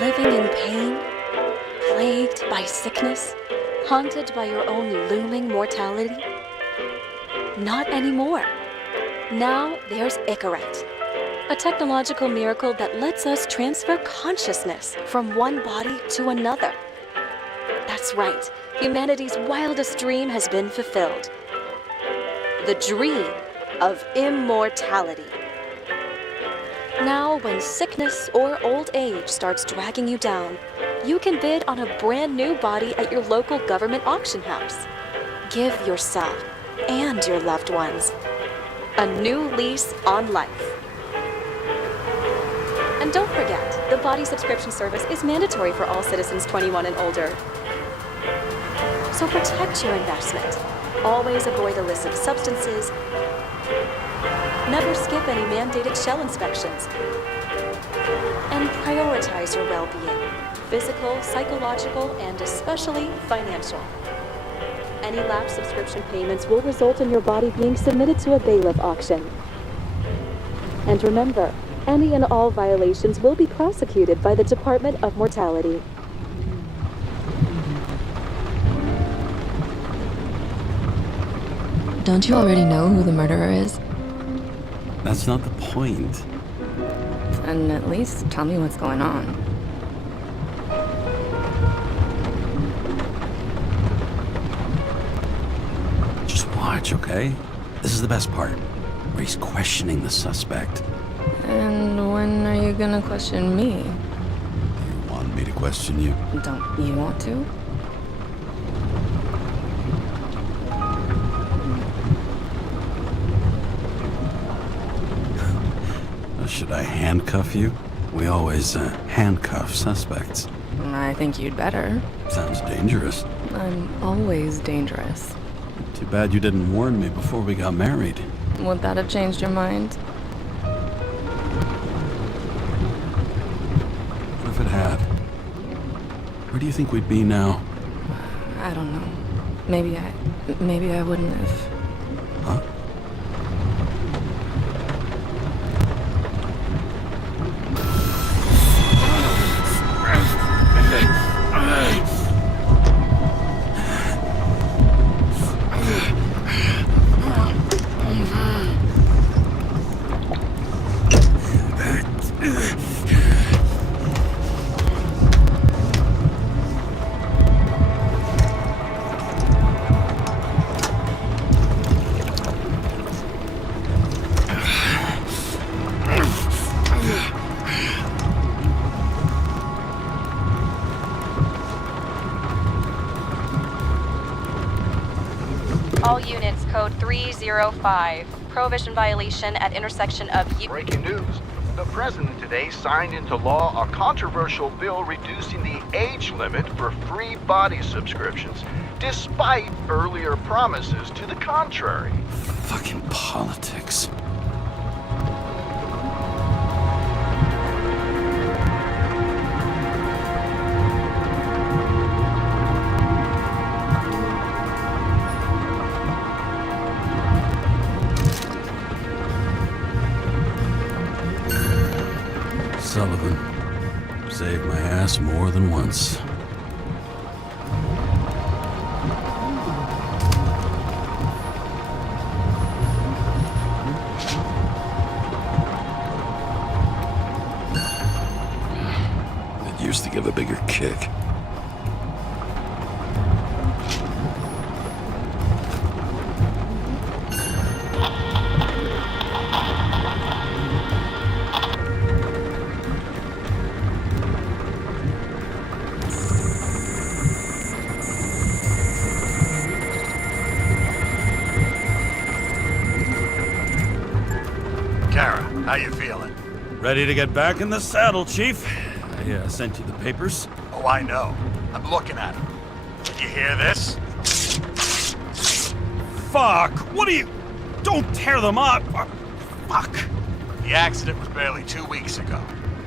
Living in pain, plagued by sickness, haunted by your own looming mortality? Not anymore. Now there's Icaret, a technological miracle that lets us transfer consciousness from one body to another. That's right, humanity's wildest dream has been fulfilled. The dream of immortality. Now, when sickness or old age starts dragging you down, you can bid on a brand new body at your local government auction house. Give yourself and your loved ones a new lease on life. And don't forget, the body subscription service is mandatory for all citizens 21 and older. So protect your investment. Always avoid illicit substances. Never skip any mandated shell inspections. And prioritize your well-being, physical, psychological, and especially financial. Any lapsed subscription payments will result in your body being submitted to a bailiff auction. And remember, any and all violations will be prosecuted by the Department of Mortality. Don't you already know who the murderer is? That's not the point. And at least tell me what's going on. Just watch, okay? This is the best part, where he's questioning the suspect. And when are you gonna question me? You want me to question you? Don't you want to? Should I handcuff you? We always handcuff suspects. I think you'd better. Sounds dangerous. I'm always dangerous. Too bad you didn't warn me before we got married. Would that have changed your mind? What if it had? Where do you think we'd be now? I don't know. Maybe I wouldn't have. Huh? All units, code 305. Prohibition violation at intersection of Breaking news. The president today signed into law a controversial bill reducing the age limit for free body subscriptions, despite earlier promises to the contrary. Fucking politics. Sullivan saved my ass more than once. It used to give a bigger kick. How you feeling? Ready to get back in the saddle, Chief. I sent you the papers. Oh, I know. I'm looking at them. Did you hear this? Fuck! What are you... Don't tear them up! Fuck! The accident was barely 2 weeks ago.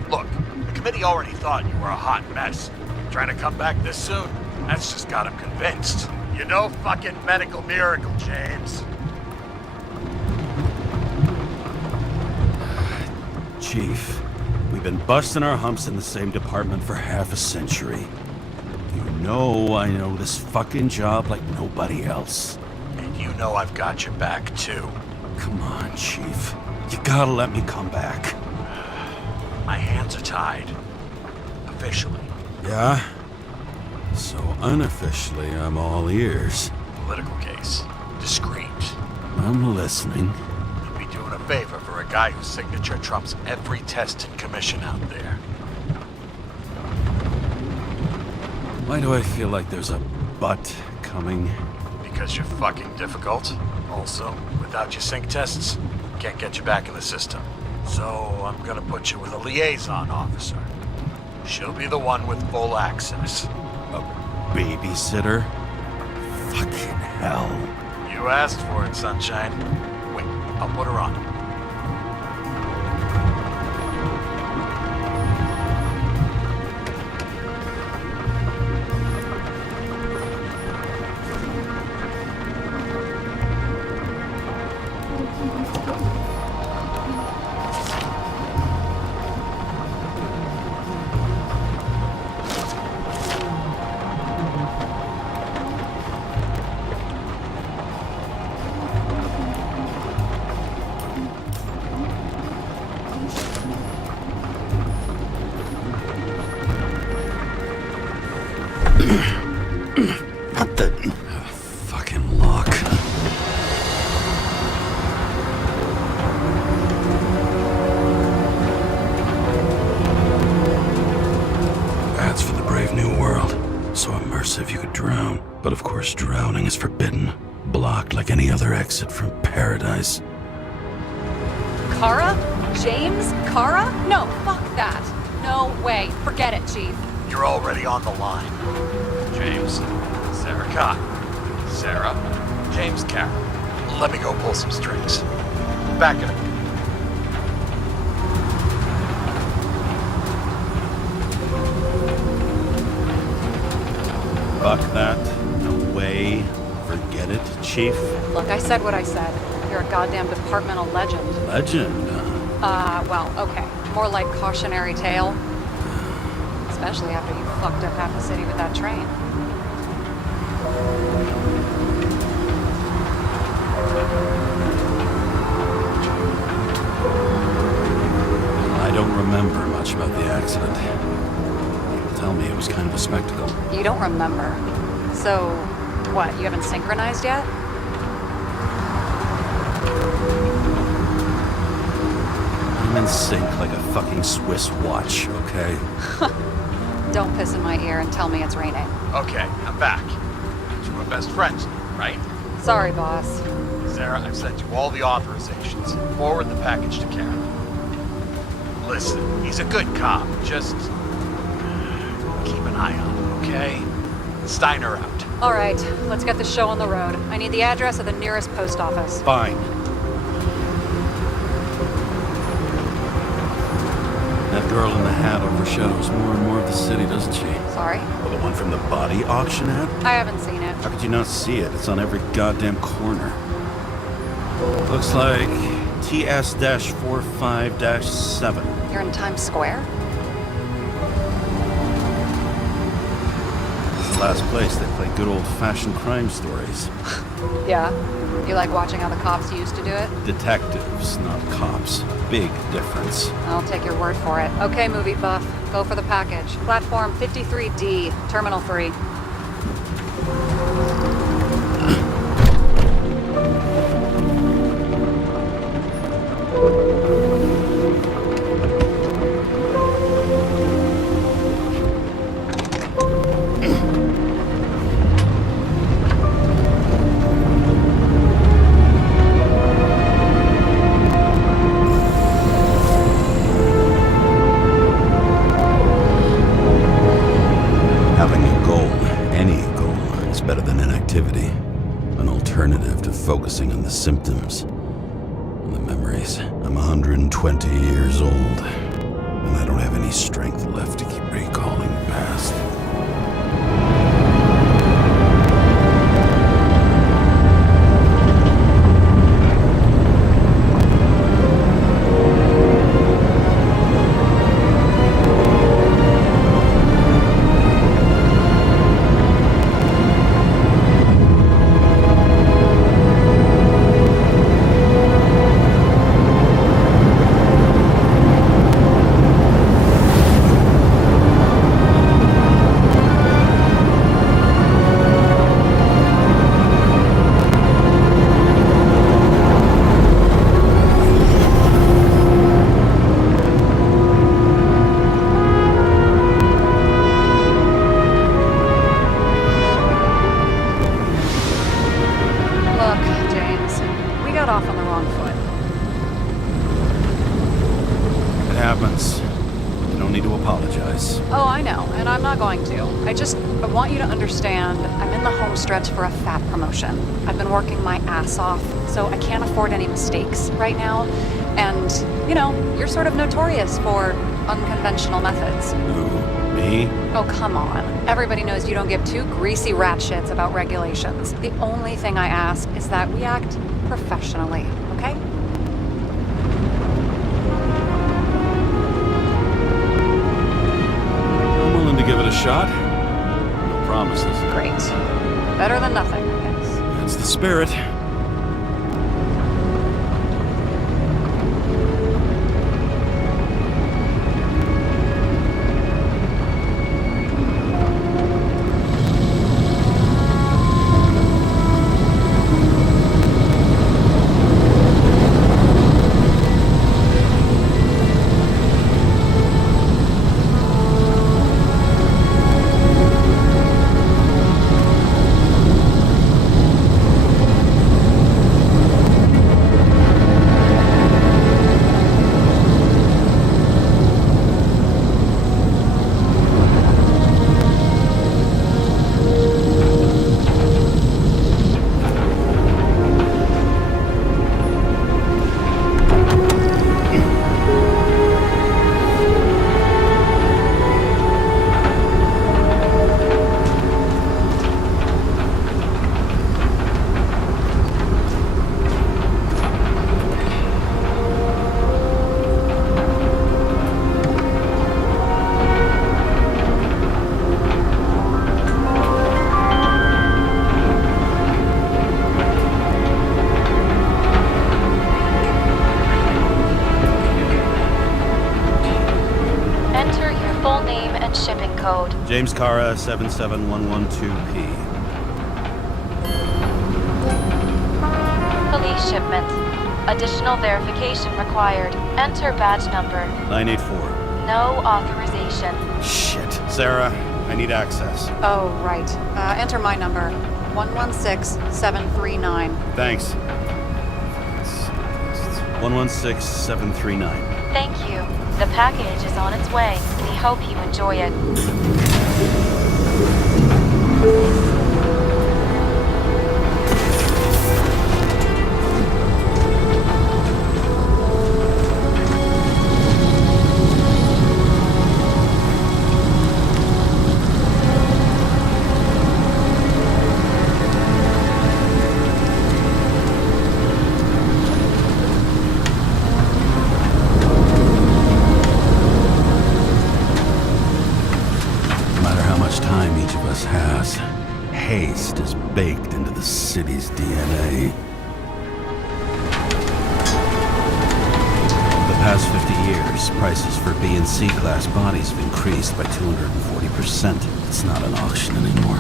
Look, the committee already thought you were a hot mess. Trying to come back this soon? That's just got them convinced. You're no fucking medical miracle, James. Chief, we've been busting our humps in the same department for half a century. You know I know this fucking job like nobody else. And you know I've got your back, too. Come on, Chief. You gotta let me come back. My hands are tied. Officially. Yeah? So unofficially, I'm all ears. Political case. Discreet. I'm listening. You'd be doing a favor for a guy whose signature trumps every test and commission out there. Why do I feel like there's a butt coming? Because you're fucking difficult. Also, without your sync tests, can't get you back in the system. So I'm gonna put you with a liaison officer. She'll be the one with full access. A babysitter? Fucking hell. You asked for it, Sunshine. Wait, I'll put her on. What the... fucking lock. That's for the brave new world. So immersive you could drown. But of course drowning is forbidden. Blocked like any other exit from paradise. Kara? James? Kara? No, fuck that. No way. Forget it, Chief. You're already on the line. James, Sarah Cott. Sarah, James Carroll. Let me go pull some strings. Back it up. Fuck that. No way. Forget it, Chief. Look, I said what I said. You're a goddamn departmental legend. Legend. Well, okay. More like cautionary tale. Especially after you fucked up half the city with that train. I don't remember much about the accident. Tell me it was kind of a spectacle. You don't remember. So, what, you haven't synchronized yet? I'm in sync like a fucking Swiss watch, okay? Don't piss in my ear and tell me it's raining. Okay, I'm back. You were best friends, right? Sorry, boss. Sarah, I've sent you all the authorizations. Forward the package to Karen. Listen, he's a good cop. Just keep an eye on him, okay? Steiner out. All right, let's get the show on the road. I need the address of the nearest post office. Fine. That girl in the hat overshadows more and more of the city, doesn't she? Sorry? Well, the one from the body auction ad? I haven't seen it. How could you not see it? It's on every goddamn corner. Looks like TS-45-7. You're in Times Square? It's the last place they play good old-fashioned crime stories. Yeah. You like watching how the cops used to do it? Detectives, not cops. Big difference. I'll take your word for it. Okay, movie buff. Go for the package. Platform 53D, Terminal 3. symptoms. And the memories. I'm 120 years old, and I don't have any strength left to keep recalling the past. Off on the wrong foot. It happens. You don't need to apologize. Oh, I know, and I'm not going to. I want you to understand, I'm in the home stretch for a fat promotion. I've been working my ass off, so I can't afford any mistakes right now. And, you know, you're sort of notorious for unconventional methods. Who? Me? Oh, come on. Everybody knows you don't give two greasy rat shits about regulations. The only thing I ask is that we act professionally, okay? I'm willing to give it a shot. No promises. Great. Better than nothing, I guess. That's the spirit. Shipping code. James Cara 77112P. Police shipment. Additional verification required. Enter badge number. 984. No authorization. Shit. Sarah, I need access. Oh, right. Enter my number. 116739. Thanks. 116739. Thank you. The package is on its way. We hope you enjoy it. Has. Haste is baked into the city's DNA. For the past 50 years, prices for B and C class bodies have increased by 240%. It's not an auction anymore.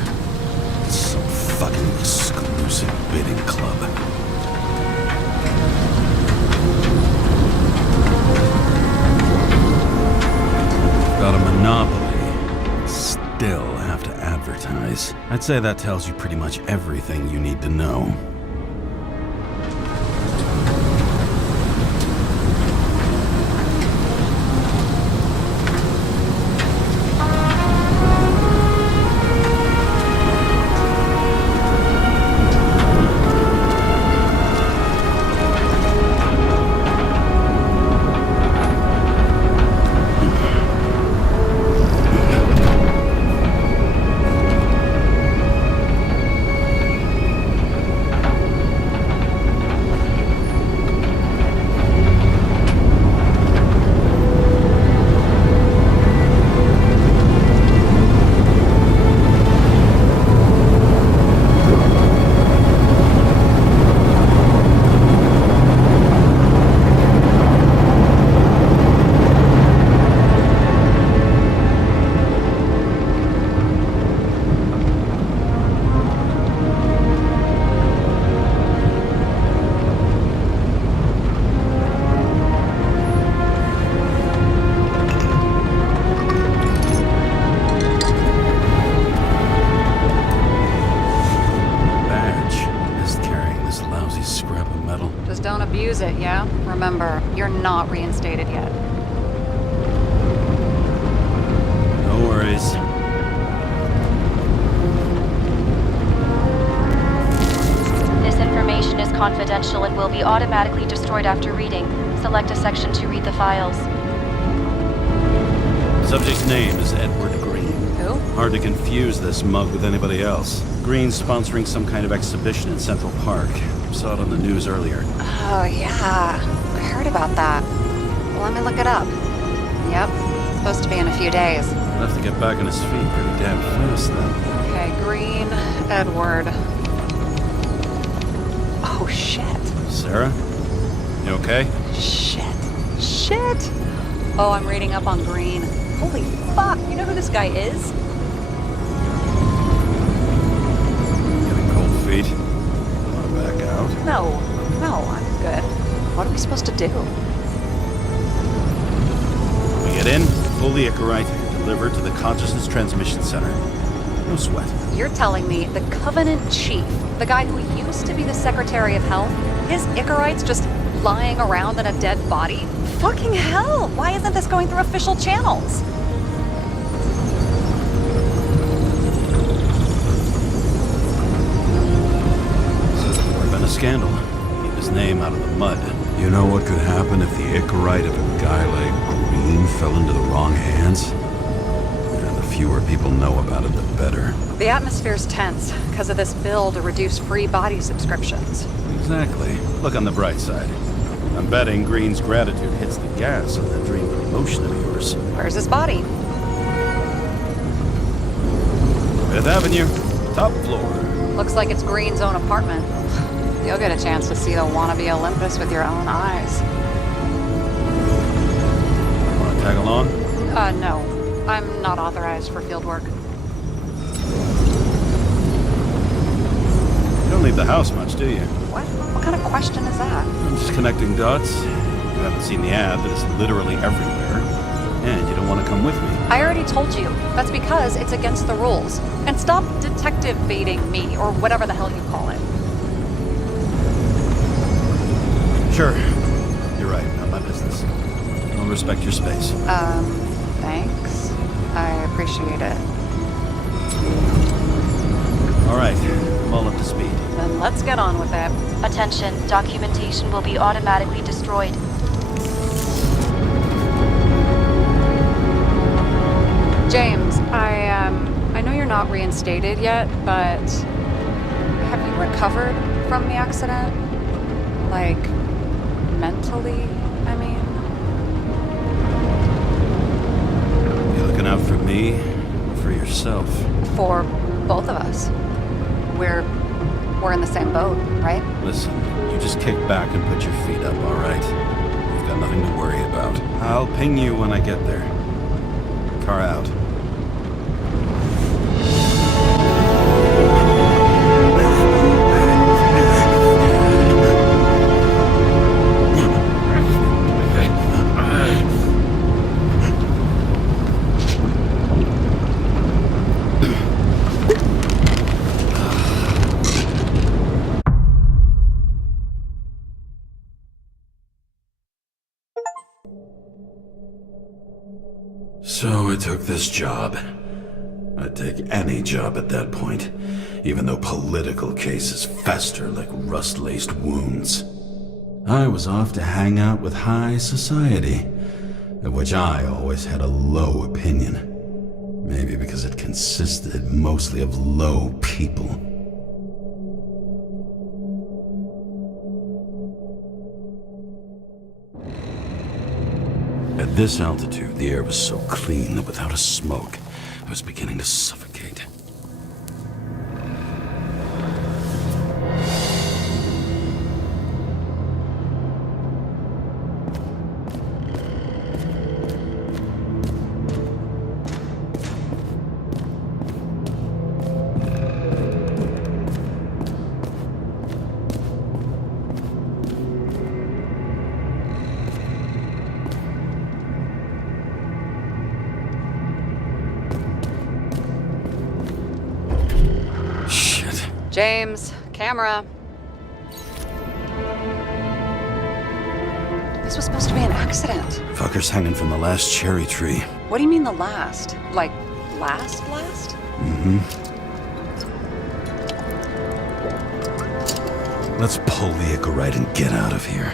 It's some fucking exclusive bidding club. Got a monopoly. Still have to advertise. I'd say that tells you pretty much everything you need to know. Remember, you're not reinstated yet. No worries. This information is confidential and will be automatically destroyed after reading. Select a section to read the files. Subject's name is Edward Green. Who? Hard to confuse this mug with anybody else. Green's sponsoring some kind of exhibition in Central Park. Saw it on the news earlier. Oh, yeah. I heard about that. Well, let me look it up. Yep. It's supposed to be in a few days. He'll have to get back on his feet pretty damn fast then. Okay, Green, Edward. Oh, shit. Sarah? You okay? Shit. Oh, I'm reading up on Green. Holy fuck, you know who this guy is? Getting cold feet? Wanna back out? No, I'm good. What are we supposed to do? We get in, pull the Icarite, deliver to the Consciousness Transmission Center. No sweat. You're telling me the Covenant Chief, the guy who used to be the Secretary of Health, his Icarite's just lying around in a dead body? Fucking hell! Why isn't this going through official channels? Would have been a scandal. Keep his name out of the mud. You know what could happen if the Icarite of a guy like Green fell into the wrong hands? And the fewer people know about it, the better. The atmosphere's tense because of this bill to reduce free body subscriptions. Exactly. Look on the bright side. I'm betting Green's gratitude hits the gas on that dream promotion of yours. Where's his body? 5th Avenue, top floor. Looks like it's Green's own apartment. You'll get a chance to see the wannabe Olympus with your own eyes. Wanna tag along? No. I'm not authorized for field work. You don't leave the house much, do you? What? What kind of question is that? I'm just connecting dots. You haven't seen the ad that is literally everywhere. And you don't want to come with me. I already told you. That's because it's against the rules. And stop detective baiting me, or whatever the hell you call it. Sure. You're right. Not my business. I'll respect your space. Thanks. I appreciate it. All right. I'm all up to speed. Then let's get on with it. Attention, documentation will be automatically destroyed. James, I know you're not reinstated yet, but have you recovered from the accident? Like, mentally, I mean? You looking out for me or for yourself? For both of us. We're in the same boat, right? Listen, you just kick back and put your feet up, all right? You've got nothing to worry about. I'll ping you when I get there. Car out. So I took this job. I'd take any job at that point, even though political cases fester like rust-laced wounds. I was off to hang out with high society, of which I always had a low opinion. Maybe because it consisted mostly of low people. At this altitude, the air was so clean that without a smoke, I was beginning to suffocate. James, camera. This was supposed to be an accident. Fucker's hanging from the last cherry tree. What do you mean the last? Like, last? Let's pull the Icarite and get out of here.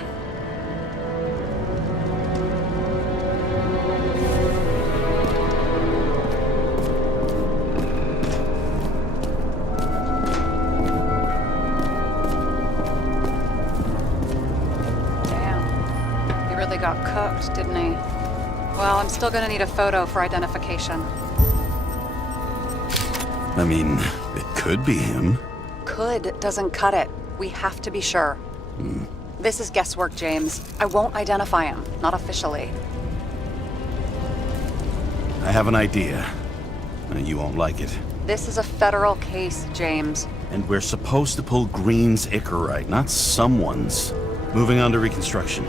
Damn. He really got cooked, didn't he? Well, I'm still gonna need a photo for identification. I mean, it could be him. Could doesn't cut it. We have to be sure. This is guesswork, James. I won't identify him. Not officially. I have an idea. You won't like it. This is a federal case, James. And we're supposed to pull Green's Icarite, not someone's. Moving on to reconstruction.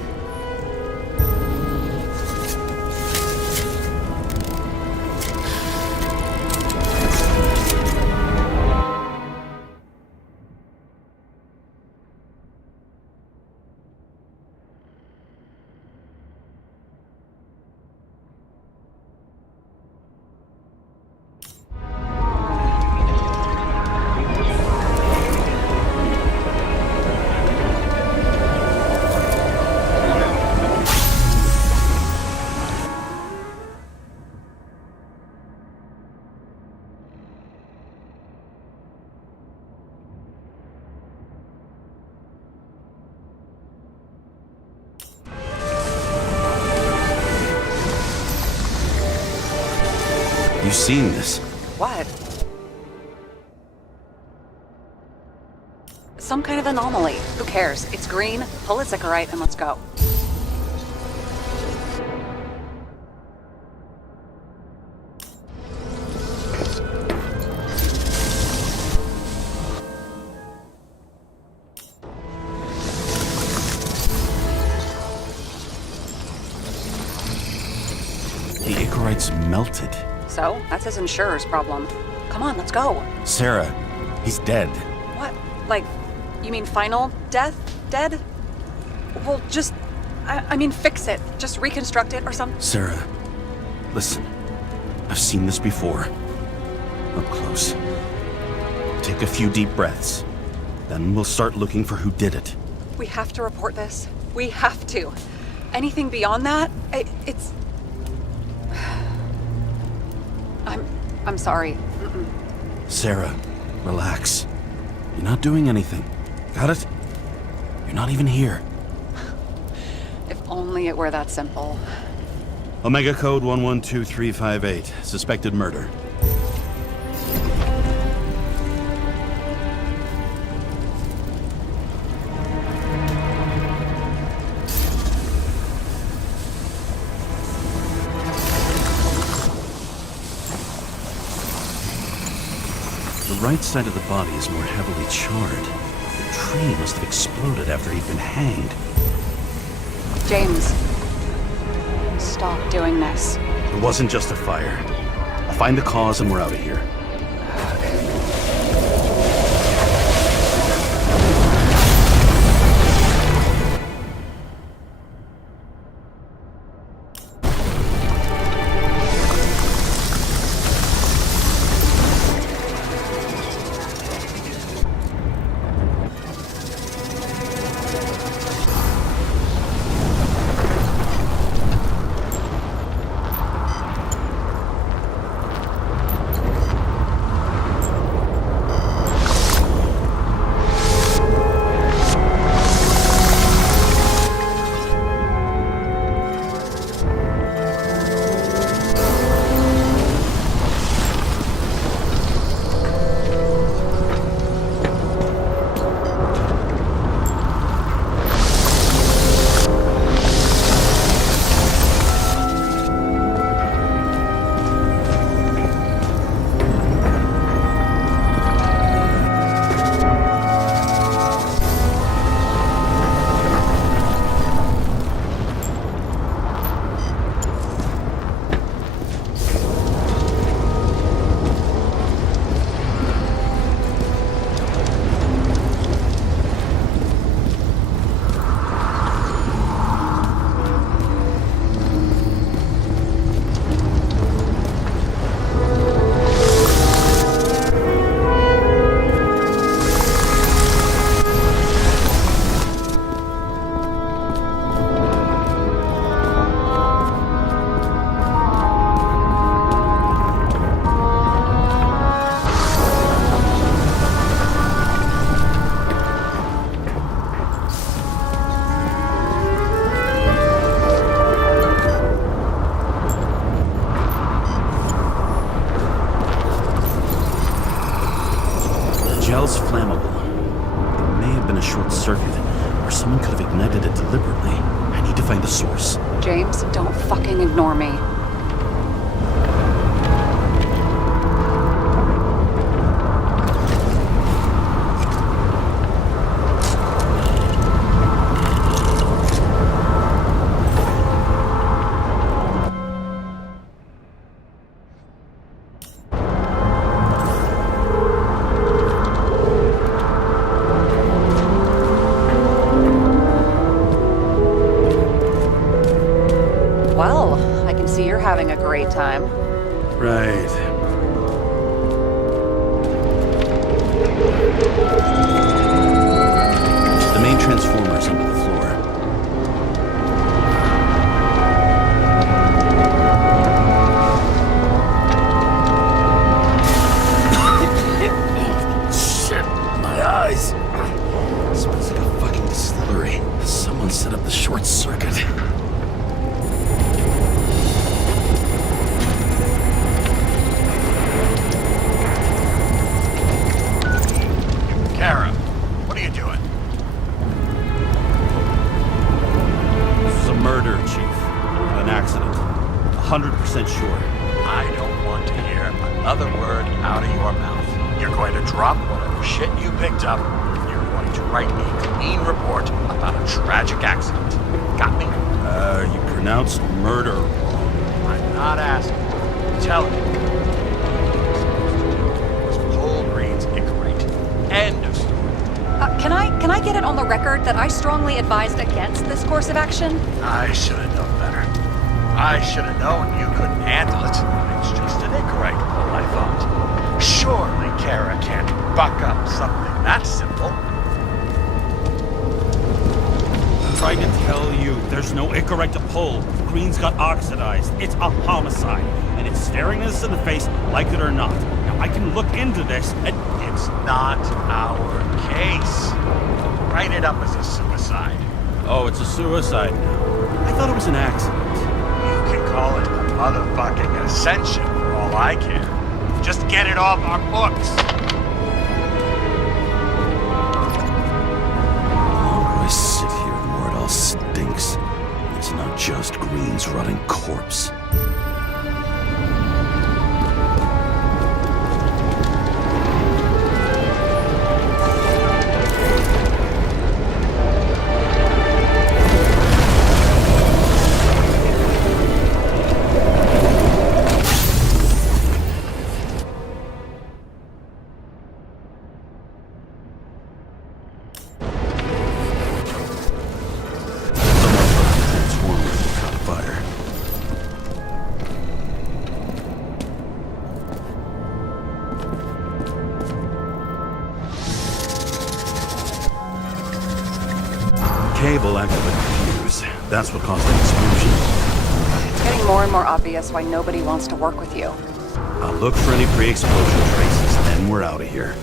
You've seen this. What? Some kind of anomaly. Who cares? It's green, pull its Icarite, and let's go. The Icarite's melted. So, that's his insurer's problem. Come on, let's go. Sarah, he's dead. What? Like, you mean final death? Dead? Well, just, I mean fix it. Just reconstruct it or something. Sarah, listen. I've seen this before. Up close. Take a few deep breaths. Then we'll start looking for who did it. We have to report this. We have to. Anything beyond that, it's... I'm sorry. Sarah, relax. You're not doing anything. Got it? You're not even here. If only it were that simple. Omega code 112358. Suspected murder. The right side of the body is more heavily charred. The tree must have exploded after he'd been hanged. James, stop doing this. It wasn't just a fire. I'll find the cause and we're out of here. find the source. James, don't fucking ignore me. Well, I can see you're having a great time. Right. The main transformer's under the floor. Shit, my eyes. Smells like a fucking distillery. Someone set up the short circuit. Kara, what are you doing? This is a murder, Chief. An accident. 100% sure. I don't want to hear another word out of your mouth. You're going to drop whatever shit you picked up. You're going to write a clean report about a tragic accident. Got me? You pronounced murder wrong. I'm not asking. I'm telling you. Was Pole Green's Icarate. End of story. Can I get it on the record that I strongly advised against this course of action? I should have known better. I should have known you couldn't handle it. It's just an Icarate pull, I thought. Surely Kara can't buck up something that simple. I'm trying to tell you, there's no Icarite to pull. Green's got oxidized. It's a homicide. And it's staring us in the face, like it or not. Now, I can look into this and... It's not our case. Write it up as a suicide. Oh, it's a suicide now. I thought it was an accident. You can call it a motherfucking ascension for all I care. Just get it off our books. The longer I sit here, the more it all stinks. It's not just Green's rotting corpse. Cable activated fuse. That's what caused the explosion. It's getting more and more obvious why nobody wants to work with you. I'll look for any pre-explosion traces, then we're out of here.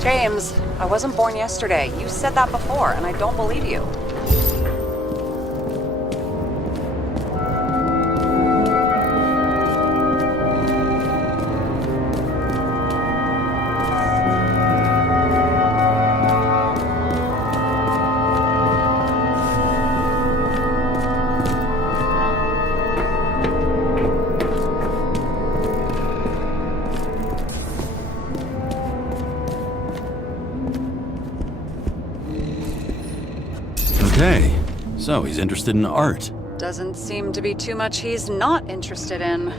James, I wasn't born yesterday. You said that before, and I don't believe you. Okay, so he's interested in art. Doesn't seem to be too much he's not interested in.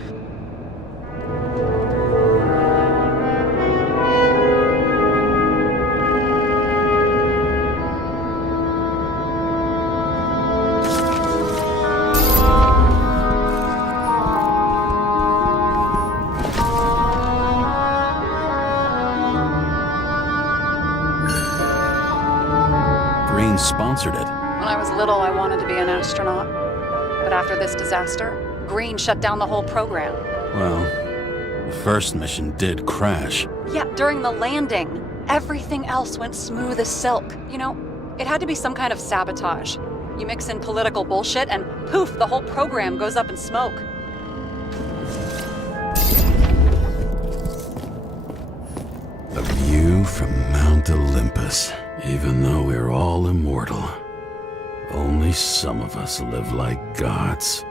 Green sponsored it. When I was little, I wanted to be an astronaut. But after this disaster, Green shut down the whole program. Well, the first mission did crash. Yeah, during the landing, everything else went smooth as silk. You know, it had to be some kind of sabotage. You mix in political bullshit and poof, the whole program goes up in smoke. A view from Mount Olympus, even though we're all immortal. Only some of us live like gods.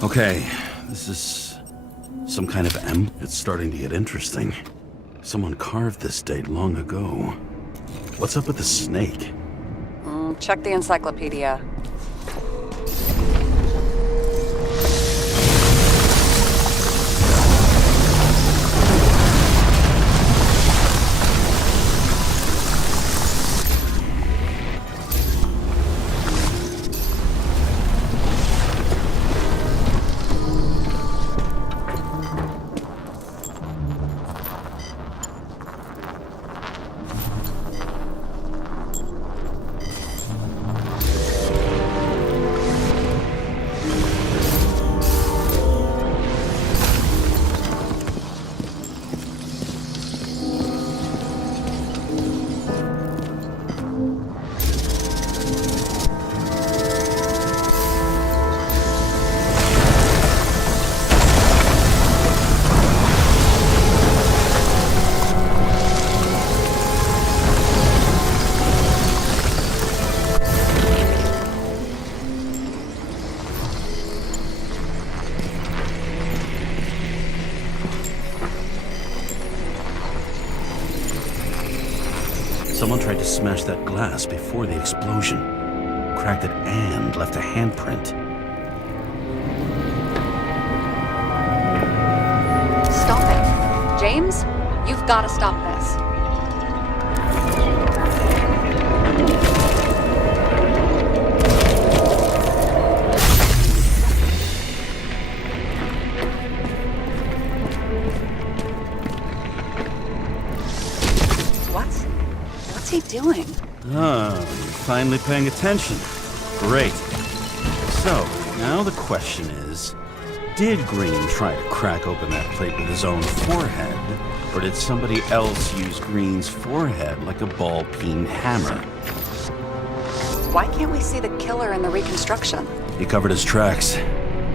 Okay, this is some kind of M. It's starting to get interesting. Someone carved this date long ago. What's up with the snake? Check the encyclopedia. Someone tried to smash that glass before the explosion. Cracked it and left a handprint. Stop it. James, you've got to stop this. What's he doing? Oh, you're finally paying attention. Great. So, now the question is, did Green try to crack open that plate with his own forehead, or did somebody else use Green's forehead like a ball-peen hammer? Why can't we see the killer in the reconstruction? He covered his tracks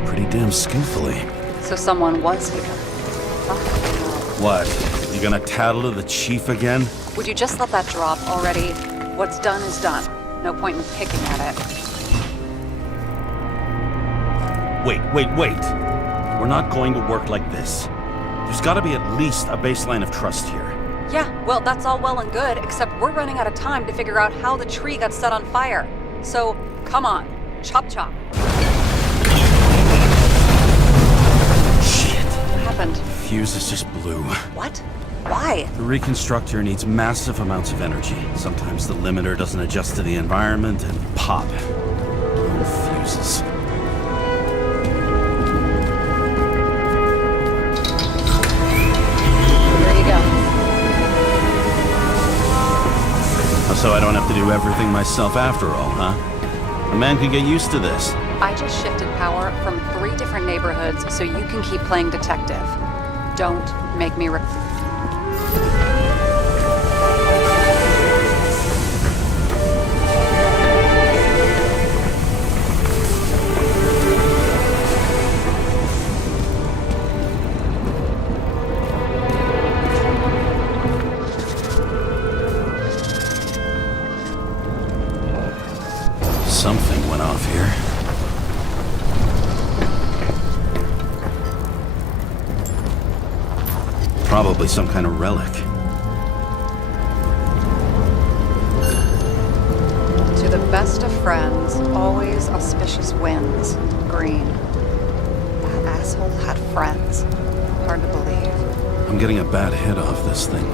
pretty damn skillfully. So someone was here. What? You gonna tattle to the chief again? Would you just let that drop already? What's done is done. No point in picking at it. Wait. We're not going to work like this. There's gotta be at least a baseline of trust here. Yeah, well, that's all well and good, except we're running out of time to figure out how the tree got set on fire. So, come on. Chop chop. Shit. What happened? Fuses just blew. What? Why? The reconstructor needs massive amounts of energy. Sometimes the limiter doesn't adjust to the environment and pop. Fuses. Here you go. So I don't have to do everything myself after all, huh? A man could get used to this. I just shifted power from 3 different neighborhoods so you can keep playing detective. Don't make me Something went off here. Probably some kind of relic. To the best of friends, always auspicious winds. Green. That asshole had friends. Hard to believe. I'm getting a bad hit off this thing.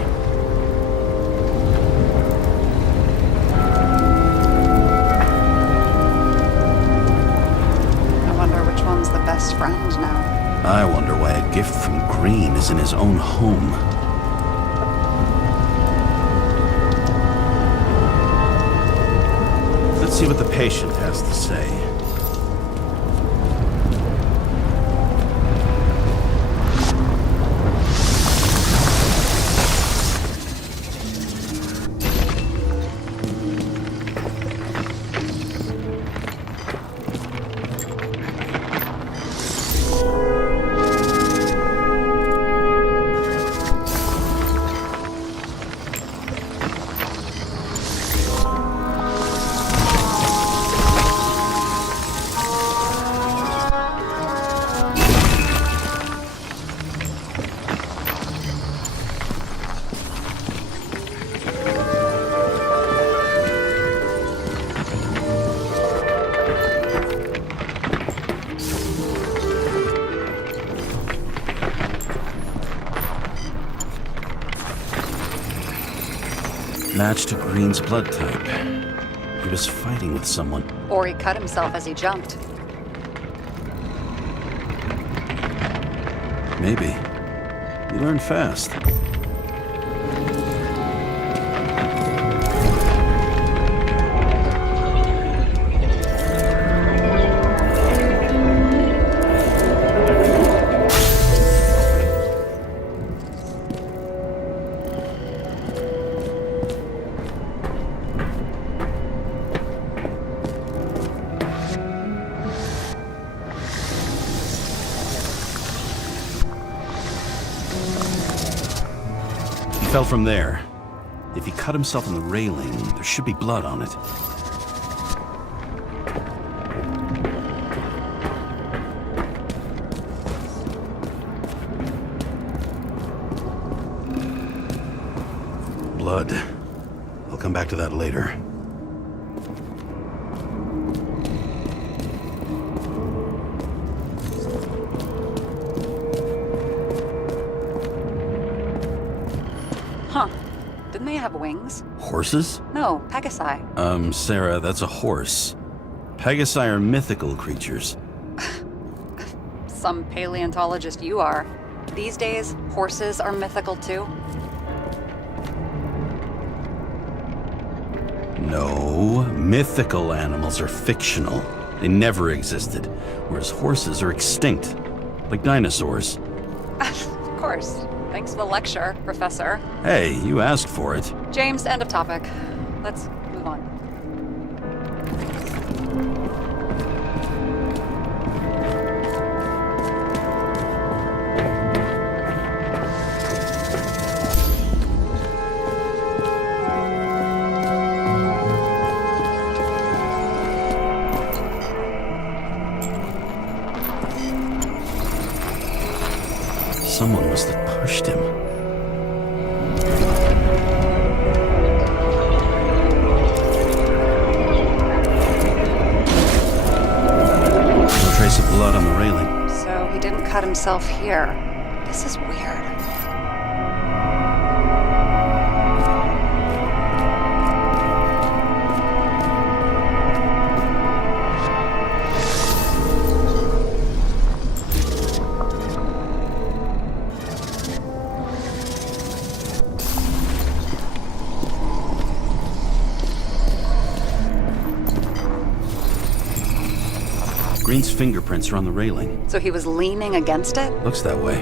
I wonder which one's the best friend now. I wonder why a gift from Green is in his own home. Let's see what the patient has to say. Matched to Green's blood type. He was fighting with someone. Or he cut himself as he jumped. Maybe. You learn fast. Fell from there. If he cut himself on the railing, there should be blood on it. Blood. I'll come back to that later. Huh. Didn't they have wings? Horses? No, Pegasi. Sarah, that's a horse. Pegasi are mythical creatures. Some paleontologist you are. These days, horses are mythical too. No, mythical animals are fictional. They never existed, whereas horses are extinct, like dinosaurs. Of course. Thanks for the lecture, Professor. Hey, you asked for it. James, end of topic. Let's move on. Someone must have pushed him. No trace of blood on the railing. So he didn't cut himself here. This is weird. Green's fingerprints are on the railing. So he was leaning against it? Looks that way.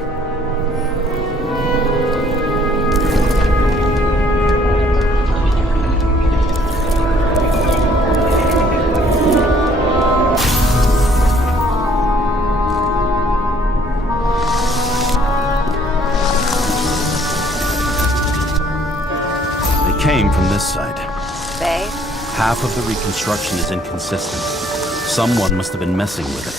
They came from this side. They? Half of the reconstruction is inconsistent. Someone must have been messing with it.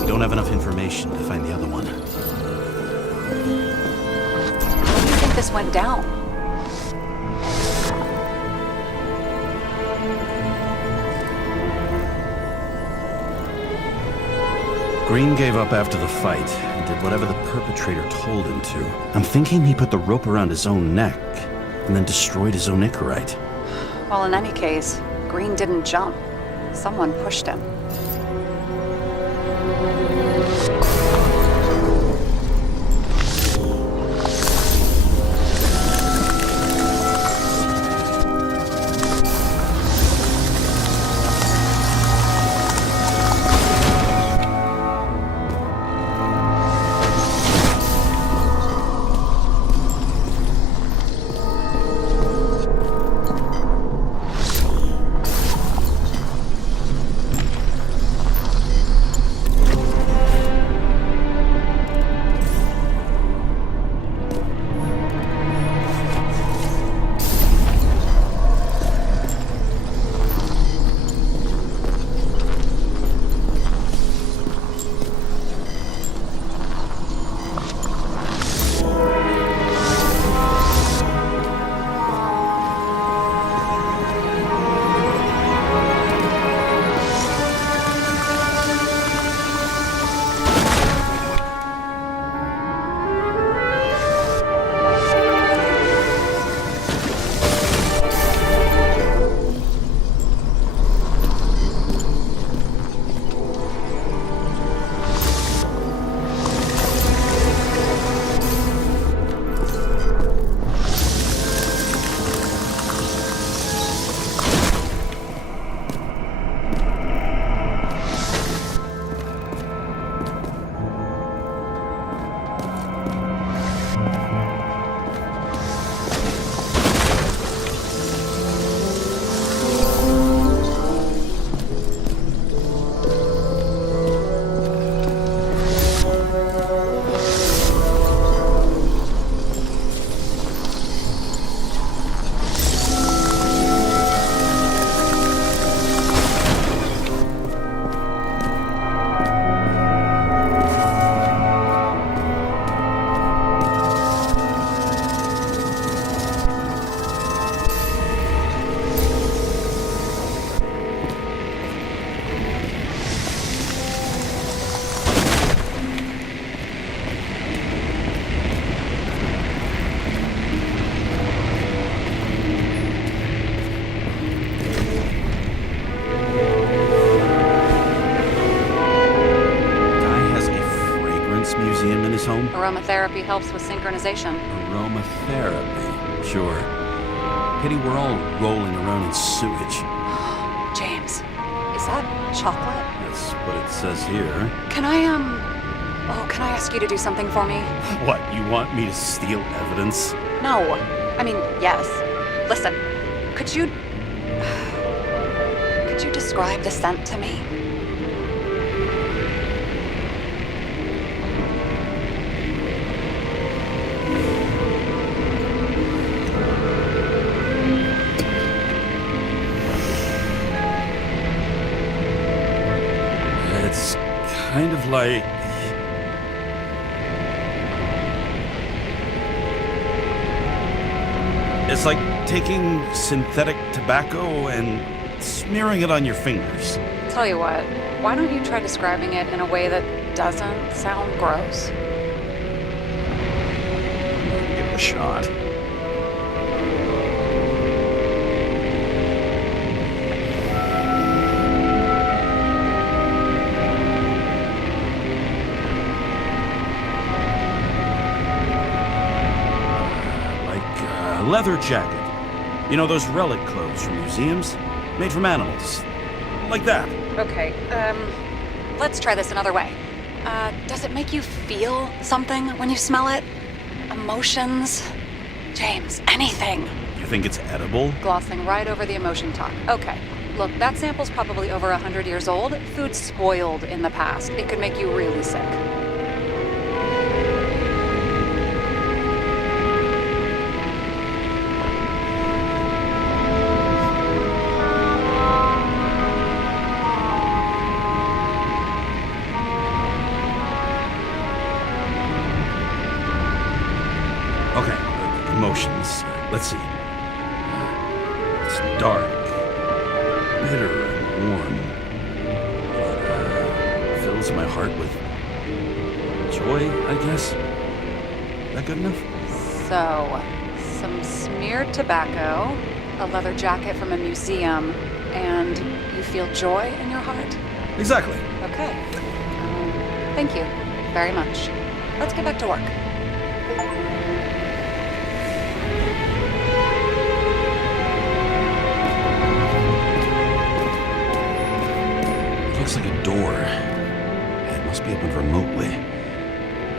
We don't have enough information to find the other one. How do you think this went down? Green gave up after the fight and did whatever the perpetrator told him to. I'm thinking he put the rope around his own neck and then destroyed his own Icarite. Well, in any case, Green didn't jump. Someone pushed him. Aromatherapy helps with synchronization. Aromatherapy, sure. Pity we're all rolling around in sewage. James, is that chocolate? That's what it says here. Can I ask you to do something for me? What, you want me to steal evidence? No. I mean, yes. Listen, could you describe the scent to me? It's kind of like... It's like taking synthetic tobacco and smearing it on your fingers. Tell you what, why don't you try describing it in a way that doesn't sound gross? Give it a shot. Leather jacket. You know those relic clothes from museums? Made from animals. Like that. Okay, let's try this another way. Does it make you feel something when you smell it? Emotions? James, anything. You think it's edible? Glossing right over the emotion talk. Okay, look, that sample's probably over 100 years old. Food spoiled in the past. It could make you really sick. Emotions. Let's see. It's dark, bitter, and warm. But, fills my heart with joy, I guess. That good enough? So, some smeared tobacco, a leather jacket from a museum, and you feel joy in your heart? Exactly. Okay. Thank you very much. Let's get back to work. It looks like a door. It must be opened remotely.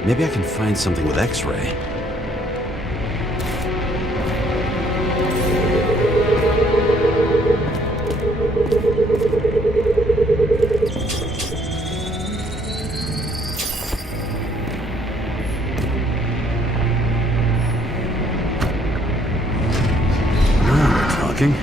Maybe I can find something with X-ray. Now we're talking.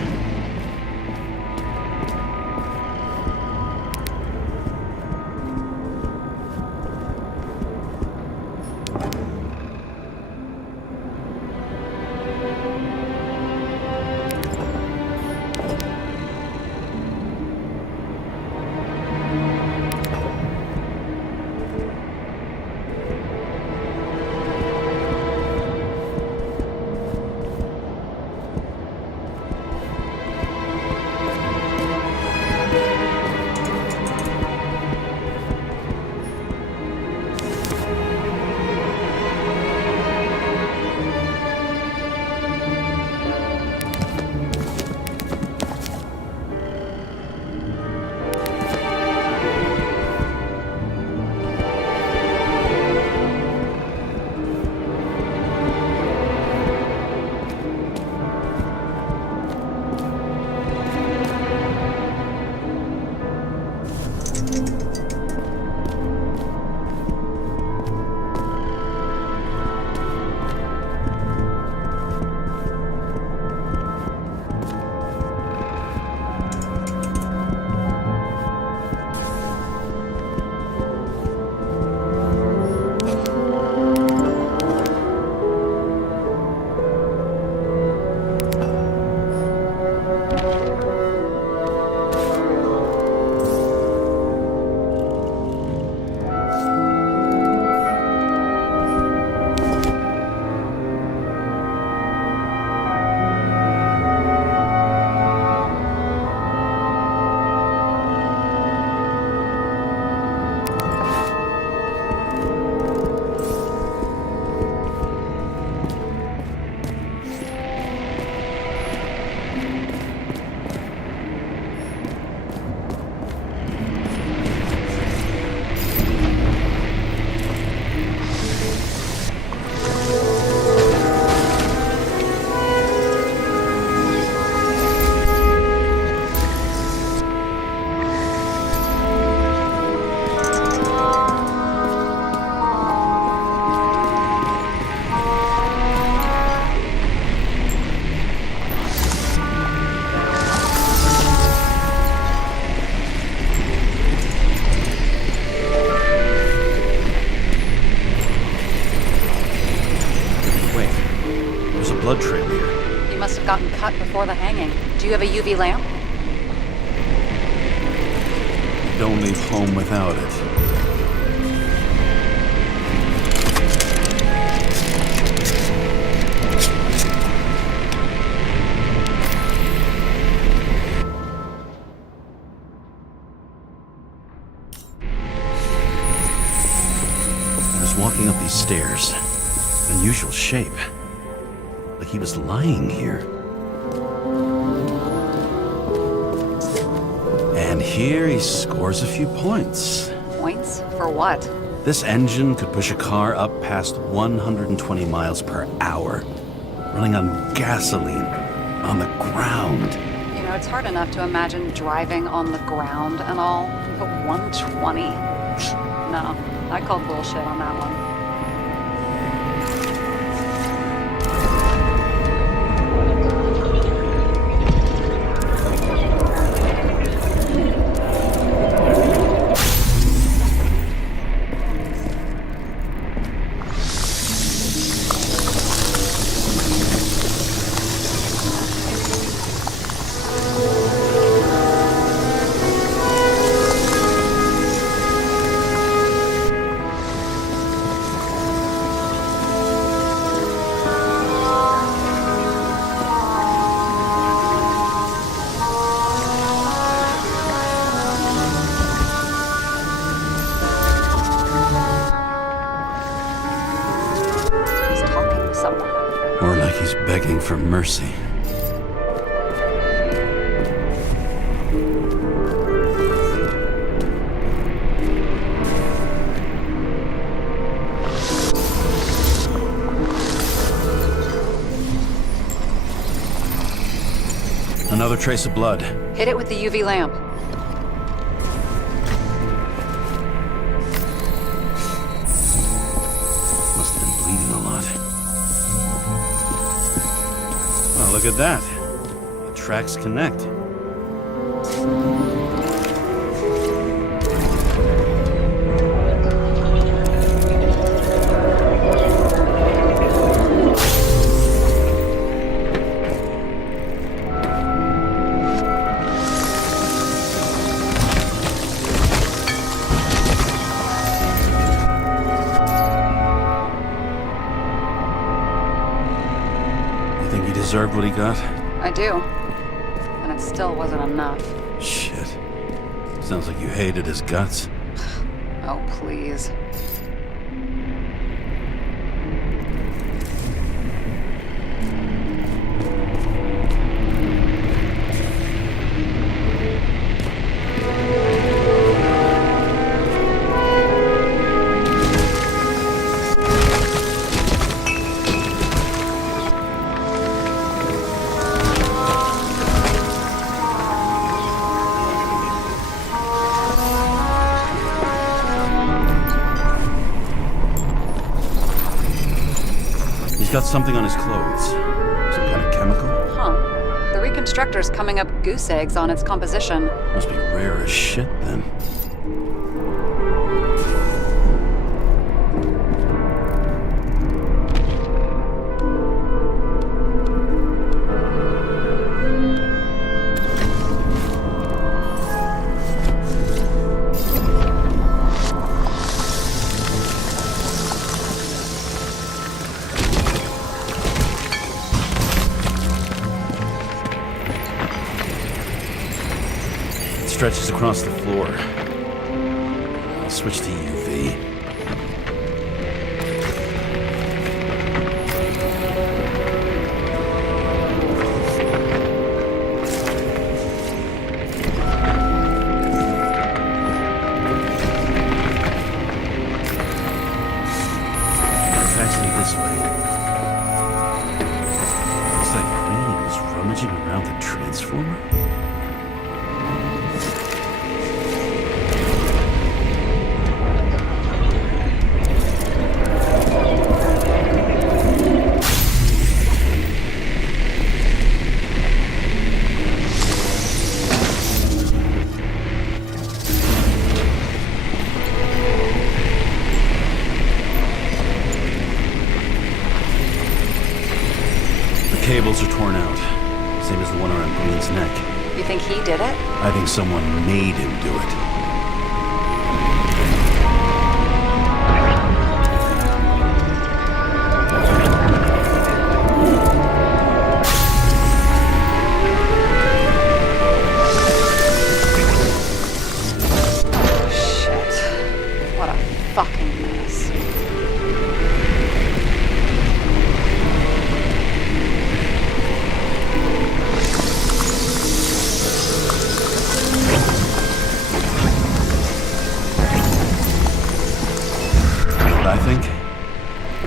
Blood trail here. You must have gotten cut before the hanging. Do you have a UV lamp? Don't leave home without it. I was walking up these stairs. Unusual shape. Like he was lying here. And here he scores a few points. Points? For what? This engine could push a car up past 120 miles per hour, running on gasoline, on the ground. You know, it's hard enough to imagine driving on the ground and all, but 120? No, I call bullshit on that one. begging for mercy. Another trace of blood. Hit it with the UV lamp. Must have been bleeding a lot. Oh, look at that. The tracks connect. Deserved what he got? I do. And it still wasn't enough. Shit. Sounds like you hated his guts. Oh, please. Got something on his clothes. Some kind of chemical? Huh. The reconstructor's coming up goose eggs on its composition. Must be rare as shit, then. Stretches across the floor. I'll switch to UV. It's actually this way. Looks like Green was rummaging around the transformer. Cables are torn out, same as the one around Green's neck. You think he did it? I think someone made him do it. Shit. What a fucking mess.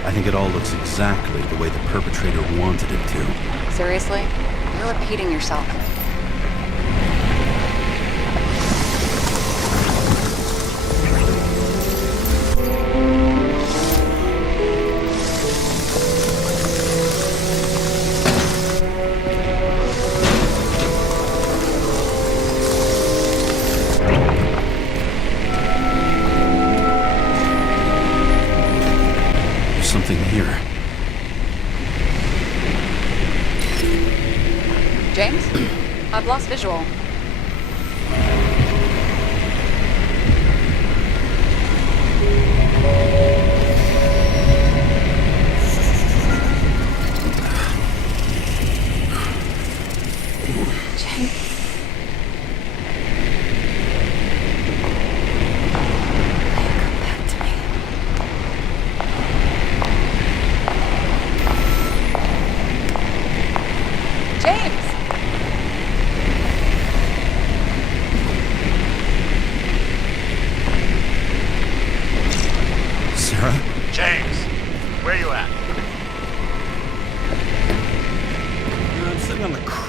I think it all looks exactly the way the perpetrator wanted it to. Seriously? You're repeating yourself. Something here. James? I've lost visual.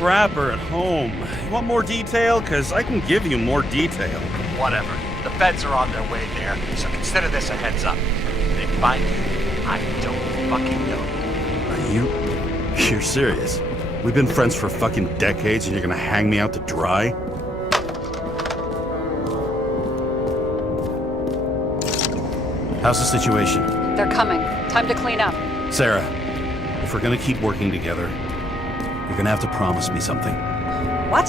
scrapper at home. You want more detail? Because I can give you more detail. Whatever. The feds are on their way there, so consider this a heads up. If they find you, I don't fucking know. You're serious? We've been friends for fucking decades and you're gonna hang me out to dry? How's the situation? They're coming. Time to clean up. Sarah, if we're gonna keep working together, you're gonna have to promise me something. What?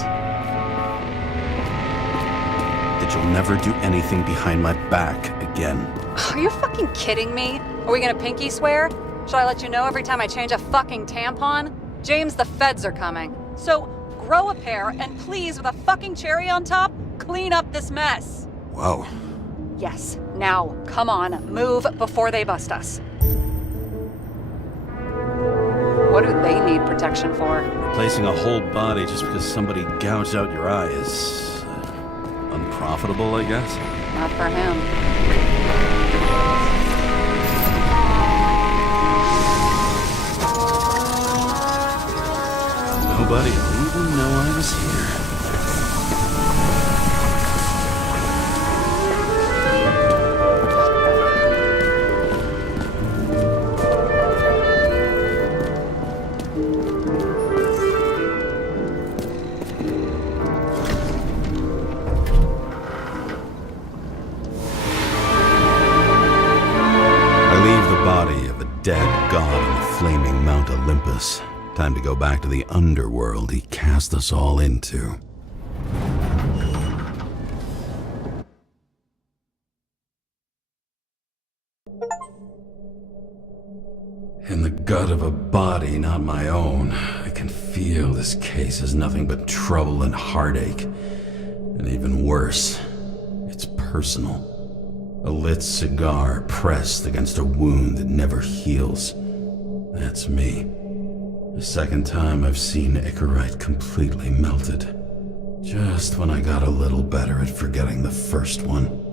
That you'll never do anything behind my back again. Are you fucking kidding me? Are we gonna pinky swear? Should I let you know every time I change a fucking tampon? James, the feds are coming. So grow a pair and please, with a fucking cherry on top, clean up this mess. Whoa. Yes, now, come on, move before they bust us. What do they need protection for? Replacing a whole body just because somebody gouged out your eye is unprofitable, I guess. Not for him. Nobody will even know I was here. I leave the body of a dead god on the flaming Mount Olympus. Time to go back to the underworld he cast us all into. In the gut of a body not my own, I can feel this case is nothing but trouble and heartache. And even worse, it's personal. A lit cigar pressed against a wound that never heals. That's me. The second time I've seen Icarite completely melted. Just when I got a little better at forgetting the first one.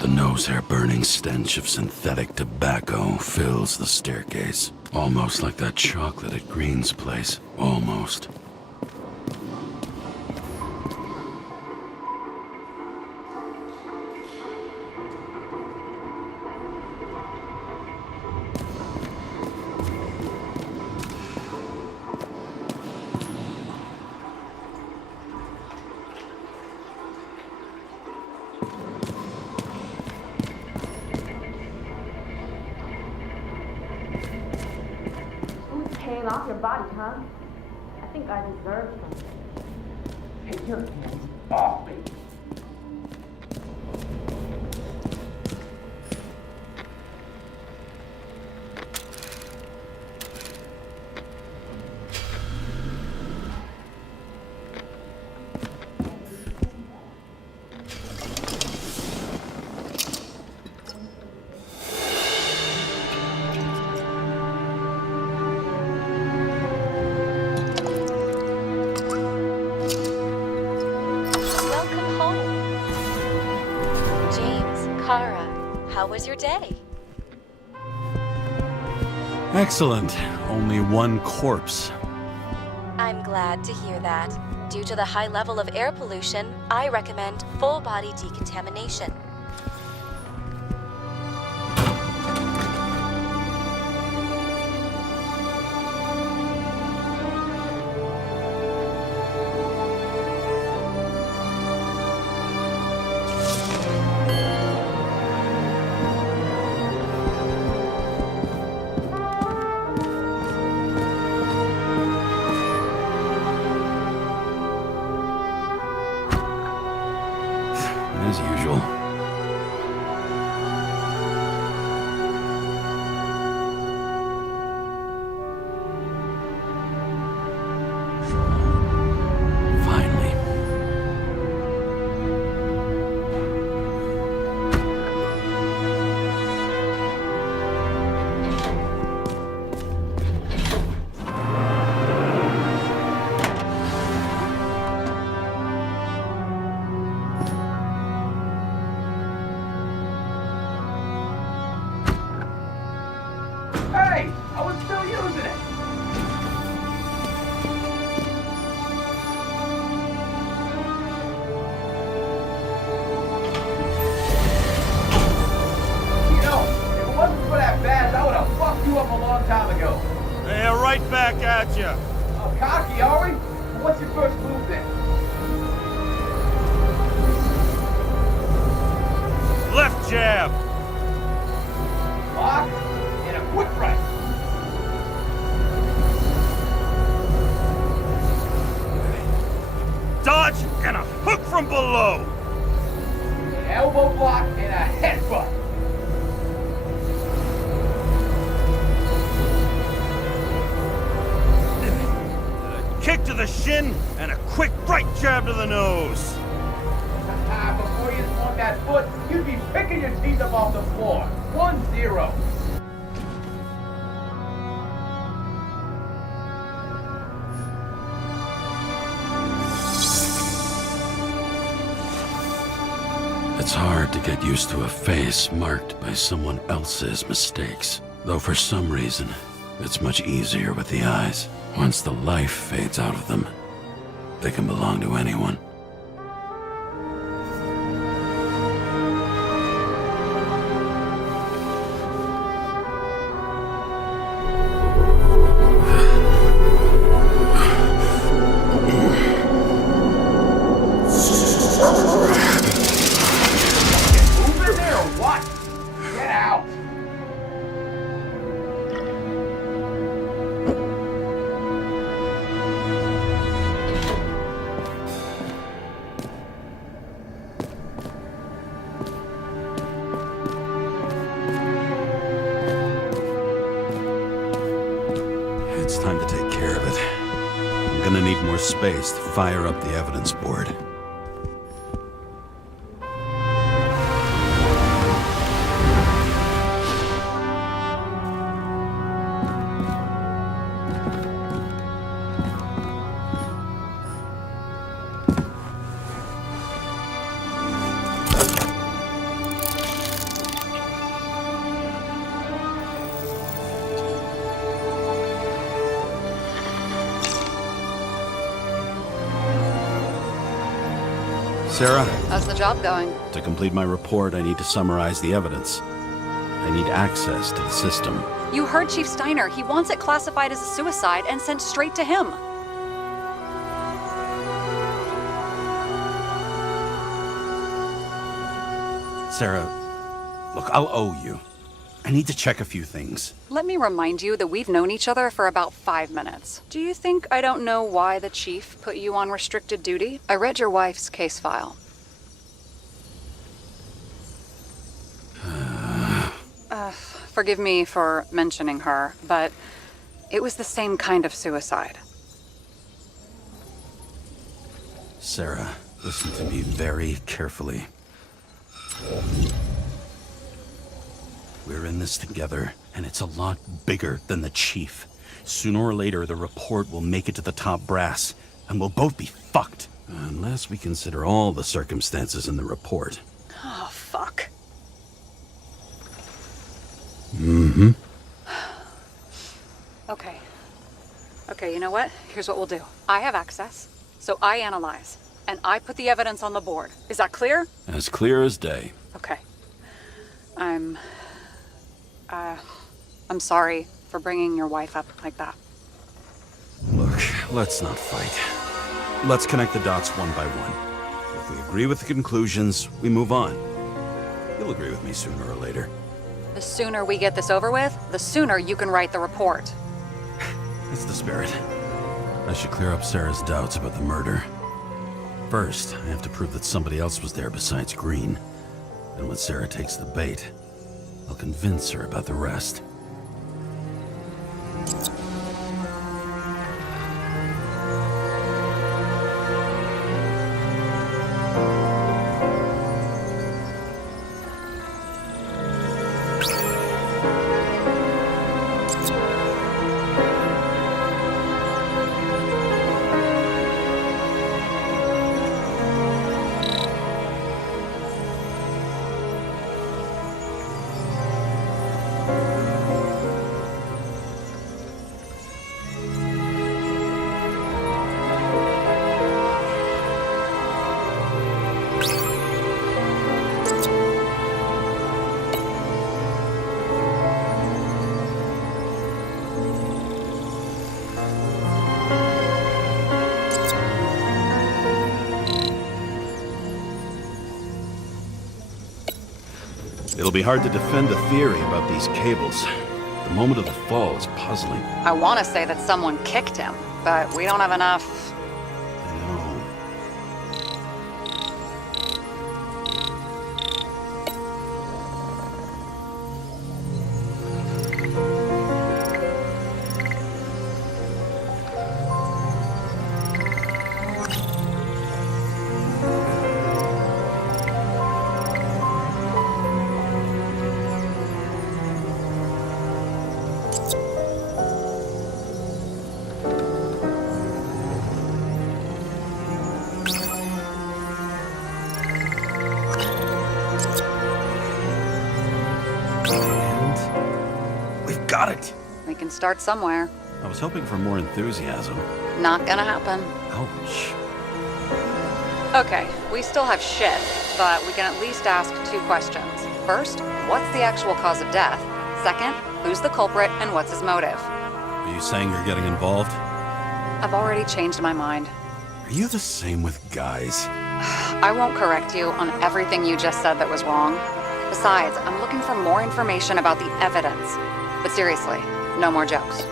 The nose-hair-burning stench of synthetic tobacco fills the staircase. Almost like that chocolate at Green's place. Almost. Paying off your body, huh? I think I deserve something. Take your hands off me. Welcome home. James, Kara, how was your day? Excellent. Only one corpse. I'm glad to hear that. Due to the high level of air pollution, I recommend full body decontamination. As usual. Hey, I was still using it. You know, if it wasn't for that badge, I would have fucked you up a long time ago. Yeah, right back at you. Oh, cocky, are we? Well, what's your first move then? Left jab. Lock and a quick right. Dodge and a hook from below. An elbow block and a headbutt. Kick to the shin and a quick right jab to the nose. Before you swung that foot, you'd be picking your teeth up off the floor. 1-0. It's hard to get used to a face marked by someone else's mistakes. Though for some reason, it's much easier with the eyes. Once the life fades out of them, they can belong to anyone. Over there or what? Get out. It's time to take care of it. I'm gonna need more space to fire up the evidence board. Sarah, How's the job going? to complete my report, I need to summarize the evidence. I need access to the system. You heard Chief Steiner. He wants it classified as a suicide and sent straight to him. Sarah, look, I'll owe you. I need to check a few things. Let me remind you that we've known each other for about 5 minutes. Do you think I don't know why the chief put you on restricted duty? I read your wife's case file. Forgive me for mentioning her, but it was the same kind of suicide. Sarah, listen to me very carefully. We're in this together, and it's a lot bigger than the chief. Sooner or later, the report will make it to the top brass, and we'll both be fucked. Unless we consider all the circumstances in the report. Oh, fuck. Mm-hmm. Okay, you know what? Here's what we'll do. I have access, so I analyze, and I put the evidence on the board. Is that clear? As clear as day. Okay. I'm sorry for bringing your wife up like that. Look, let's not fight. Let's connect the dots one by one. If we agree with the conclusions, we move on. You'll agree with me sooner or later. The sooner we get this over with, the sooner you can write the report. That's the spirit. I should clear up Sarah's doubts about the murder. First, I have to prove that somebody else was there besides Green. And when Sarah takes the bait, I'll convince her about the rest. It'll be hard to defend a theory about these cables. The moment of the fall is puzzling. I want to say that someone kicked him, but we don't have enough. I know. Got it! We can start somewhere. I was hoping for more enthusiasm. Not gonna happen. Ouch. Okay, we still have shit, but we can at least ask 2 questions. First, what's the actual cause of death? Second, who's the culprit and what's his motive? Are you saying you're getting involved? I've already changed my mind. Are you the same with guys? I won't correct you on everything you just said that was wrong. Besides, I'm looking for more information about the evidence. But seriously, no more jokes.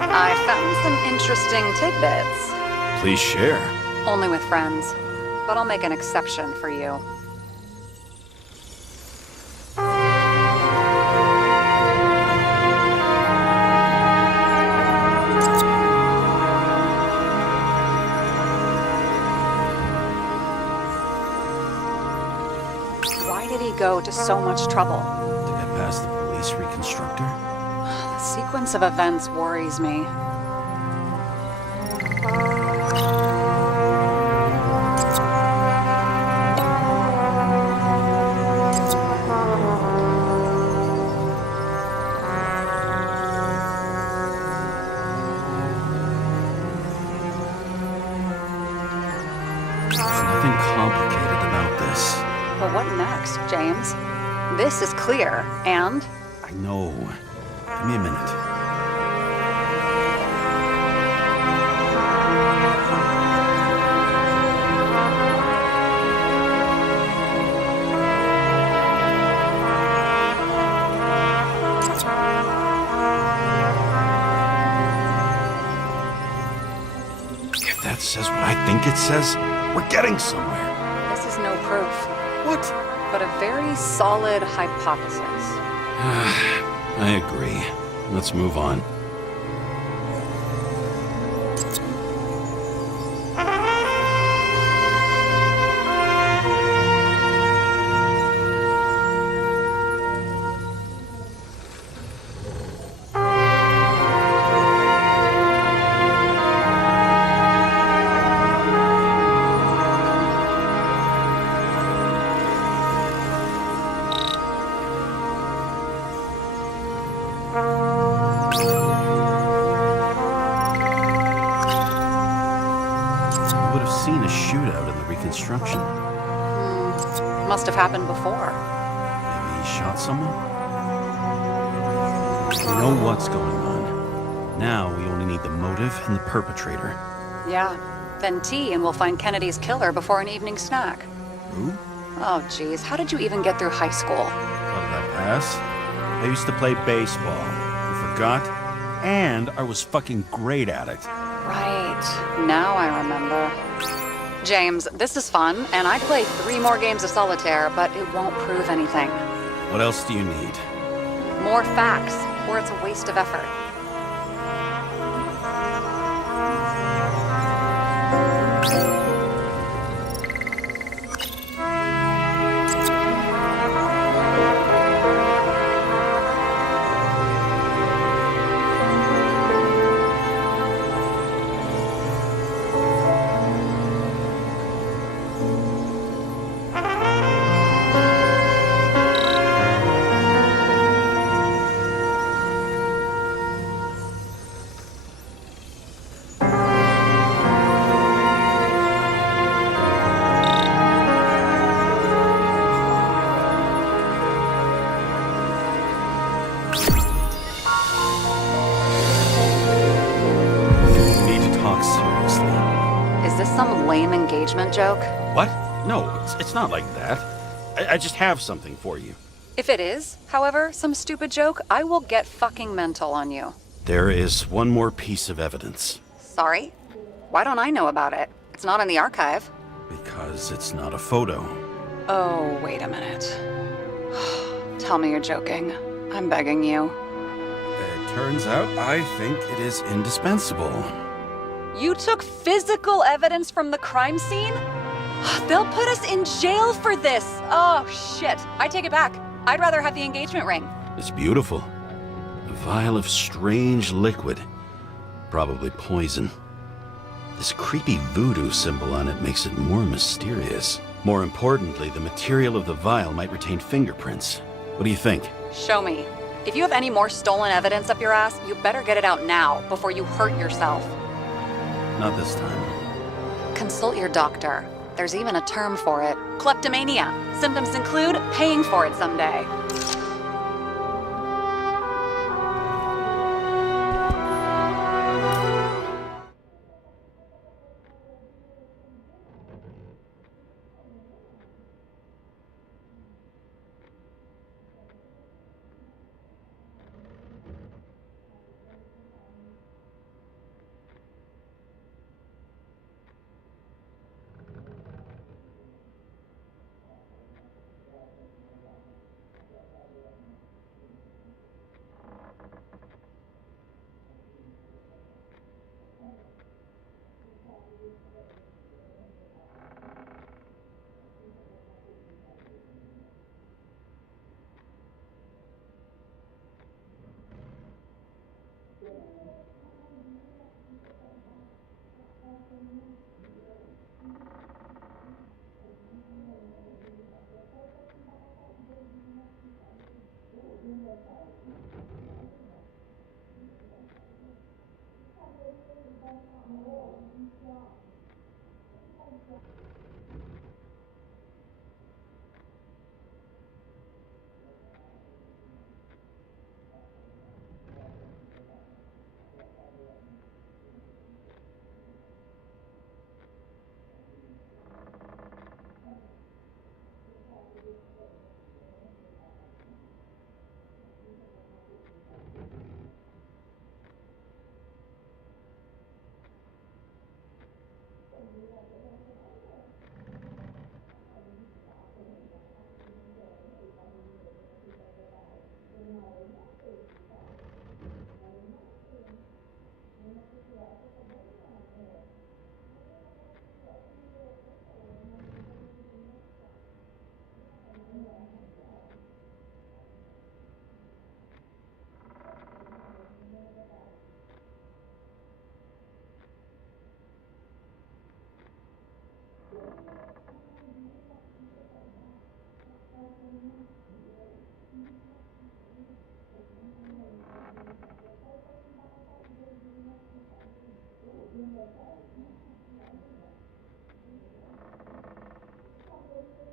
I found some interesting tidbits. Please share. Only with friends. But I'll make an exception for you. Why did he go to so much trouble? To get past the police reconstructor? The sequence of events worries me. There's nothing complicated about this. But what next, James? This is clear, and I know. Give me a minute. If that says what I think it says, we're getting somewhere. this is no proof, What? but a very solid hypothesis. I agree. Let's move on. I would have seen a shootout in the reconstruction. Must have happened before. Maybe he shot someone? We know what's going on. Now we only need the motive and the perpetrator. Yeah. Then tea and we'll find Kennedy's killer before an evening snack. Who? Oh, geez. How did you even get through high school? How did that pass? I used to play baseball. You forgot? And I was fucking great at it. Right. Now I remember. James, this is fun, and I'd play 3 more games of solitaire, but it won't prove anything. What else do you need? More facts, or it's a waste of effort. joke? What? No, it's not like that. I just have something for you. If it is, however, some stupid joke, I will get fucking mental on you. There is one more piece of evidence. Sorry? Why don't I know about it? It's not in the archive. Because it's not a photo. Oh, wait a minute. Tell me you're joking. I'm begging you. It turns out I think it is indispensable. You took physical evidence from the crime scene? They'll put us in jail for this. Oh, shit. I take it back. I'd rather have the engagement ring. It's beautiful. A vial of strange liquid. Probably poison. This creepy voodoo symbol on it makes it more mysterious. More importantly, the material of the vial might retain fingerprints. What do you think? Show me. If you have any more stolen evidence up your ass, you better get it out now before you hurt yourself. Not this time. Consult your doctor. There's even a term for it. Kleptomania. Symptoms include paying for it someday.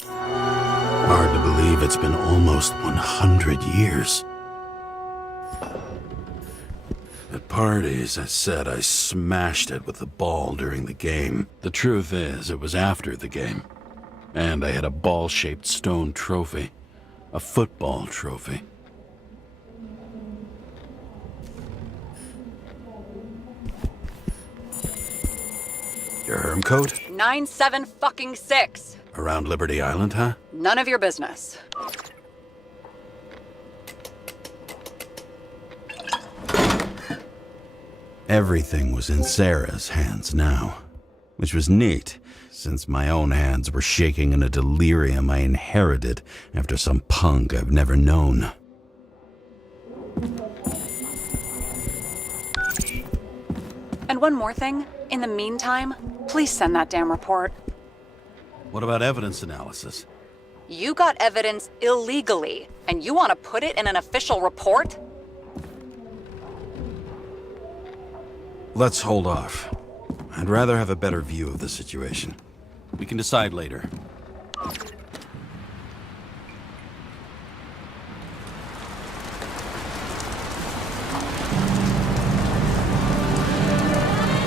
Hard to believe it's been almost 100 years. At parties, I said I smashed it with the ball during the game. The truth is, it was after the game. And I had a ball-shaped stone trophy. A football trophy. Your herm coat? 97-fucking-6. Around Liberty Island, huh? None of your business. Everything was in Sarah's hands now, which was neat, since my own hands were shaking in a delirium I inherited after some punk I've never known. And one more thing. In the meantime, please send that damn report. What about evidence analysis? You got evidence illegally, and you want to put it in an official report? Let's hold off. I'd rather have a better view of the situation. We can decide later.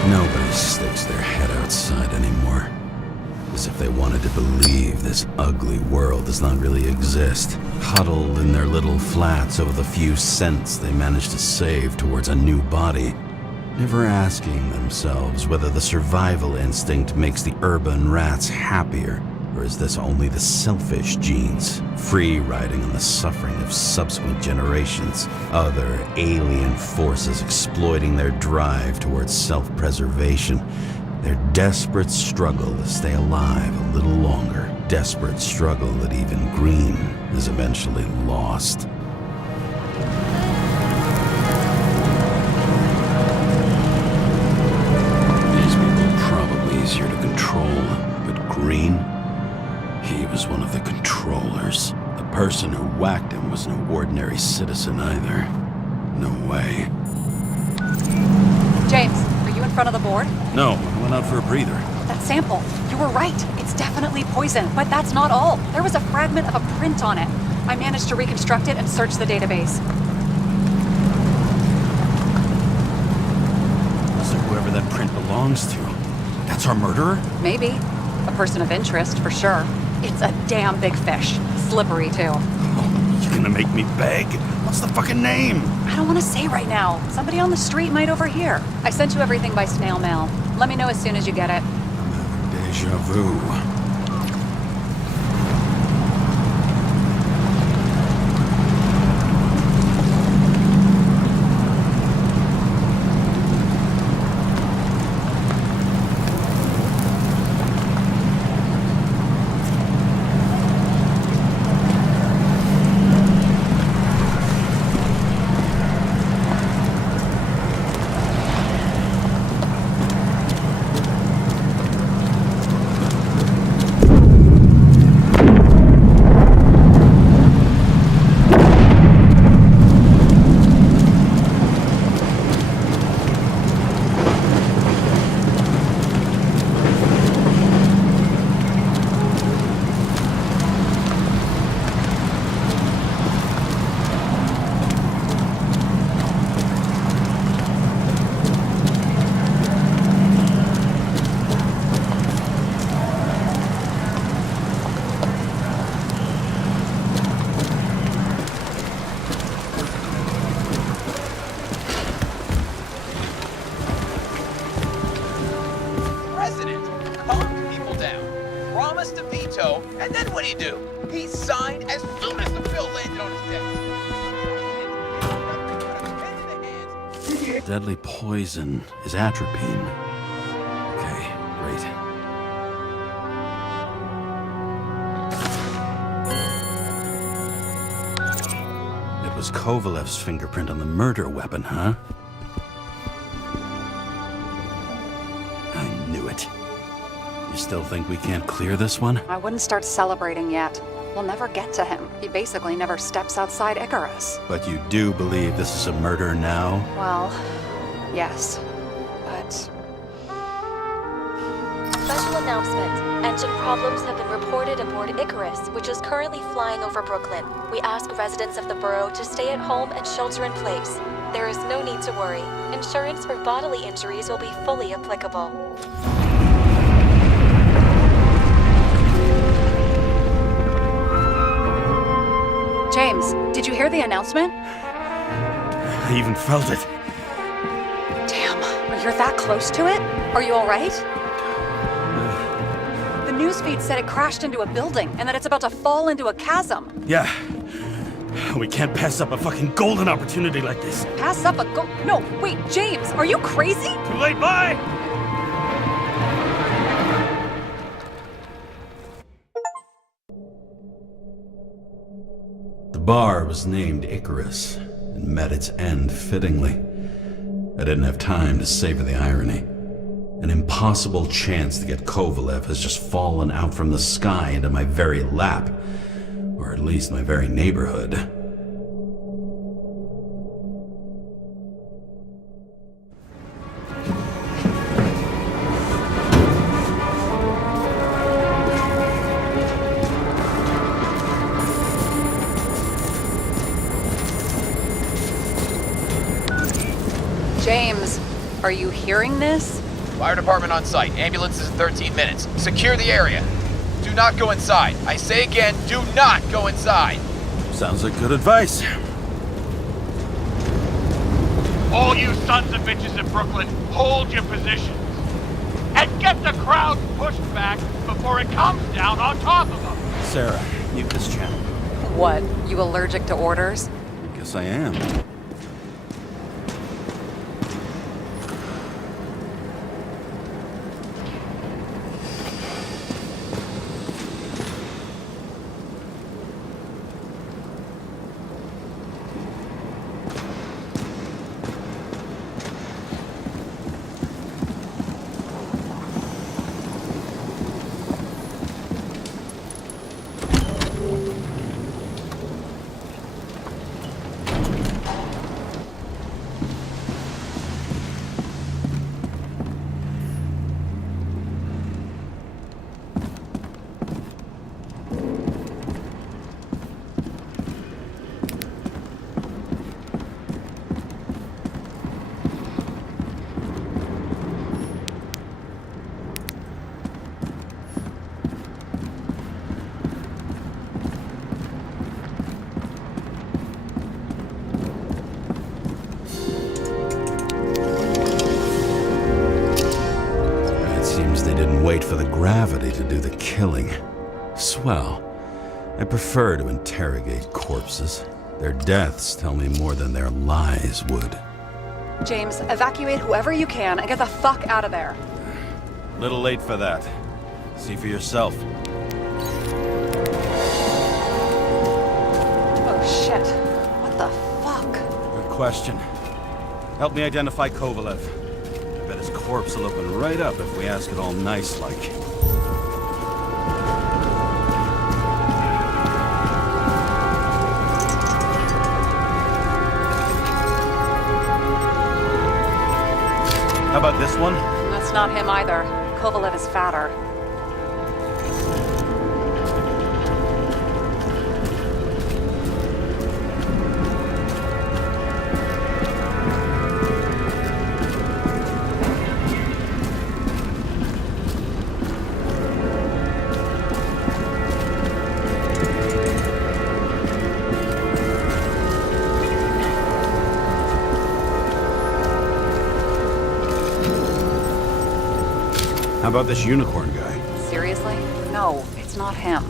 Nobody sticks their head outside anymore. As if believe this ugly world does not really exist, huddled in their little flats over the few cents they manage to save towards a new body, never asking themselves whether the survival instinct makes the urban rats happier, or is this only the selfish genes, free riding on the suffering of subsequent generations, other alien forces exploiting their drive towards self-preservation, their desperate struggle to stay alive a little longer, desperate struggle that even Green is eventually lost. These people are probably easier to control, but Green, he was one of the controllers. The person who whacked him was no ordinary citizen either. No way. James, are you in front of the board? No, I went out for a breather. That sample. You were right. It's definitely poison, but that's not all. There was a fragment of a print on it. I managed to reconstruct it and search the database. So whoever that print belongs to, that's our murderer? Maybe. A person of interest, for sure. It's a damn big fish. Slippery, too. Oh, you're gonna make me beg? What's the fucking name? I don't want to say right now. Somebody on the street might overhear. I sent you everything by snail mail. Let me know as soon as you get it. I'm having deja vu. And then what'd he do? He signed as soon as the bill landed on his desk. Deadly poison is atropine. Okay, great. It was Kovalev's fingerprint on the murder weapon, huh? I knew it. You still think we can't clear this one? I wouldn't start celebrating yet. We'll never get to him. He basically never steps outside Icarus. But you do believe this is a murder now? Well, yes. But... Special announcement. Engine problems have been reported aboard Icarus, which is currently flying over Brooklyn. We ask residents of the borough to stay at home and shelter in place. There is no need to worry. Insurance for bodily injuries will be fully applicable. James, did you hear the announcement? I even felt it. Damn, you're that close to it? Are you all right? The newsfeed said it crashed into a building and that it's about to fall into a chasm. Yeah. We can't pass up a fucking golden opportunity like this. Pass up a No, wait, James, are you crazy? Too late, bye! The bar was named Icarus and met its end fittingly. I didn't have time to savor the irony. An impossible chance to get Kovalev has just fallen out from the sky into my very lap, or at least my very neighborhood. James, are you hearing this? Fire department on site. Ambulances in 13 minutes. Secure the area. Do not go inside. I say again, do not go inside. Sounds like good advice. All you sons of bitches in Brooklyn, hold your positions. And get the crowd pushed back before it comes down on top of them. Sarah, mute this channel. What? You allergic to orders? Guess I am. Wait for the gravity to do the killing. Swell. I prefer to interrogate corpses. Their deaths tell me more than their lies would. James, evacuate whoever you can and get the fuck out of there. Little late for that. See for yourself. Oh shit. What the fuck? Good question. Help me identify Kovalev. I bet his corpse will open right up if we ask it all nice-like. How about this one? That's not him either. Kovalev is fatter. How about this unicorn guy? Seriously? No, it's not him.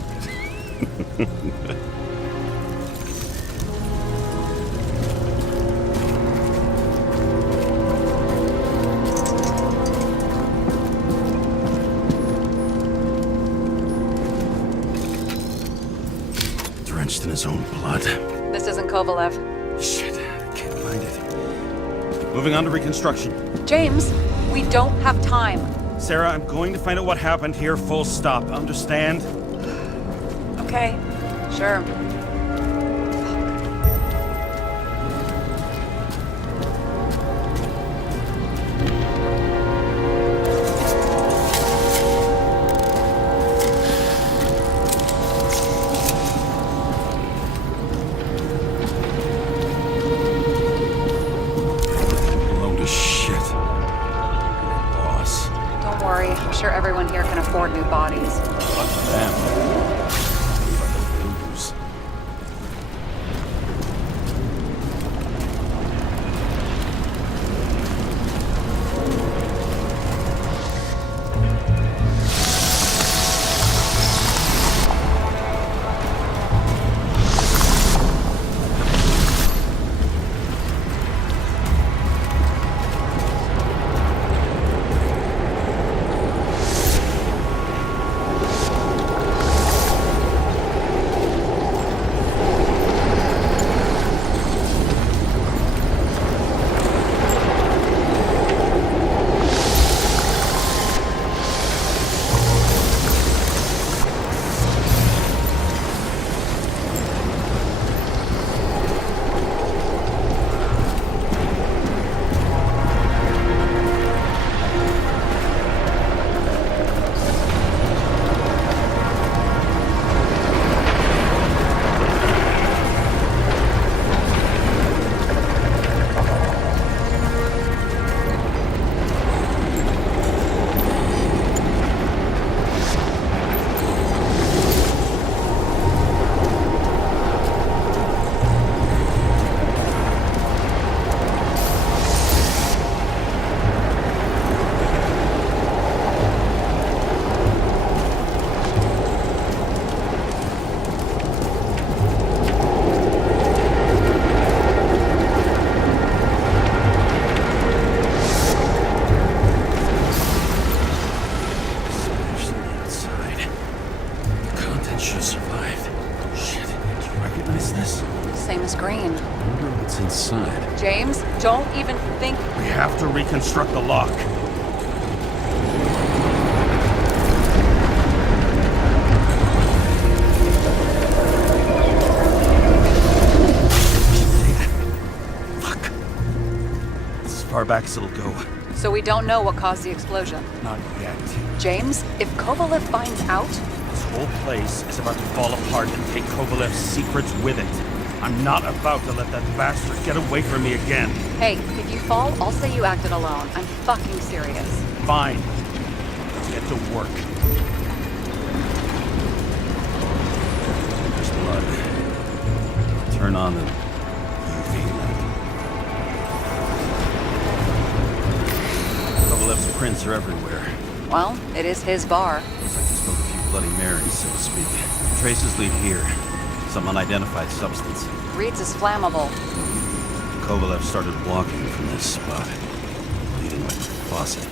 Drenched in his own blood. This isn't Kovalev. Shit, I can't find it. Moving on to reconstruction. James, we don't have time. Sarah, I'm going to find out what happened here, full stop. Understand? Okay, sure. Load of shit. Boss. Don't worry, I'm sure everyone here can afford new bodies. Fuck them. What about the booze? this? Same as Green. I wonder what's inside. James, don't even think. We have to reconstruct the lock. Fuck. It's as far back as it'll go. So we don't know what caused the explosion. Not yet. James, if Kovalev finds out, This whole place is about to fall apart and take Kovalev's secrets with it. I'm not about to let that bastard get away from me again. hey, if you fall, I'll say you acted alone. I'm fucking serious. Fine. Let's get to work. There's blood. Turn on the UV lamp. Kovalev's prints are everywhere. Well, it is his bar. Looks like he spoke a few Bloody Marys, so to speak. Traces lead here. Some unidentified substance. Reeds is flammable. Kovalev started walking from this spot, bleeding like a faucet.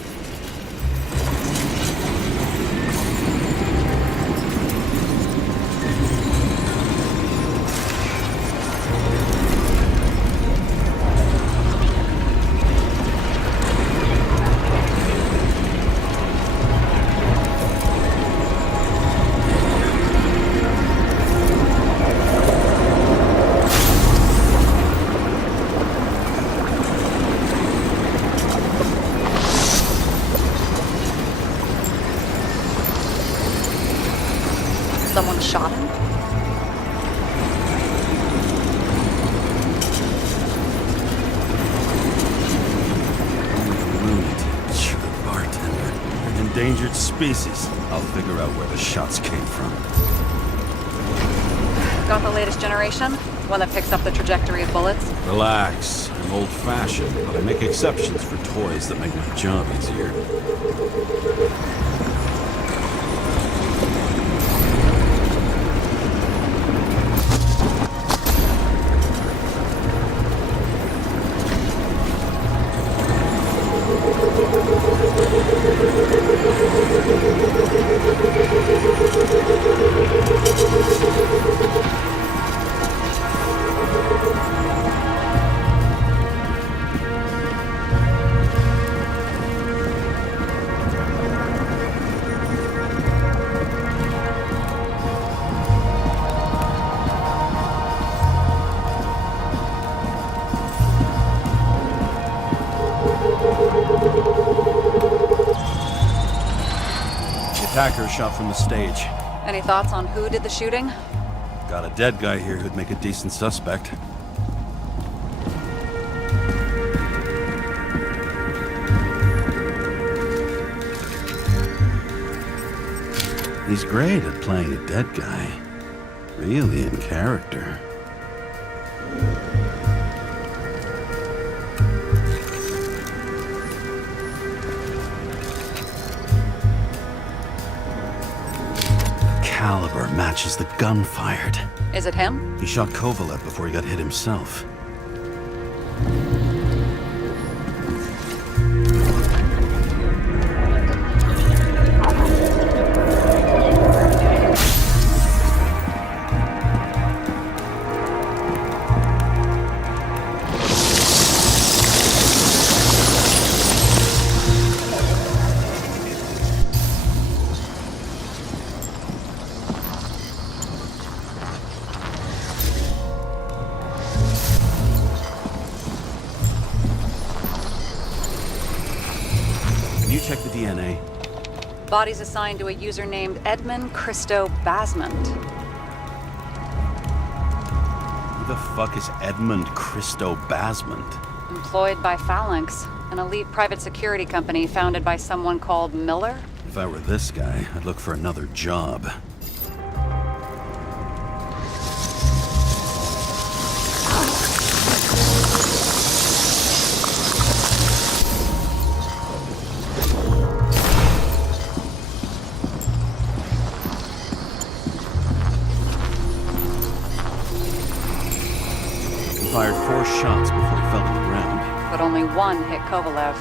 Someone shot him? Lunatic, sugar bartender. An endangered species. I'll figure out where the shots came from. Got the latest generation? One that picks up the trajectory of bullets? Relax. I'm old-fashioned, but I make exceptions for toys that make my job easier. Attacker shot from the stage. Any thoughts on who did the shooting? Got a dead guy here who'd make a decent suspect. He's great at playing a dead guy. Really in character. Caliber matches the gun fired. Is it him? He shot Kovalev before he got hit himself. You check the DNA. Body's assigned to a user named Edmund Christo Basmond. Who the fuck is Edmund Christo Basmond? Employed by Phalanx, an elite private security company founded by someone called Miller. If I were this guy, I'd look for another job. He fired 4 shots before he fell to the ground. But only one hit Kovalev.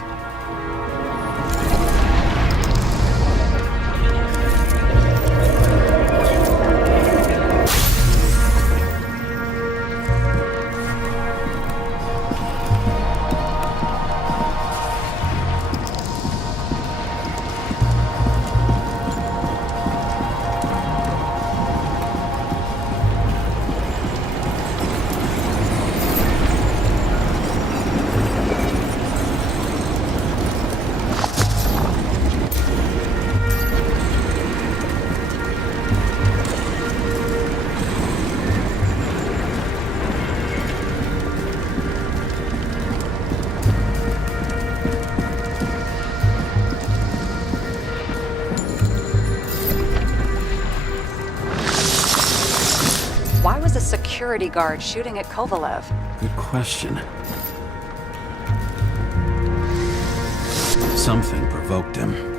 Why was a security guard shooting at Kovalev? Good question. Something provoked him.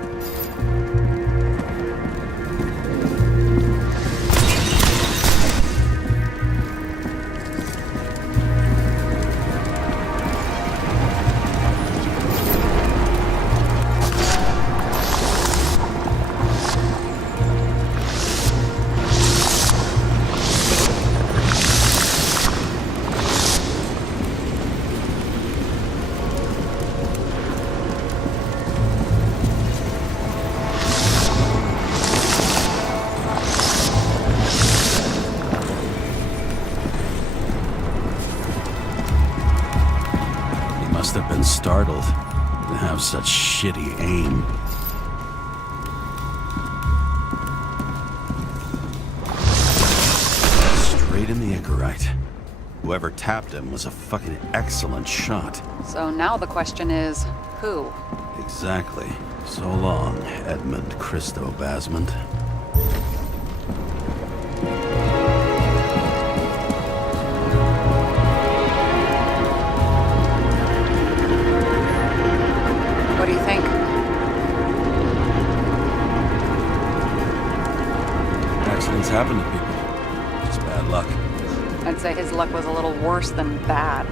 Must have been startled to have such shitty aim. Straight in the Icarite. Whoever tapped him was a fucking excellent shot. So now the question is, who? Exactly. So long, Edmund Christo Basment. What do you think? Accidents happen to people. Just bad luck. I'd say his luck was a little worse than bad.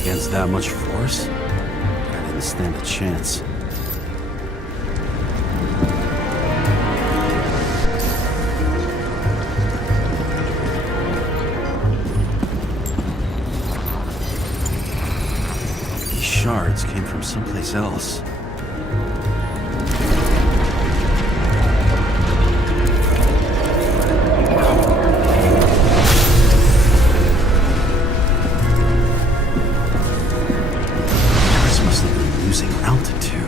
Against that much force? I didn't stand a chance. These shards came from someplace else. Losing altitude.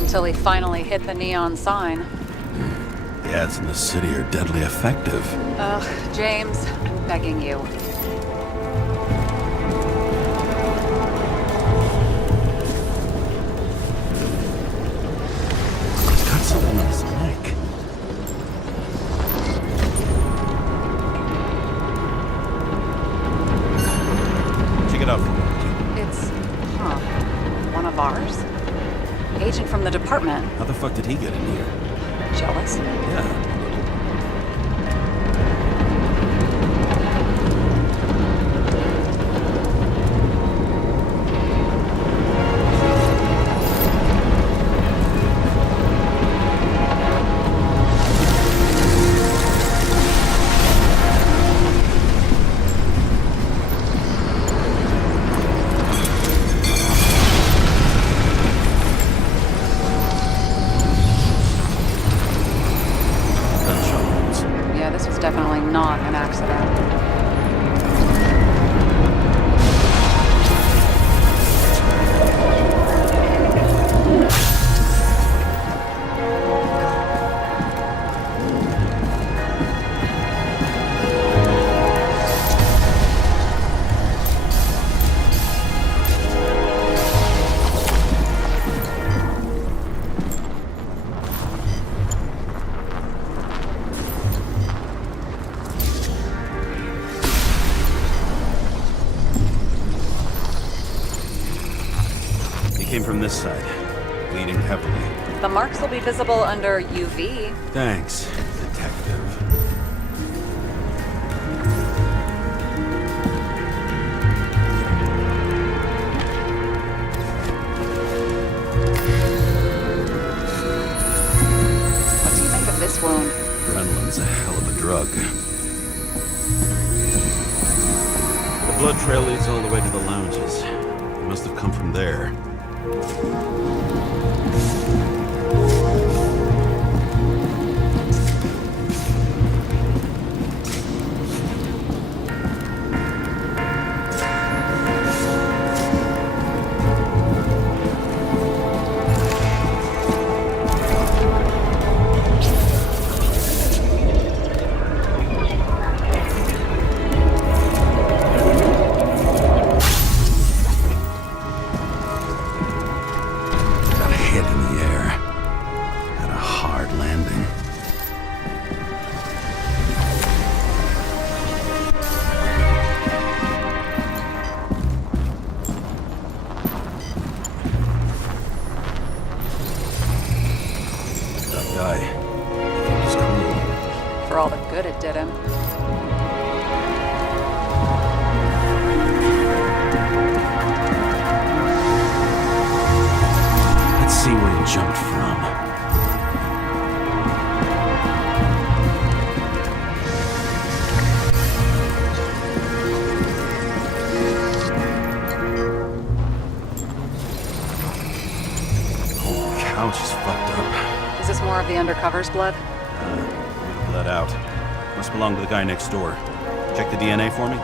Until he finally hit the neon sign. The ads in the city are deadly effective. Ugh, James, I'm begging you. Something on his neck. Check it out. It's, one of ours? Agent from the department. How the fuck did he get in here? Jealous? Yeah. Definitely not an accident. Came from this side, bleeding heavily. The marks will be visible under UV. Thanks, detective. What do you make of this wound? Adrenaline's a hell of a drug. Blood trail leads all the way to the lounges. It must have come from there. For all the good it did him. Let's see where he jumped from. Whole couch is fucked up. Is this more of the undercover's blood? Bled out. Must belong to the guy next door. Check the DNA for me?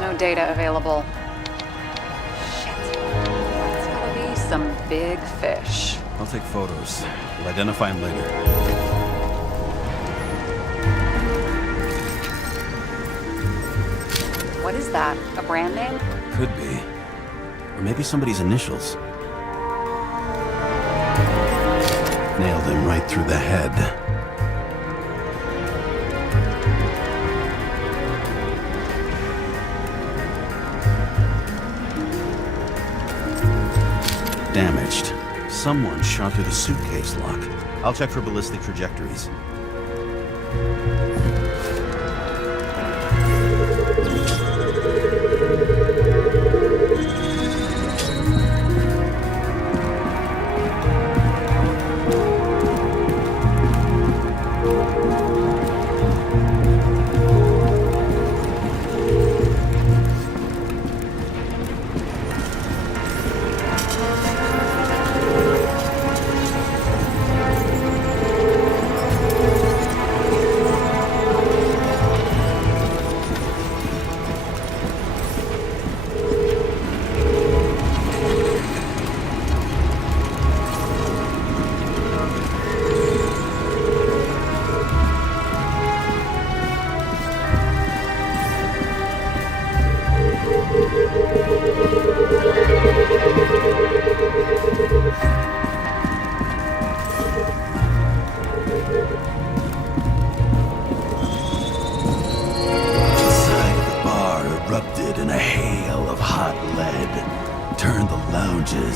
No data available. Shit. It's gotta be some big fish. I'll take photos. We'll identify him later. What is that? A brand name? Could be. Or maybe somebody's initials. Nailed him right through the head. Damaged. Someone shot through the suitcase lock. I'll check for ballistic trajectories.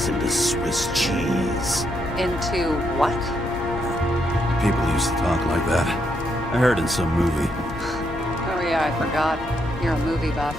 Into Swiss cheese. Into what? People used to talk like that. I heard in some movie. Oh yeah, I forgot. You're a movie buff.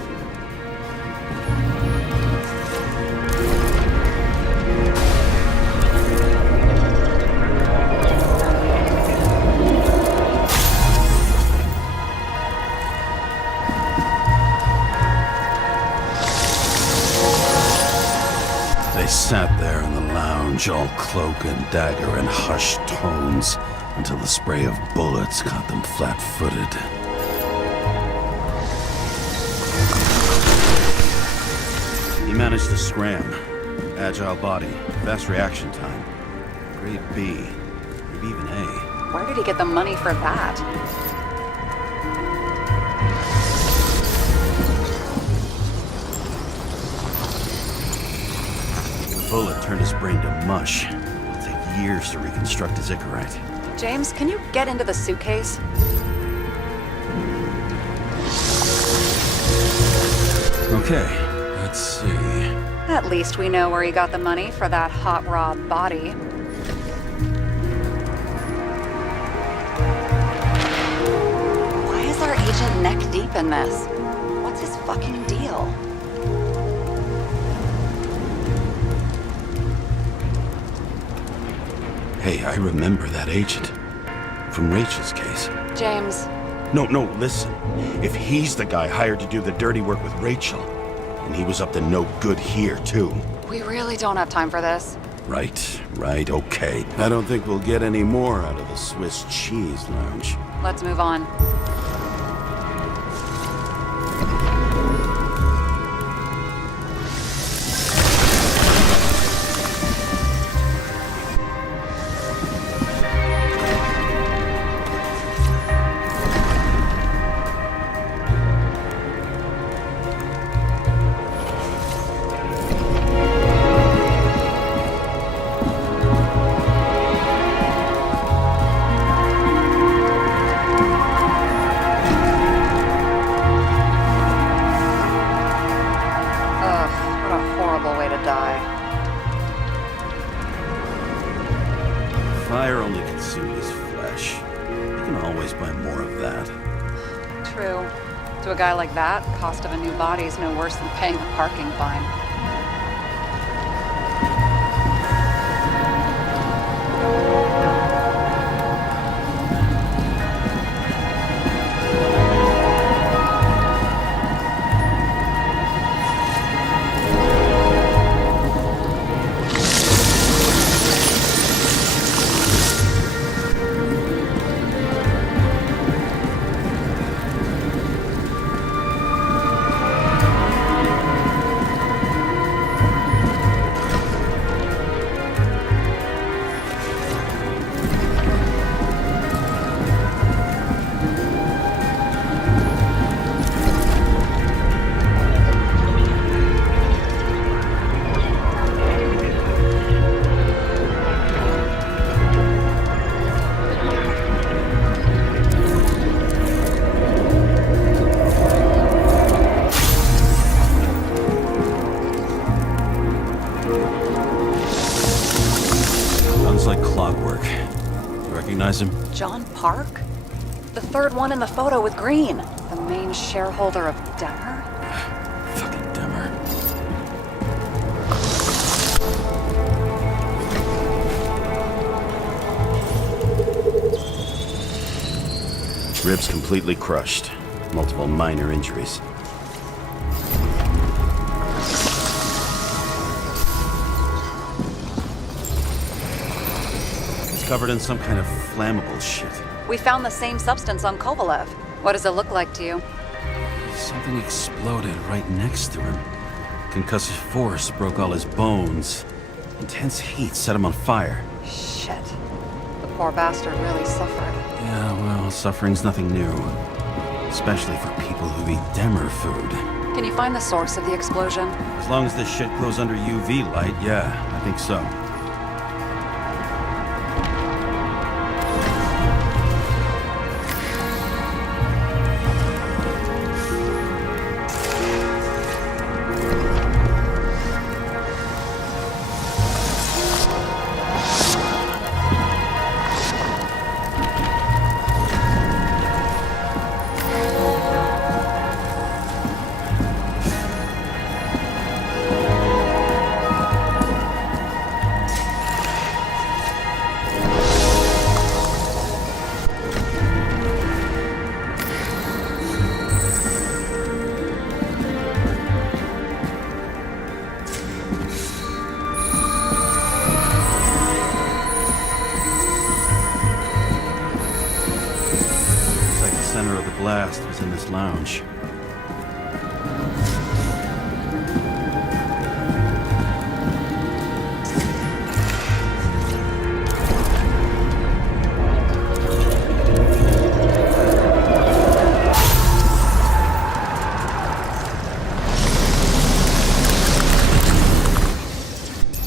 They sat there in the lounge, all cloak and dagger and hushed tones, until the spray of bullets caught them flat-footed. He managed to scram. Agile body, fast reaction time. Grade B, maybe even A. Where did he get the money for that? Bullet turned his brain to mush. It'll take years to reconstruct his Icarite. James, can you get into the suitcase? Okay, let's see. At least we know where he got the money for that hot rod body. Why is our agent neck deep in this? What's his fucking deal? Hey, I remember that agent. From Rachel's case. James, No, listen. If he's the guy hired to do the dirty work with Rachel, and he was up to no good here, too. We really don't have time for this. Right, okay. I don't think we'll get any more out of the Swiss Cheese Lounge. Let's move on. Fire only consumed his flesh. You can always buy more of that. True. To a guy like that, cost of a new body is no worse than paying a parking fine. Like clockwork. You recognize him? John Park? The third one in the photo with Green. The main shareholder of Denver? Fucking Demmer. Ribs completely crushed. Multiple minor injuries. Covered in some kind of flammable shit. We found the same substance on Kovalev. What does it look like to you? Something exploded right next to him. Concussive force broke all his bones. Intense heat set him on fire. Shit. The poor bastard really suffered. Yeah, well, suffering's nothing new. Especially for people who eat Demmer food. Can you find the source of the explosion? As long as this shit glows under UV light, yeah, I think so. Center of the blast was in this lounge.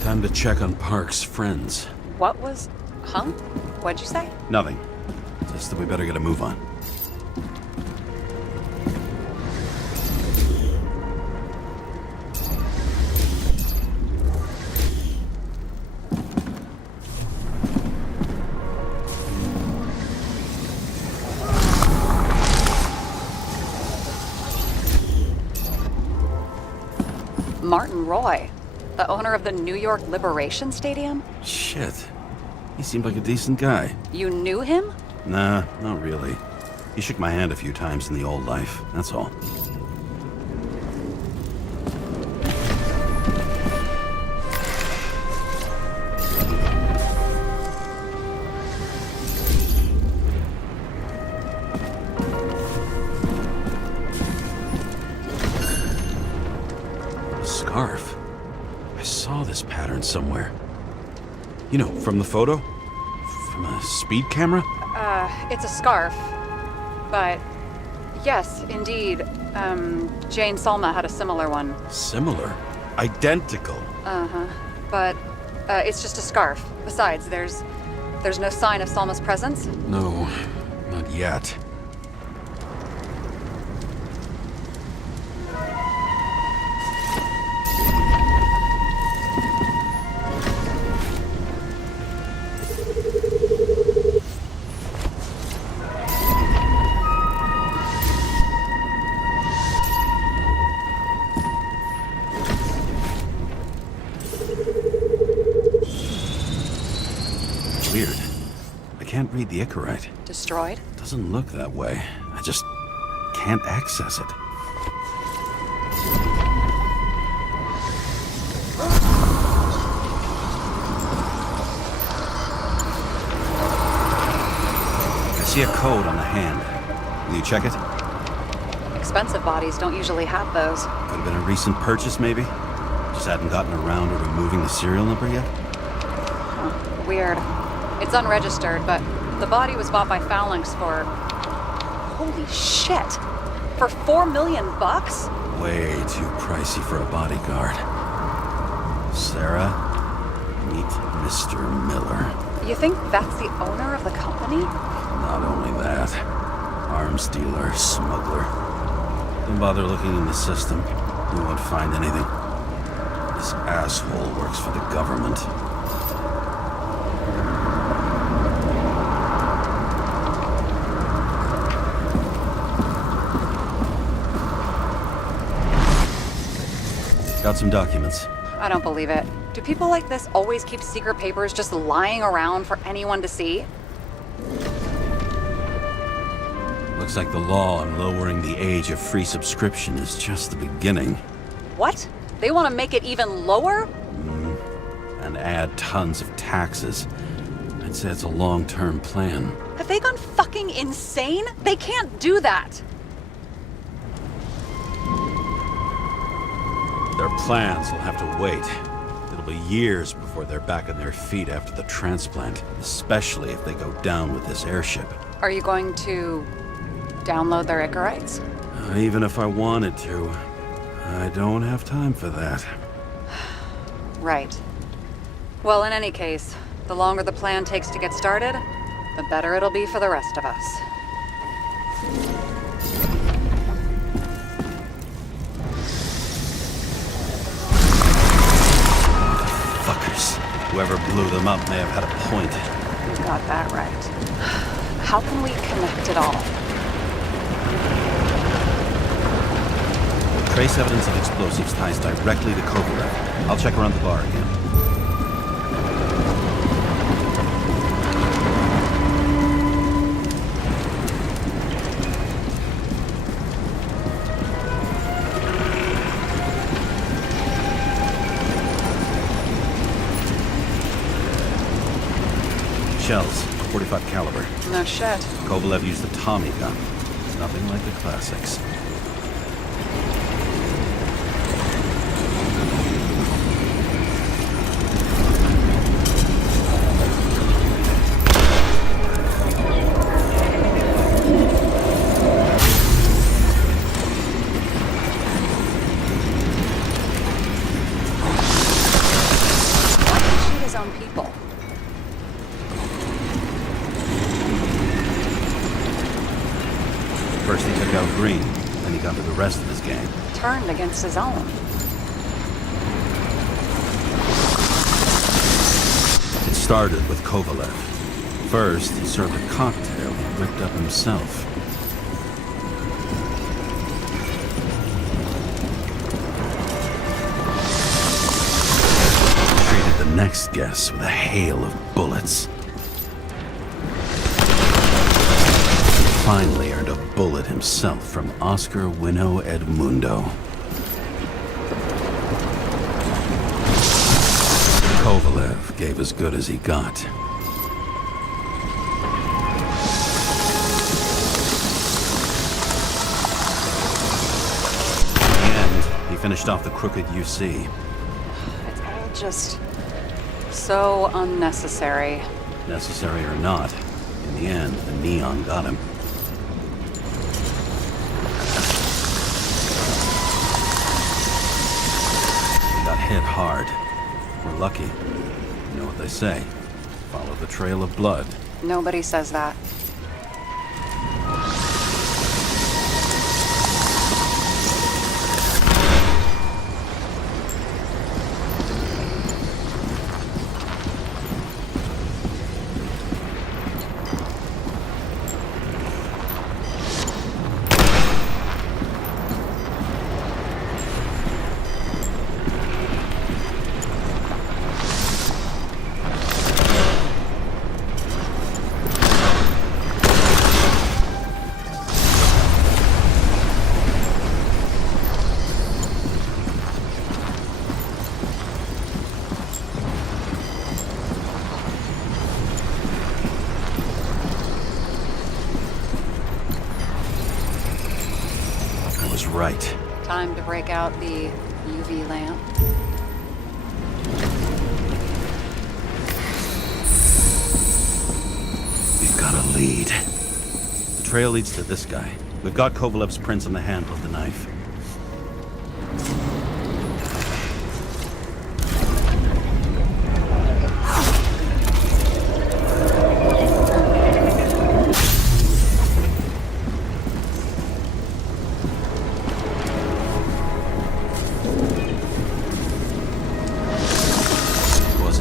Time to check on Park's friends. What was... Huh? What'd you say? Nothing. Just that we better get a move on. Martin Roy, the owner of the New York Liberation Stadium? Shit. He seemed like a decent guy. You knew him? Nah, not really. He shook my hand a few times in the old life, that's all. A scarf. I saw this pattern somewhere. You know, from the photo? From a speed camera? It's a scarf. But, yes, indeed, Jane Salma had a similar one. Similar? Identical? Uh-huh. But, it's just a scarf. Besides, there's no sign of Salma's presence. No, not yet. Weird. I can't read the Icarite. Destroyed? Doesn't look that way. I just can't access it. I see a code on the hand. Will you check it? Expensive bodies don't usually have those. Could have been a recent purchase, maybe? Just hadn't gotten around to removing the serial number yet? Weird. It's unregistered, but the body was bought by Phalanx for... Holy shit! For $4 million bucks? Way too pricey for a bodyguard. Sarah, meet Mr. Miller. You think that's the owner of the company? Not only that, arms dealer, smuggler. Don't bother looking in the system. You won't find anything. This asshole works for the government. Got some documents. I don't believe it. Do people like this always keep secret papers just lying around for anyone to see? Looks like the law on lowering the age of free subscription is just the beginning. What? They want to make it even lower? And add tons of taxes. I'd say it's a long-term plan. Have they gone fucking insane? They can't do that! Their plans will have to wait. It'll be years before they're back on their feet after the transplant, especially if they go down with this airship. Are you going to download their Icarites? Even if I wanted to, I don't have time for that. Right. Well, in any case, the longer the plan takes to get started, the better it'll be for the rest of us. Fuckers. Whoever blew them up may have had a point. You got that right. How can we connect it all? Trace evidence of explosives ties directly to Kovalev. I'll check around the bar again. Shells, 45 caliber. No shit. Kovalev used the Tommy gun. Nothing like the classics. Why did he shoot his own people? First he took out Green, then he got to the rest of his gang. Turned against his own. It started with Kovalev. First, he served a cocktail he whipped up himself. Treated the next guest with a hail of bullets. finally earned a bullet himself from Oscar Winnow Edmundo. Kovalev gave as good as he got. In the end, he finished off the crooked UC. It's all just so unnecessary. Necessary or not, in the end, the neon got him. He got hit hard. We're lucky. You know what they say. Follow the trail of blood. Nobody says that. Right. Time to break out the UV lamp. We've got a lead. The trail leads to this guy. We've got Kovalev's prints on the handle of the knife.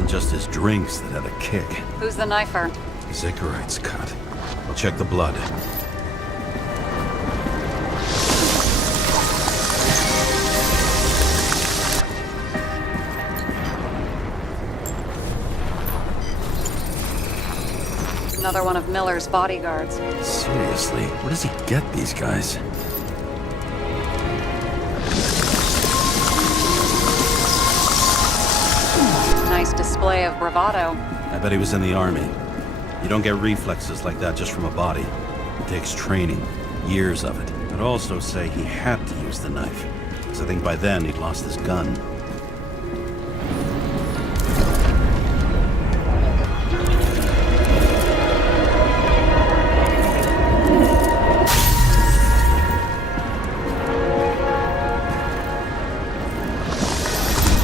Just his drinks that had a kick. Who's the knifer? Zicharites cut. I'll check the blood. Another one of Miller's bodyguards. Seriously, where does he get these guys? Nice display of bravado. I bet he was in the army. You don't get reflexes like that just from a body. It takes training, years of it. I'd also say he had to use the knife, because I think by then he'd lost his gun.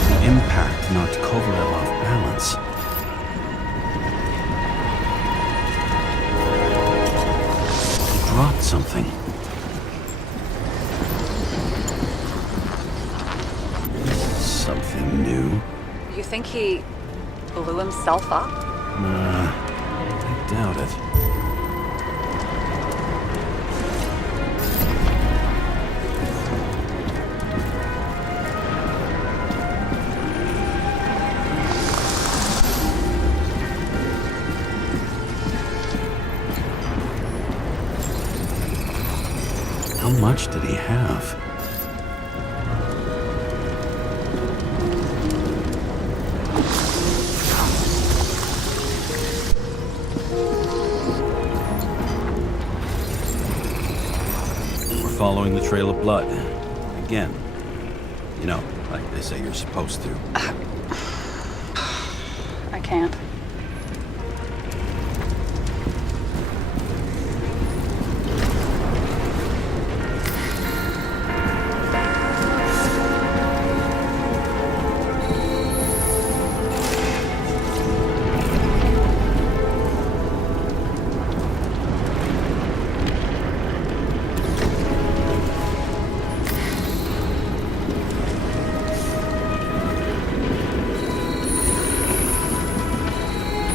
The impact knocked Kovalev off balance. Dropped something. Something new? You think he blew himself up? Nah, I doubt it. How much did he have? We're following the trail of blood. Again. You know, like they say you're supposed to. I can't.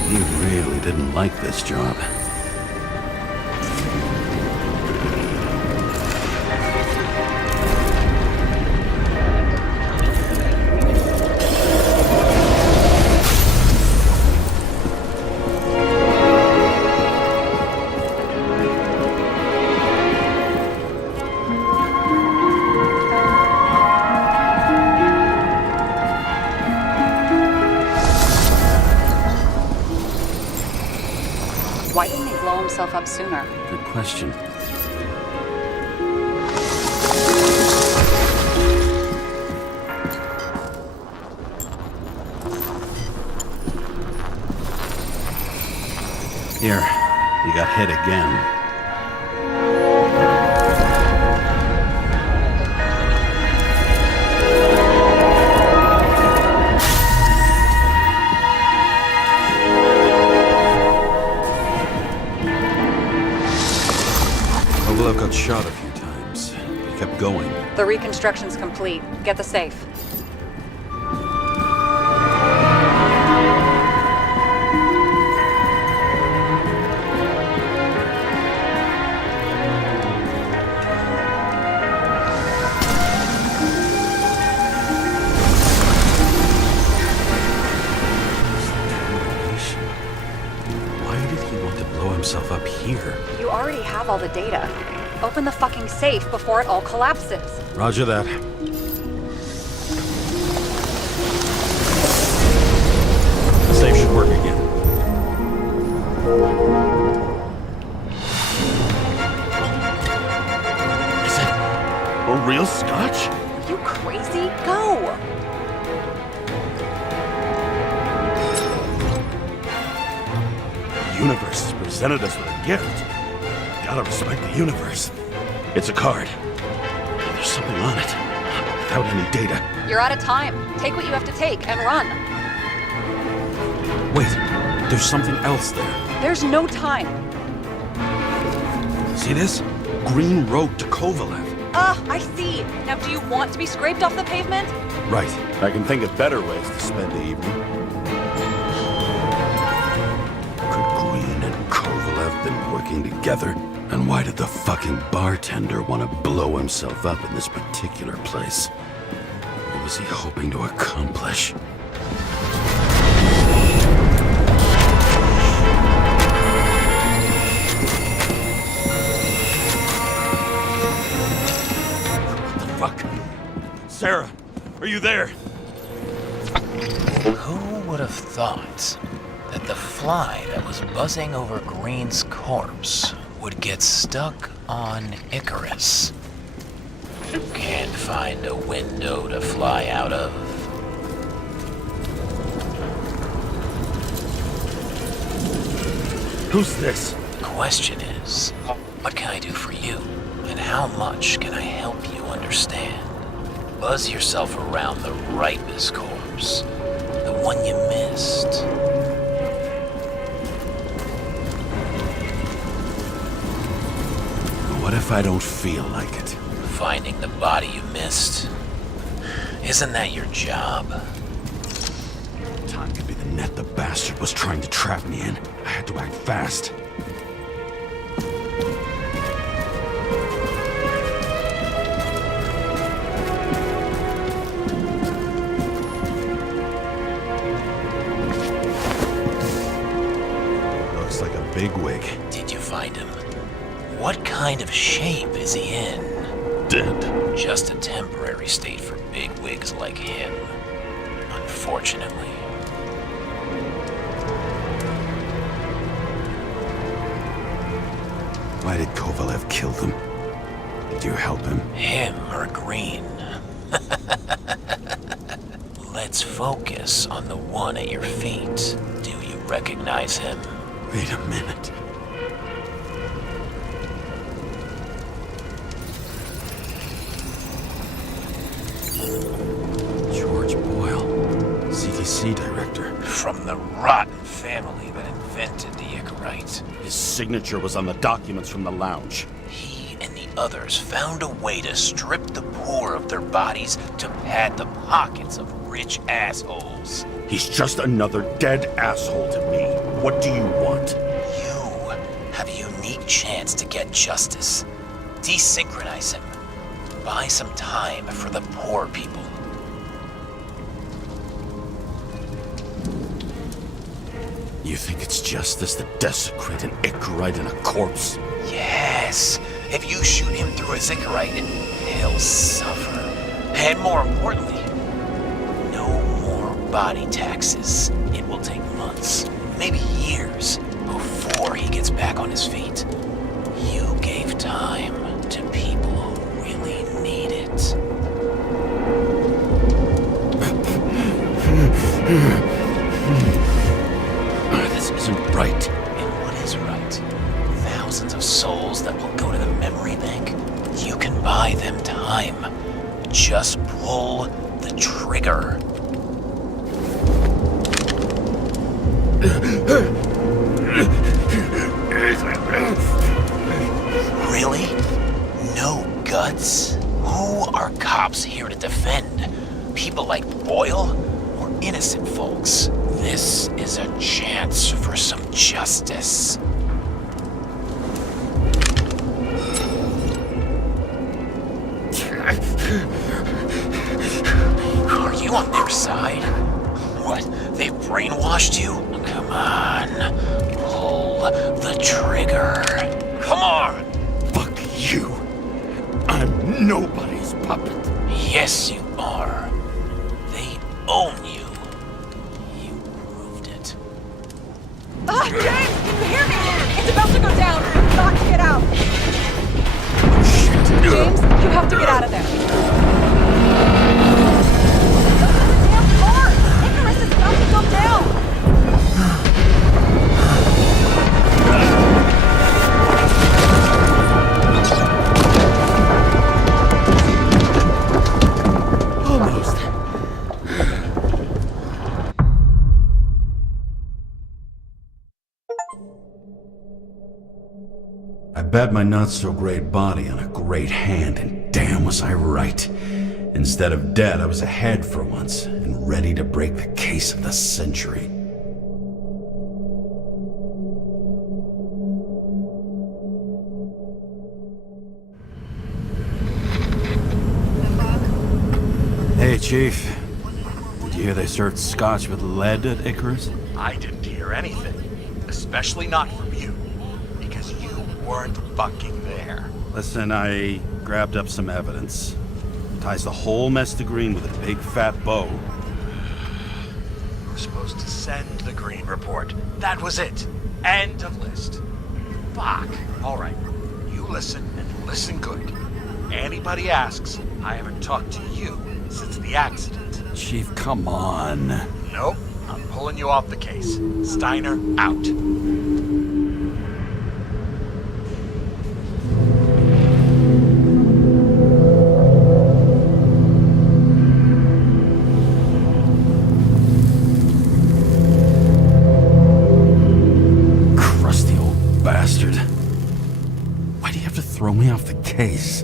He really didn't like this job. himself up sooner? Good question. Here, you got hit again. Kovalev got shot a few times. He kept going. The reconstruction's complete. Get the safe. Himself up here. You already have all the data. Open the fucking safe before it all collapses. Roger that. The safe should work again. Is it a real scotch? Are you crazy? Go! The universe has presented us with a gift. Gotta respect the universe. It's a card. There's something on it. Without any data. You're out of time. Take what you have to take and run. Wait, there's something else there. There's no time. See this? Green road to Kovalev. I see. Now, do you want to be scraped off the pavement? Right. I can think of better ways to spend the evening. Kovalev been working together? And why did the fucking bartender want to blow himself up in this particular place? What was he hoping to accomplish? What the fuck? Sarah, are you there? Who would have thought that the fly that was buzzing over Green's corpse would get stuck on Icarus? Can't find a window to fly out of. Who's this? The question is, what can I do for you? And how much can I help you understand? Buzz yourself around the Ripus corpse, the one you missed. What if I don't feel like it? Finding the body you missed? Isn't that your job? Time could be the net the bastard was trying to trap me in. I had to act fast. Looks like a bigwig. Did you find him? What kind of shape is he in? Dead. Just a temporary state for big wigs like him, unfortunately. Why did Kovalev kill them? Did you help him? Him or Green? Let's focus on the one at your feet. Do you recognize him? Wait a minute. CDC director. From the rotten family that invented the Icarite. His signature was on the documents from the lounge. He and the others found a way to strip the poor of their bodies to pad the pockets of rich assholes. He's just another dead asshole to me. What do you want? You have a unique chance to get justice. Desynchronize him. Buy some time for the poor people. You think it's justice to desecrate an Icarite and a corpse? Yes. If you shoot him through a Icarite, he'll suffer. And more importantly, no more body taxes. It will take months, maybe years, before he gets back on his feet. You gave time to people who really need it. This isn't right. And what is right? Thousands of souls that will go to the memory bank? You can buy them time. Just pull the trigger. Really? No guts? Who are cops here to defend? People like Boyle or innocent folks? This is a chance for some justice. Are you on their side? What? They've brainwashed you? Come on. Pull the trigger. Come on! Fuck you. I'm nobody's puppet. Yes, you are. They own you. You proved it. Ah, James, can you hear me? It's about to go down. You've got to get out. James, you have to get out of there. Look at the damn car. Icarus is about to go down. Almost. I bet my not-so-great body on a great hand, and damn was I right. Instead of dead, I was ahead for once, and ready to break the case of the century. Hey, Chief. Did you hear they served scotch with lead at Icarus? I didn't hear anything. Especially not from you. Because you weren't fucking there. Listen, I grabbed up some evidence. Ties the whole mess to green with a big fat bow. You were supposed to send the green report. That was it. End of list. Fuck. Alright. You listen, and listen good. Anybody asks, I haven't talked to you since the accident. Chief, come on. Nope. I'm pulling you off the case. Steiner, out. Crusty old bastard. Why do you have to throw me off the case?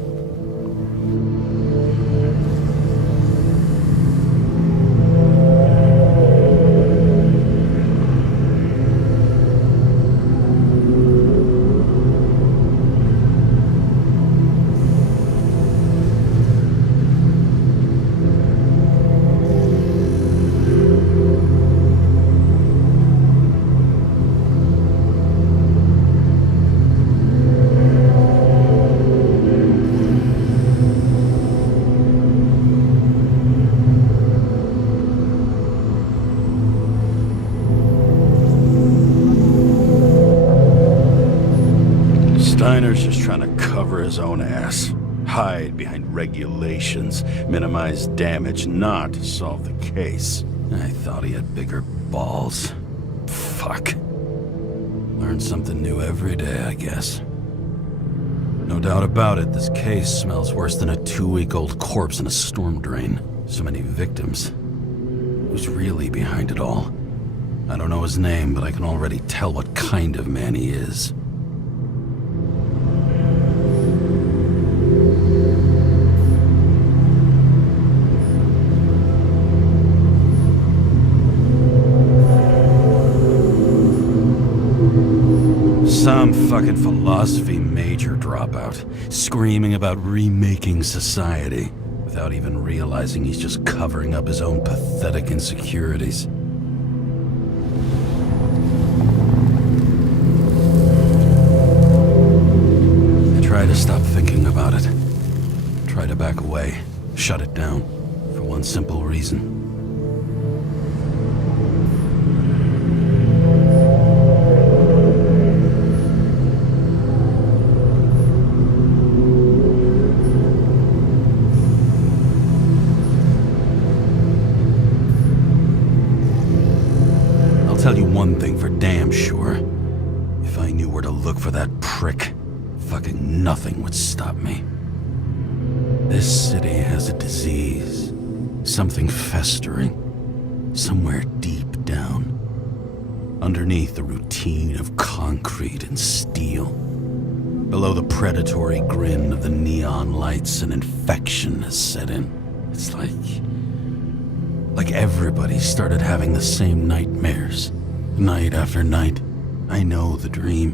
Steiner's just trying to cover his own ass. Hide behind regulations, minimize damage, not solve the case. I thought he had bigger balls. Fuck. Learn something new every day, I guess. No doubt about it, this case smells worse than a 2-week-old corpse in a storm drain. So many victims. Who's really behind it all? I don't know his name, but I can already tell what kind of man he is. Some fucking philosophy major dropout, screaming about remaking society, without even realizing he's just covering up his own pathetic insecurities. I try to stop thinking about it. Try to back away, shut it down, for one simple reason. tell you one thing for damn sure. If I knew where to look for that prick, fucking nothing would stop me. This city has a disease. Something festering. Somewhere deep down. Underneath the routine of concrete and steel. Below the predatory grin of the neon lights, an infection has set in. It's like everybody started having the same nightmares. Night after night. I know the dream.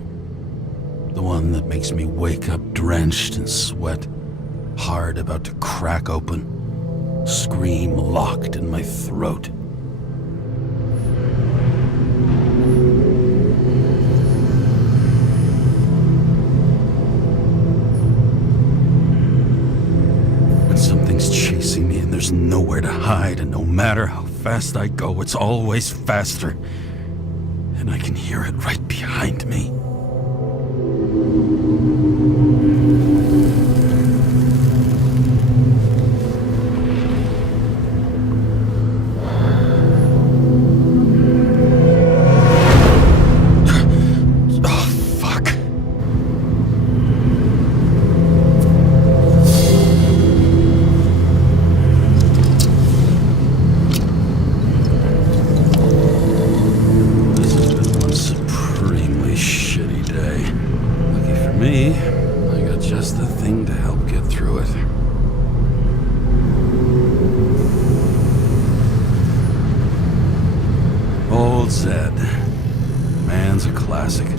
The one that makes me wake up drenched in sweat. Heart about to crack open. Scream locked in my throat. When something's chasing me and there's nowhere to hide, and no matter how fast I go, it's always faster. And I can hear it right behind me.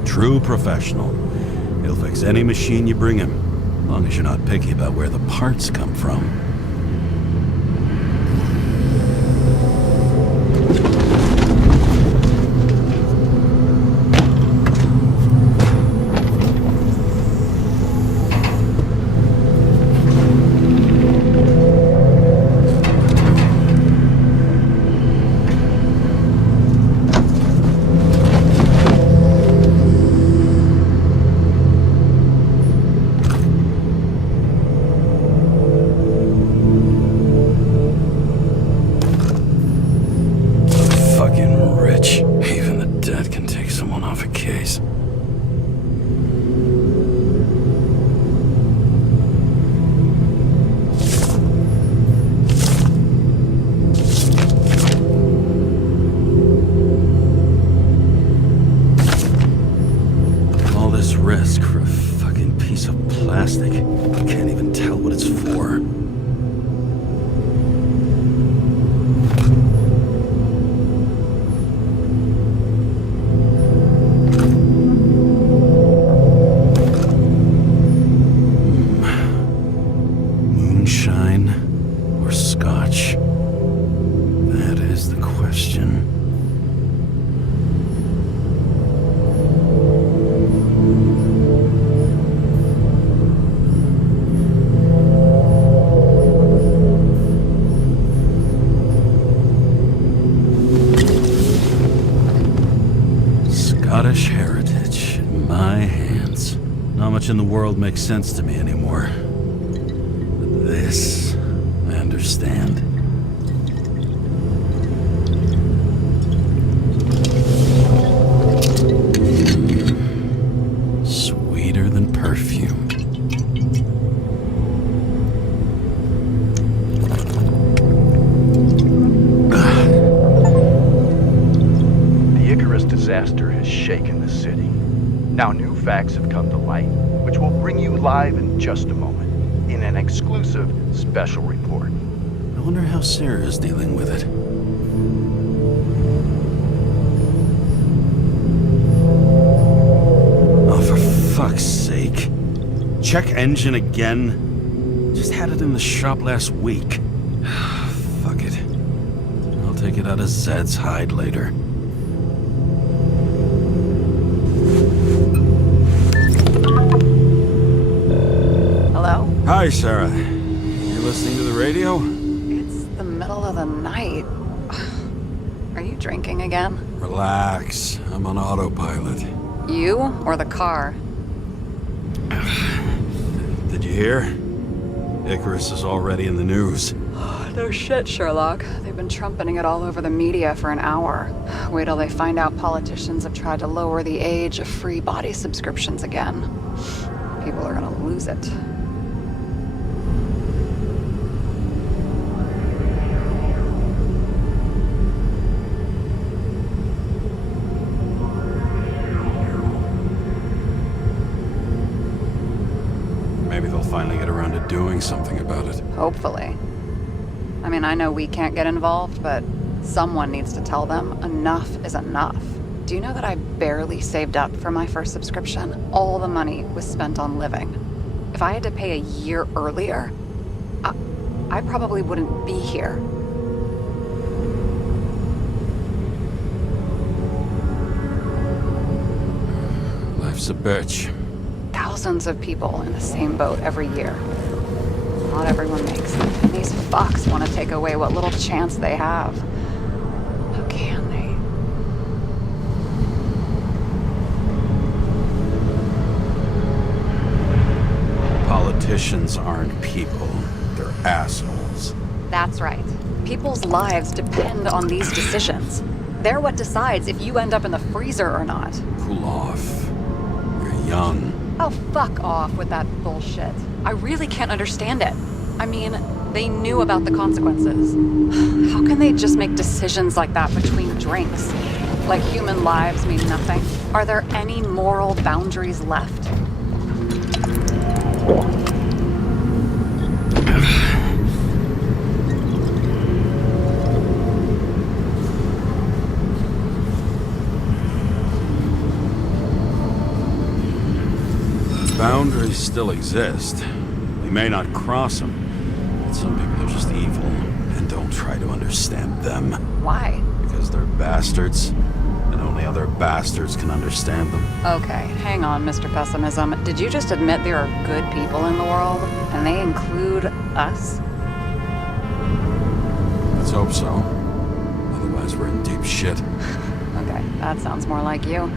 True professional. He'll fix any machine you bring him, as long as you're not picky about where the parts come from. Risk for a fucking piece of plastic. I can't even tell what it's for. Moonshine or scotch? That is the question. Scottish heritage in my hands. Not much in the world makes sense to me anymore. But this, I understand. Sweeter than perfume. Disaster has shaken the city. Now new facts have come to light, which we'll bring you live in just a moment, in an exclusive special report. I wonder how Sarah is dealing with it. Oh, for fuck's sake. Check engine again? Just had it in the shop last week. Fuck it. I'll take it out of Zed's hide later. Hi, Sarah. You listening to the radio? It's the middle of the night. Are you drinking again? Relax. I'm on autopilot. You or the car? Did you hear? Icarus is already in the news. No shit, Sherlock. They've been trumpeting it all over the media for an hour. Wait till they find out politicians have tried to lower the age of free body subscriptions again. People are gonna lose it. Maybe they'll finally get around to doing something about it. Hopefully. I mean, I know we can't get involved, but someone needs to tell them enough is enough. Do you know that I barely saved up for my first subscription? All the money was spent on living. If I had to pay a year earlier, I probably wouldn't be here. Life's a bitch. Thousands of people in the same boat every year. Not everyone makes it. And these fucks want to take away what little chance they have. How can they? Politicians aren't people. They're assholes. That's right. People's lives depend on these decisions. They're what decides if you end up in the freezer or not. Cool off. You're young. Oh, fuck off with that bullshit. I really can't understand it. I mean, they knew about the consequences. How can they just make decisions like that between drinks? Like human lives mean nothing? Are there any moral boundaries left? Boundaries still exist. We may not cross them, but some people are just evil and don't try to understand them. Why? Because they're bastards, and only other bastards can understand them. Okay, hang on, Mr. Pessimism. Did you just admit there are good people in the world? And they include us? Let's hope so. Otherwise, we're in deep shit. Okay, that sounds more like you.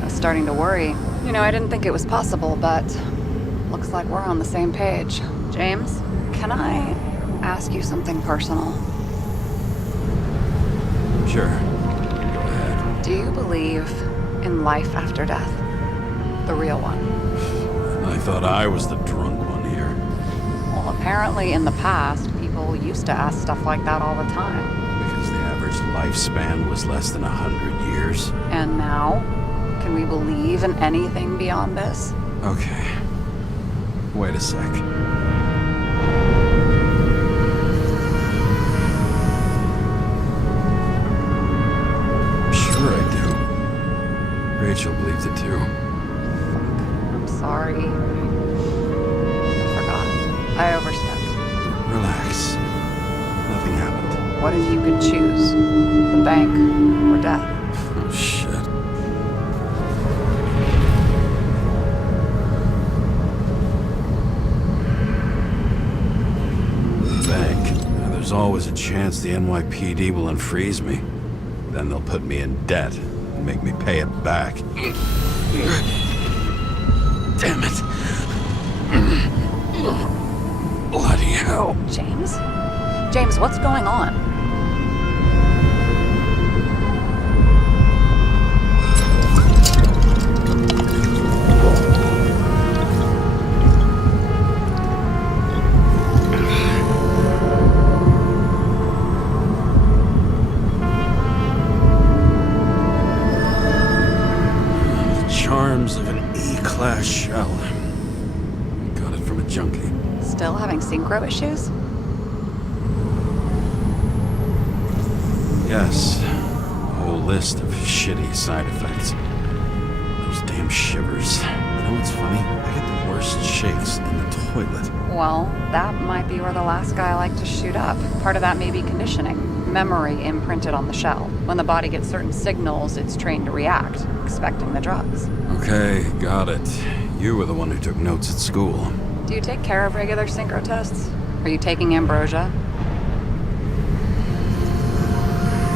I was starting to worry. You know, I didn't think it was possible, but looks like we're on the same page. James, can I ask you something personal? Sure. Go ahead. Do you believe in life after death? The real one? I thought I was the drunk one here. Well, apparently in the past, people used to ask stuff like that all the time. Because the average lifespan was less than 100 years. And now? Can we believe in anything beyond this? Okay. Wait a sec. Sure I do. Rachel believes it too. I'm sorry. I forgot. I overstepped. Relax. Nothing happened. What if you could choose? The bank or death? Oh, shit. There's always a chance the NYPD will unfreeze me. Then they'll put me in debt and make me pay it back. Damn it. Bloody hell. James? James, what's going on? Of an E-class shell. Got it from a junkie. Still having synchro issues? Yes. A whole list of shitty side effects. Those damn shivers. You know what's funny? I get the worst shakes in the toilet. Well, that might be where the last guy liked to shoot up. Part of that may be conditioning. Memory imprinted on the shell. When the body gets certain signals, it's trained to react, expecting the drugs. Okay, got it. You were the one who took notes at school. Do you take care of regular synchro tests? Are you taking ambrosia?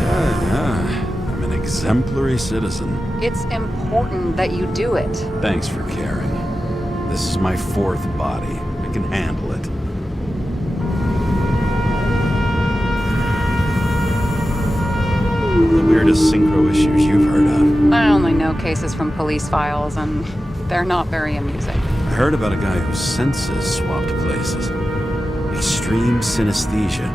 Yeah. I'm an exemplary citizen. It's important that you do it. Thanks for caring. This is my fourth body. I can handle it. The weirdest synchro issues you've heard of. I only know cases from police files, and they're not very amusing. I heard about a guy whose senses swapped places. Extreme synesthesia.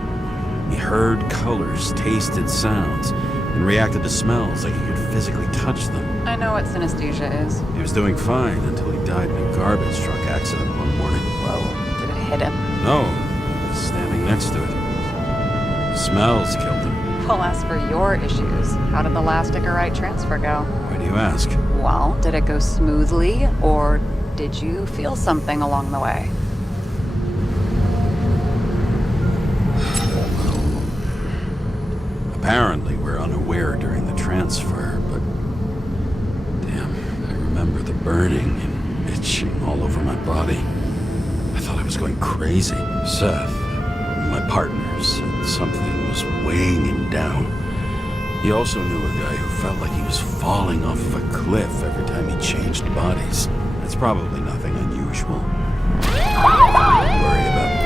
He heard colors, tasted sounds, and reacted to smells like he could physically touch them. I know what synesthesia is. He was doing fine until he died in a garbage truck accident one morning. Whoa, did it hit him? No, he was standing next to it. The smells killed him. Well, as for your issues, how did the last Icarite transfer go? Why do you ask? Well, did it go smoothly, or did you feel something along the way? Apparently, we're unaware during the transfer, but... Damn, I remember the burning and itching all over my body. I thought I was going crazy. Seth, my partner, said something was weighing him down. He also knew a guy who felt like he was falling off of a cliff every time he changed bodies. It's probably nothing unusual. Don't worry about it.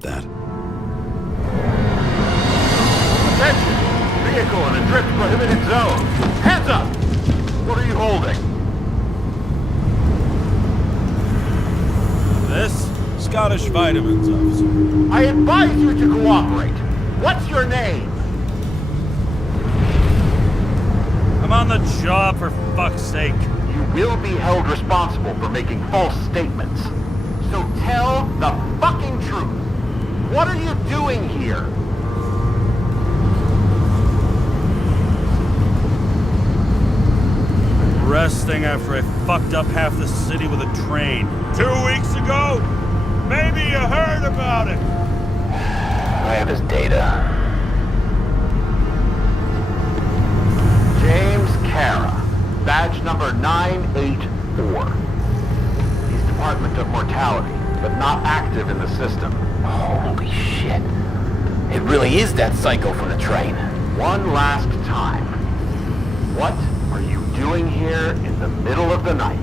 That. Attention! Vehicle in a drift prohibited zone. Hands up! What are you holding? This? Scottish Vitamins, officer. I advise you to cooperate. What's your name? I'm on the job, for fuck's sake. You will be held responsible for making false statements. So tell the fucking truth. What are you doing here? Resting after I fucked up half the city with a train. 2 weeks ago? Maybe you heard about it. I have his data. James Kara, badge number 984. He's Department of Mortality, but not active in the system. Holy shit. It really is that psycho from the train. One last time. What are you doing here in the middle of the night?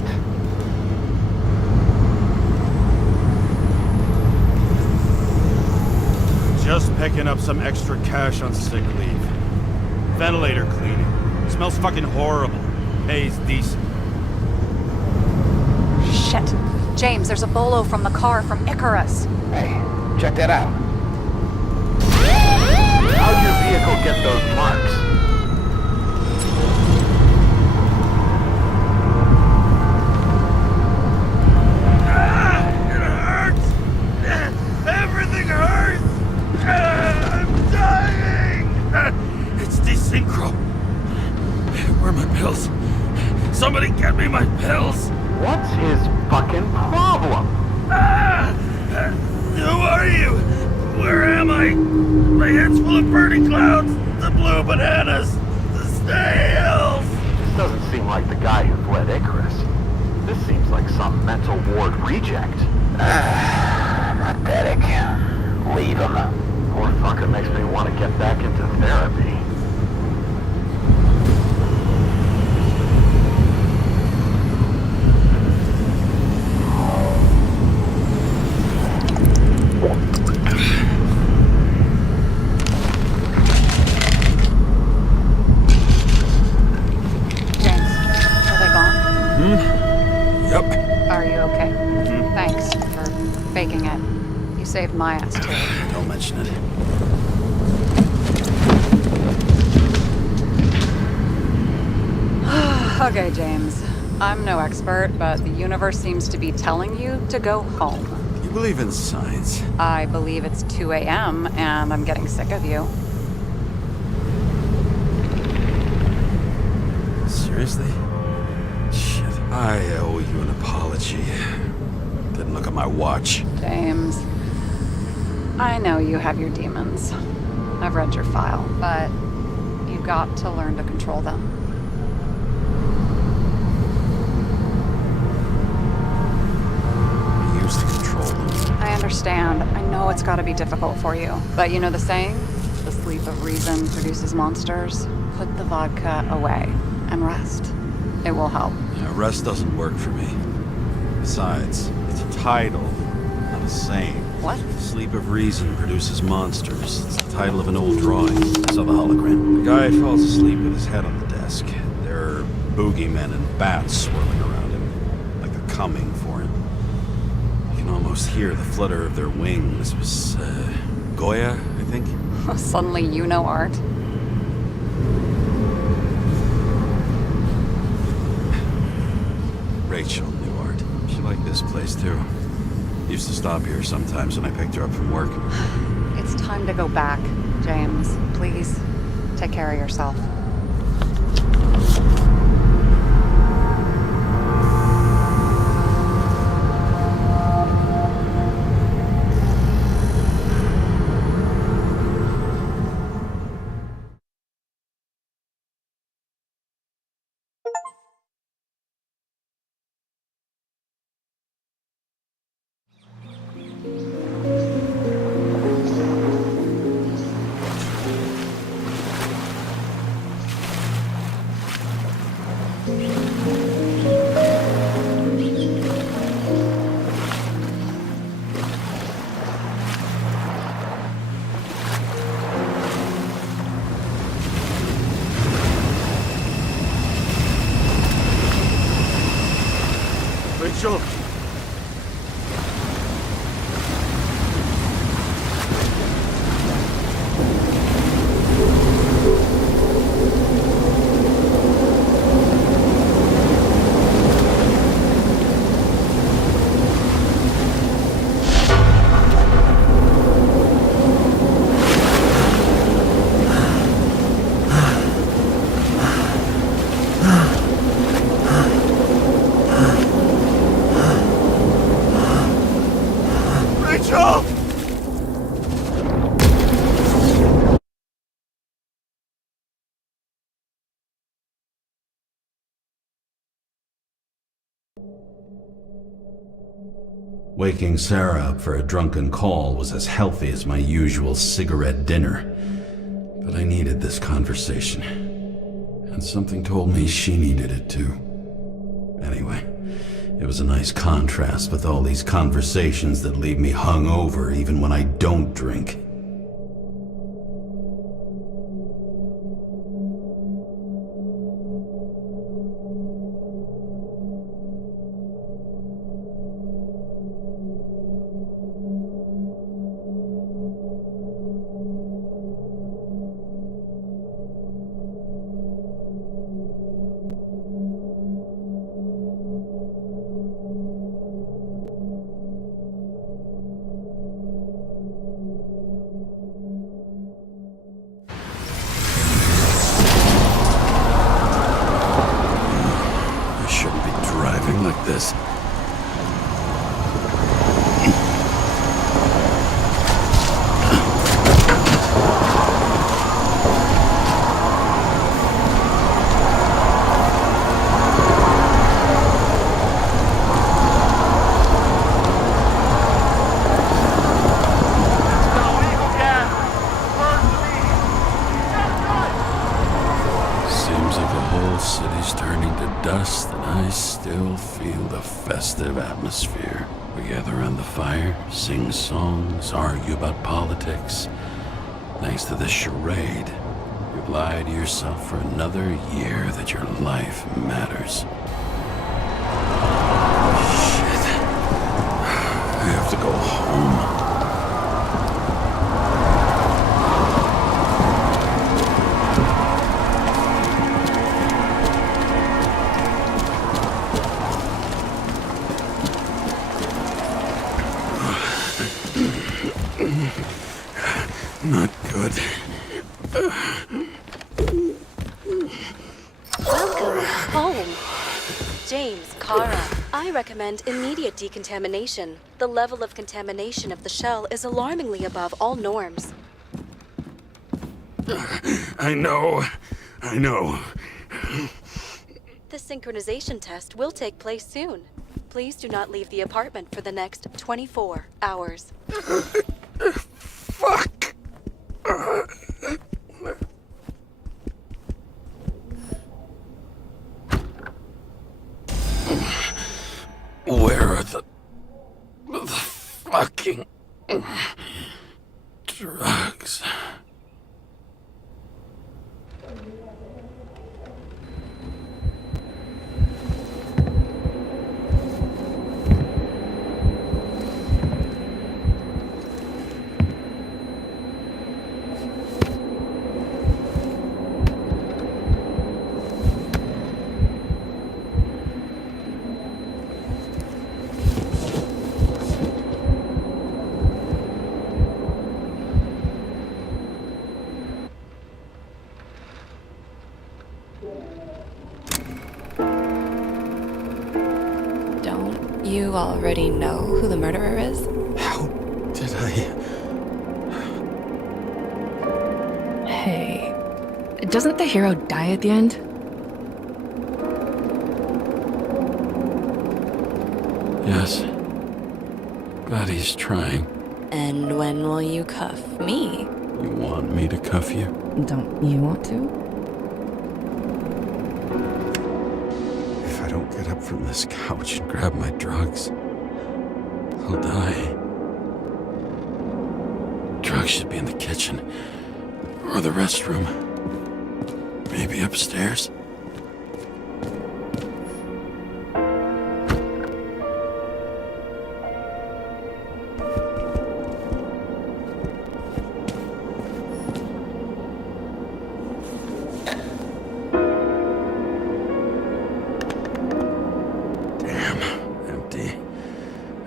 Just picking up some extra cash on sick leave. Ventilator cleaning. Smells fucking horrible. Pays decent. Shit. James, there's a bolo from the car from Icarus. Hey, check that out. How'd your vehicle get those marks? It hurts! Everything hurts! I'm dying! It's desynchro. Where are my pills? Somebody get me my pills! What's his fucking problem? Who are you? Where am I? My head's full of burning clouds, the blue bananas, the snails! This doesn't seem like the guy who fled Icarus. This seems like some mental ward reject. Pathetic. Leave him. Poor fucker makes me want to get back into therapy. Saved my ass, too. Don't mention it. Okay, James. I'm no expert, but the universe seems to be telling you to go home. You believe in science? I believe it's 2 a.m., and I'm getting sick of you. Seriously? Shit, I owe you an apology. Didn't look at my watch. James. I know you have your demons. I've read your file, but you've got to learn to control them. understand. I know it's gotta be difficult for you. But you know the saying? The sleep of reason produces monsters. Put the vodka away and rest. It will help. Yeah, rest doesn't work for me. Besides, it's a title, not a saying. What? Sleep of Reason produces monsters. It's the title of an old drawing. I saw the hologram. The guy falls asleep with his head on the desk. There are boogeymen and bats swirling around him, like they're coming for him. You can almost hear the flutter of their wings. It was, Goya, I think? Suddenly you know art. Rachel knew art. She liked this place, too. Used to stop here sometimes when I picked her up from work. It's time to go back, James. Please, take care of yourself. Rachel! Waking Sarah up for a drunken call was as healthy as my usual cigarette dinner. But I needed this conversation. And something told me she needed it too. Anyway, it was a nice contrast with all these conversations that leave me hungover even when I don't drink. Like this. Seems like the whole city's turning to dust, and I still feel the festive atmosphere. We gather around the fire, sing songs, argue about politics. Thanks to this charade, you've lied to yourself for another year that your life matters. Shit. I have to go home. Not good. Welcome home. James, Kara, I recommend immediate decontamination. The level of contamination of the shell is alarmingly above all norms. I know. The synchronization test will take place soon. Please do not leave the apartment for the next 24 hours. Fuck! Where are the fucking drugs? Don't you already know who the murderer is? How did I... Hey, doesn't the hero die at the end? Yes. But he's trying. And when will you cuff me? You want me to cuff you? Don't you want to? If I don't get up from this couch and grab my drugs, I'll die. Drugs should be in the kitchen. Or the restroom. Maybe upstairs.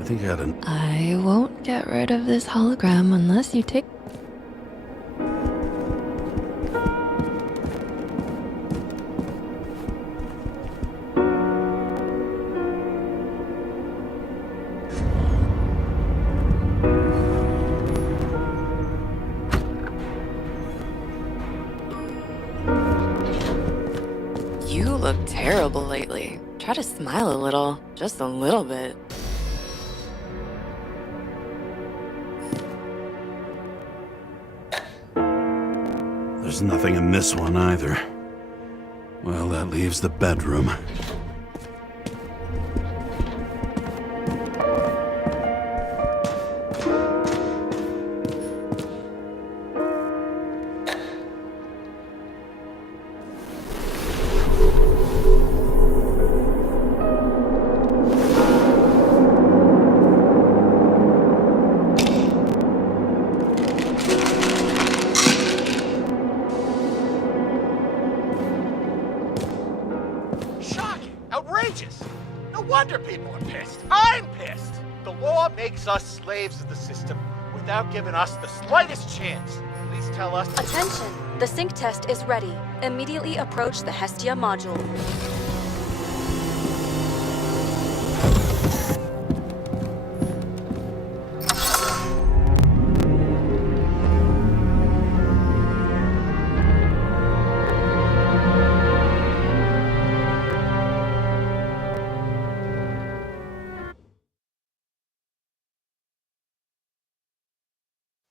I think I had an... I won't get rid of this hologram unless you take... You look terrible lately. Try to smile a little, just a little bit. There's nothing in this one either. Well, that leaves the bedroom. Outrageous! No wonder people are pissed. I'm pissed! The law makes us slaves of the system without giving us the slightest chance. Please tell us... Attention! The sync test is ready. Immediately approach the Hestia module.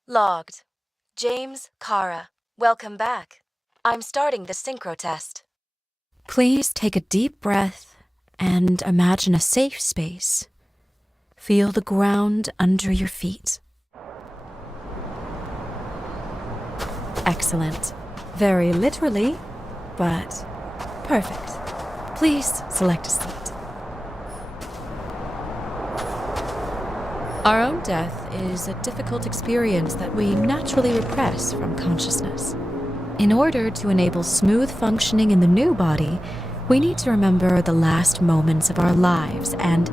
Logged. James, Kara, welcome back. I'm starting the synchro test. Please take a deep breath and imagine a safe space. Feel the ground under your feet. Excellent. Very literally, but perfect. Please select a seat. Our own death is a difficult experience that we naturally repress from consciousness. In order to enable smooth functioning in the new body, we need to remember the last moments of our lives and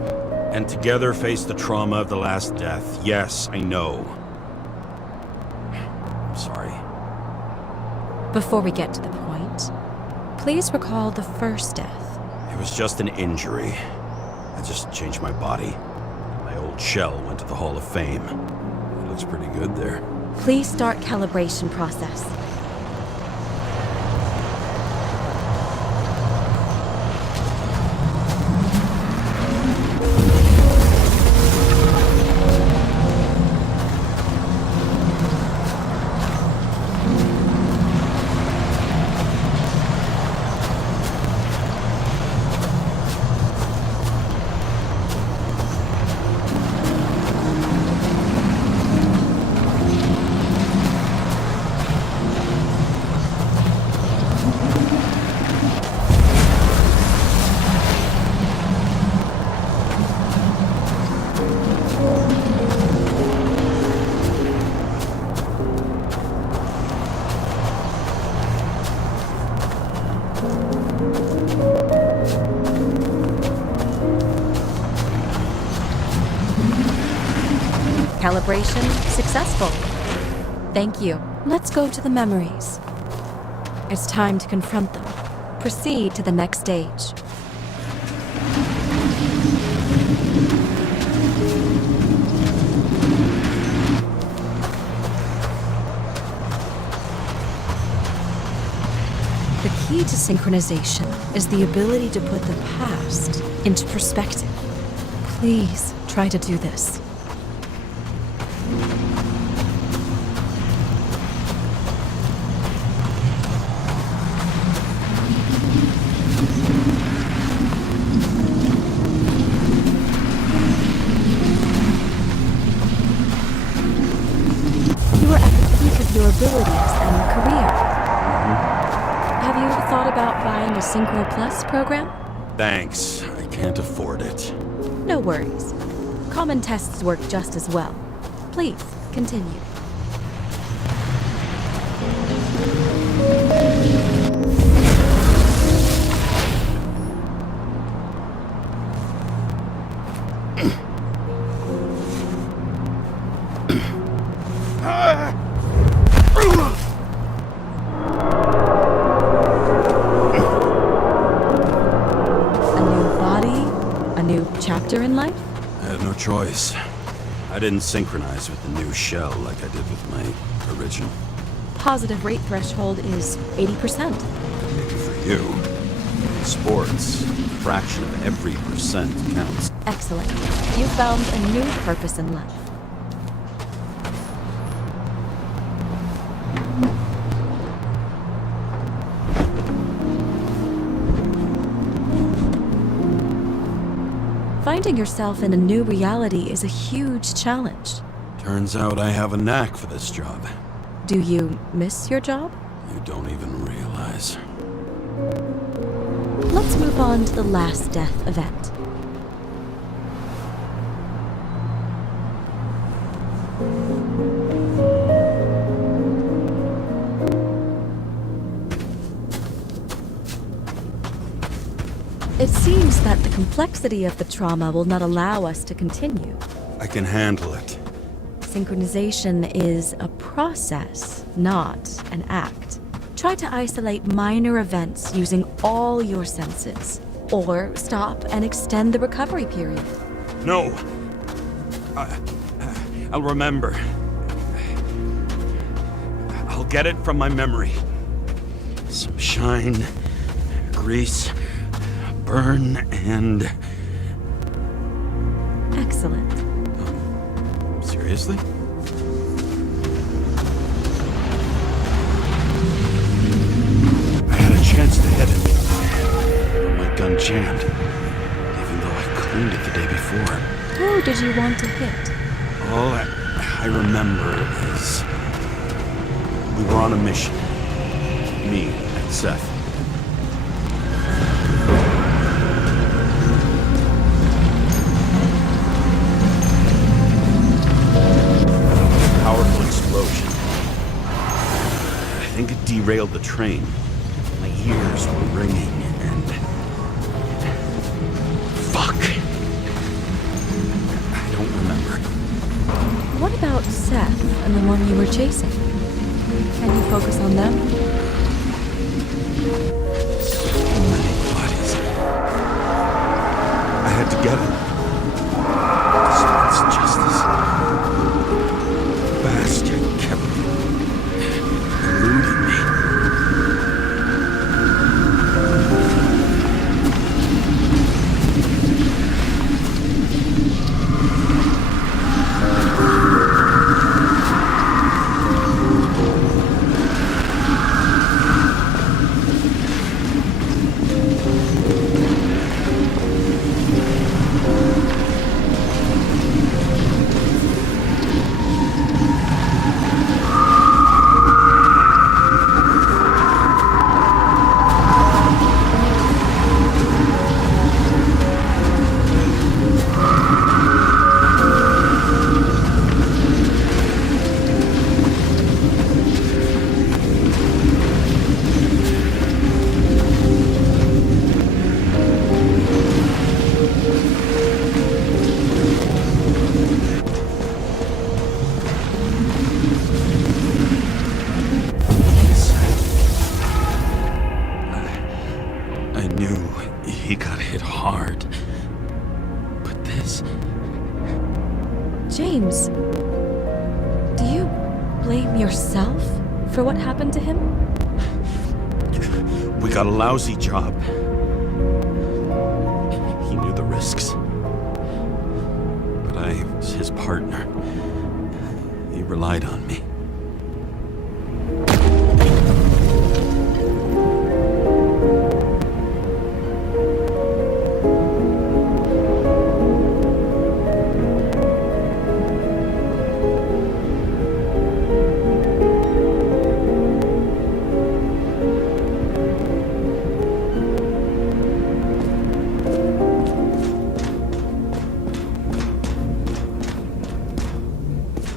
together face the trauma of the last death. Yes, I know. I'm sorry. Before we get to the point, please recall the first death. It was just an injury. I just changed my body. My old shell went to the Hall of Fame. It looks pretty good there. Please start calibration process. Calibration successful. Thank you. Let's go to the memories. It's time to confront them. Proceed to the next stage. The key to synchronization is the ability to put the past into perspective. Please try to do this. You are at the peak of your abilities and career. Have you thought about buying a Synchro Plus program? Thanks. I can't afford it. No worries. Common tests work just as well. Please, continue. A new body, a new chapter in life? I had no choice. I didn't synchronize with the new shell like I did with my original. Positive rate threshold is 80%. Maybe for you. In sports, a fraction of every percent counts. Excellent. You found a new purpose in life. Finding yourself in a new reality is a huge challenge. Turns out I have a knack for this job. Do you miss your job? You don't even realize. Let's move on to the last death event. It seems that the complexity of the trauma will not allow us to continue. I can handle it. Synchronization is a process, not an act. Try to isolate minor events using all your senses, or stop and extend the recovery period. No! I'll remember. I'll get it from my memory. Some shine, grease, burn, and... Excellent. Seriously? I had a chance to hit him, but my gun jammed, even though I cleaned it the day before. Who did you want to hit? All I remember is we were on a mission. Me and Seth. Powerful explosion. I think it derailed the train. My ears were ringing and... Fuck. I don't remember. What about Seth and the one you were chasing? Can you focus on them? So many bodies. I had to get him. It's justice. The bastard kept eluding me. James, do you blame yourself for what happened to him? We got a lousy job. He knew the risks. But I was his partner. He relied on me.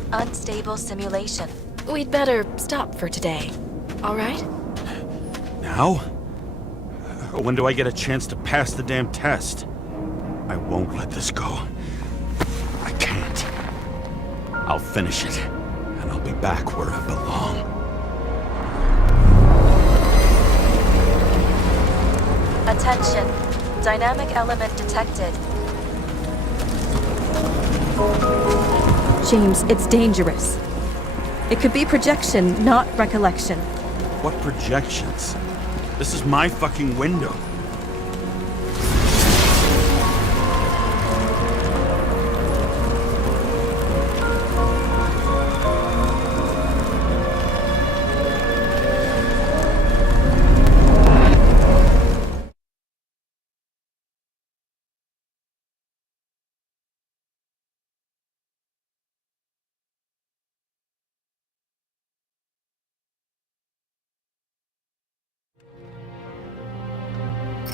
Unstable simulation. We'd better stop for today. All right? Now? When do I get a chance to pass the damn test? I won't let this go. I can't. I'll finish it, and I'll be back where I belong. Attention. Dynamic element detected. James, it's dangerous. It could be projection, not recollection. What projections? This is my fucking window.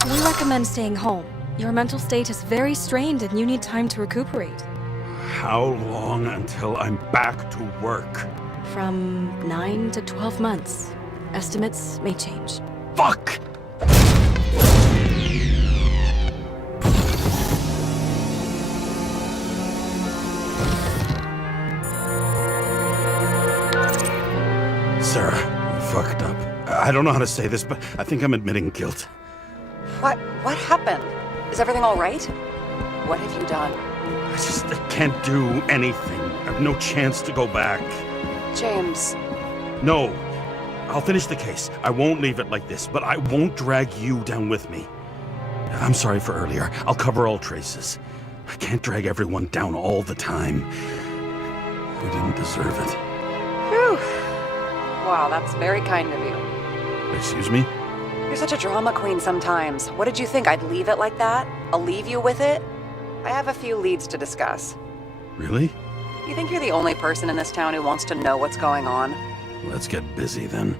We recommend staying home. Your mental state is very strained and you need time to recuperate. How long until I'm back to work? From 9 to 12 months. Estimates may change. Fuck! Sarah, you fucked up. I don't know how to say this, but I think I'm admitting guilt. What happened? Is everything all right? What have you done? I can't do anything. I have no chance to go back. James. No. I'll finish the case. I won't leave it like this, but I won't drag you down with me. I'm sorry for earlier. I'll cover all traces. I can't drag everyone down all the time. We didn't deserve it. Whew. Wow, that's very kind of you. Excuse me? You're such a drama queen sometimes. What did you think, I'd leave it like that? I'll leave you with it? I have a few leads to discuss. Really? You think you're the only person in this town who wants to know what's going on? Let's get busy then.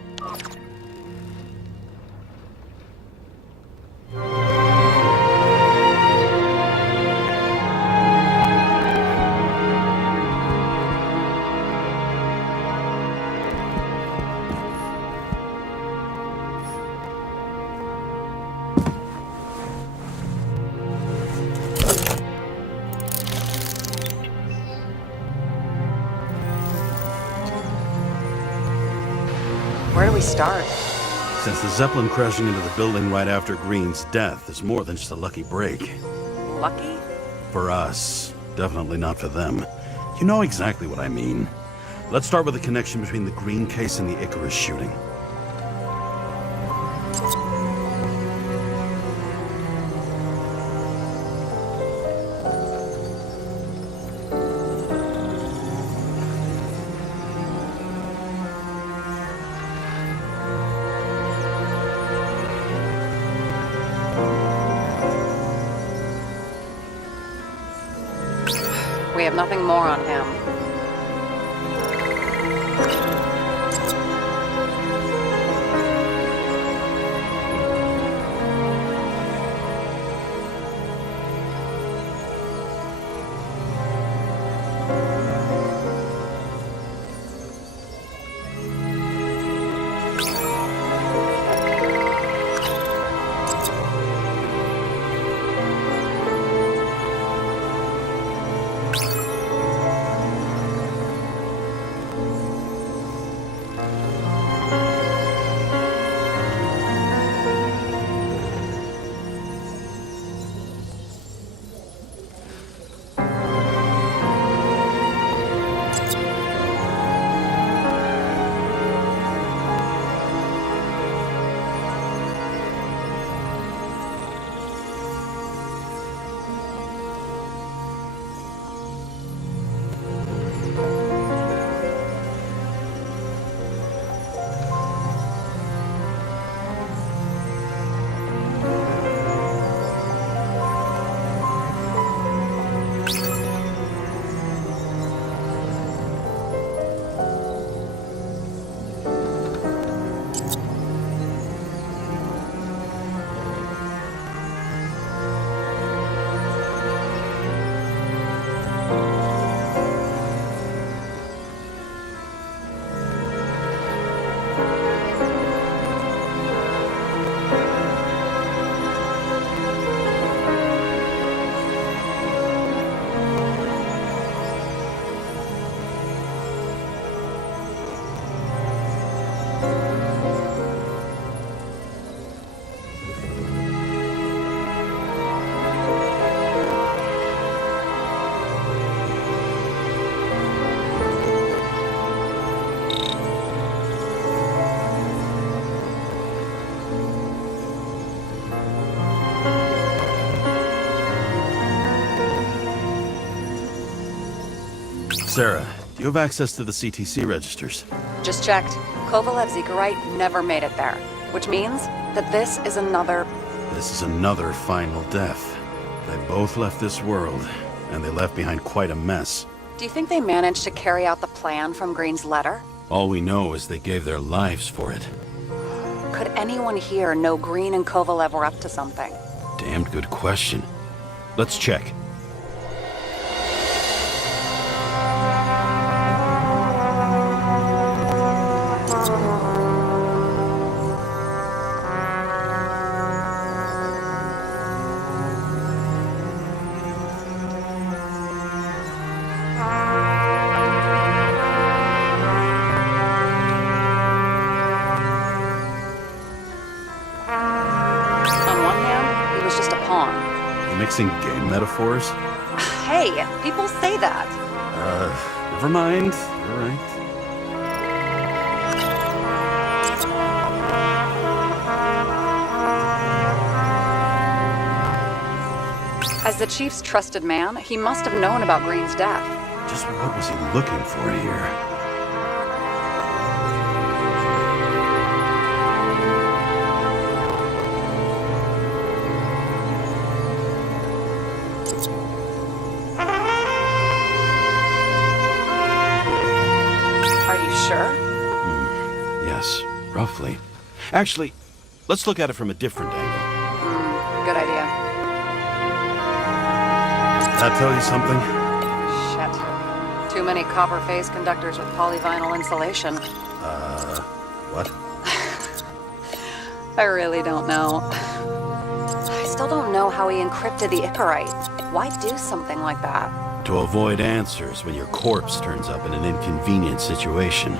Where do we start? Since the Zeppelin crashing into the building right after Green's death is more than just a lucky break. Lucky? For us. Definitely not for them. You know exactly what I mean. Let's start with the connection between the Green case and the Icarus shooting. We have nothing more on him. Sarah, do you have access to the CTC registers? Just checked. Kovalev's Icarite never made it there, which means that this is another... This is another final death. They both left this world, and they left behind quite a mess. Do you think they managed to carry out the plan from Green's letter? All we know is they gave their lives for it. Could anyone here know Green and Kovalev were up to something? Damned good question. Let's check. Mixing game metaphors? Hey, people say that. Never mind. You're right. As the chief's trusted man, he must have known about Green's death. Just what was he looking for here? Yes, roughly. Actually, let's look at it from a different angle. Good idea. That tell you something? Shit. Too many copper phase conductors with polyvinyl insulation. What? I really don't know. I still don't know how he encrypted the Icarite. Why do something like that? To avoid answers when your corpse turns up in an inconvenient situation.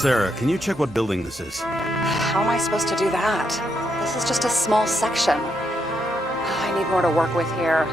Sarah, can you check what building this is? How am I supposed to do that? This is just a small section. I need more to work with here.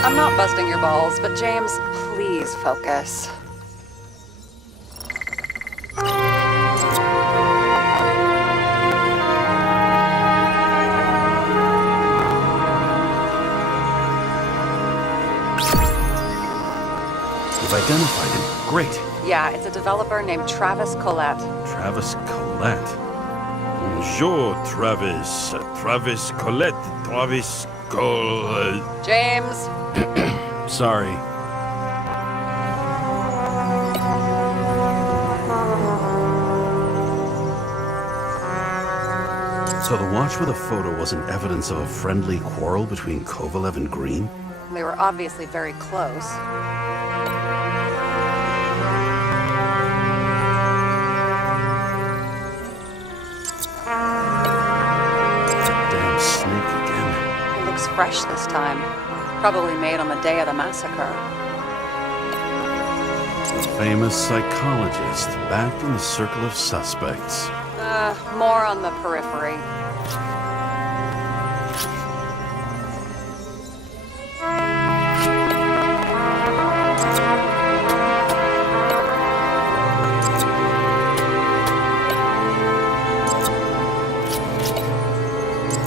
I'm not busting your balls, but James, please focus. You've identified him. Great. Yeah, it's a developer named Travis Collette. Travis Collette. Bonjour, Travis. Travis Collette. Travis Collette. James! Sorry. So the watch with a photo wasn't evidence of a friendly quarrel between Kovalev and Green? They were obviously very close. Damn snake again. It looks fresh this time. Probably made on the day of the massacre. A famous psychologist back in the circle of suspects. More on the periphery.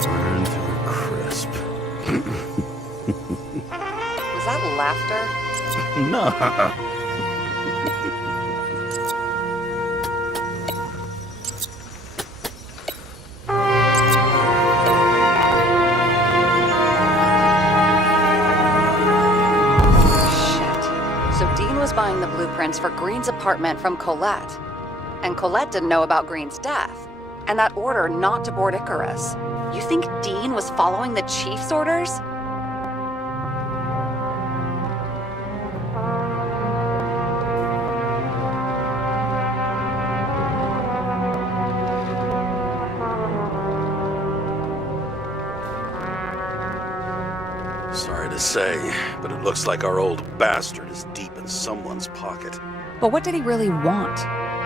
Burn to a crisp. Was that laughter? No. Buying the blueprints for Green's apartment from Colette. And Colette didn't know about Green's death. And that order not to board Icarus. You think Dean was following the chief's orders? Sorry to say, but it looks like our old bastard is deep in someone's pocket. But what did he really want?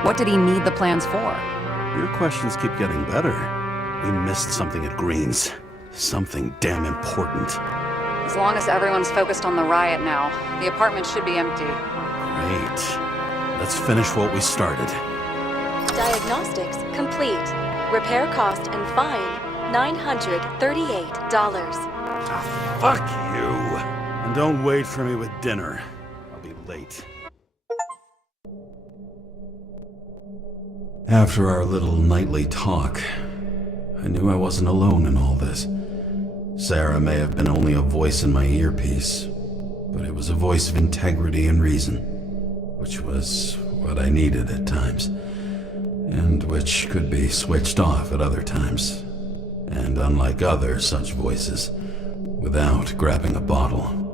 What did he need the plans for? Your questions keep getting better. We missed something at Green's. Something damn important. As long as everyone's focused on the riot now, the apartment should be empty. Great. Let's finish what we started. Diagnostics complete. Repair cost and fine, $938. Fuck you! And don't wait for me with dinner. I'll be late. After our little nightly talk, I knew I wasn't alone in all this. Sarah may have been only a voice in my earpiece, but it was a voice of integrity and reason, which was what I needed at times. and which could be switched off at other times. And unlike other such voices, without grabbing a bottle,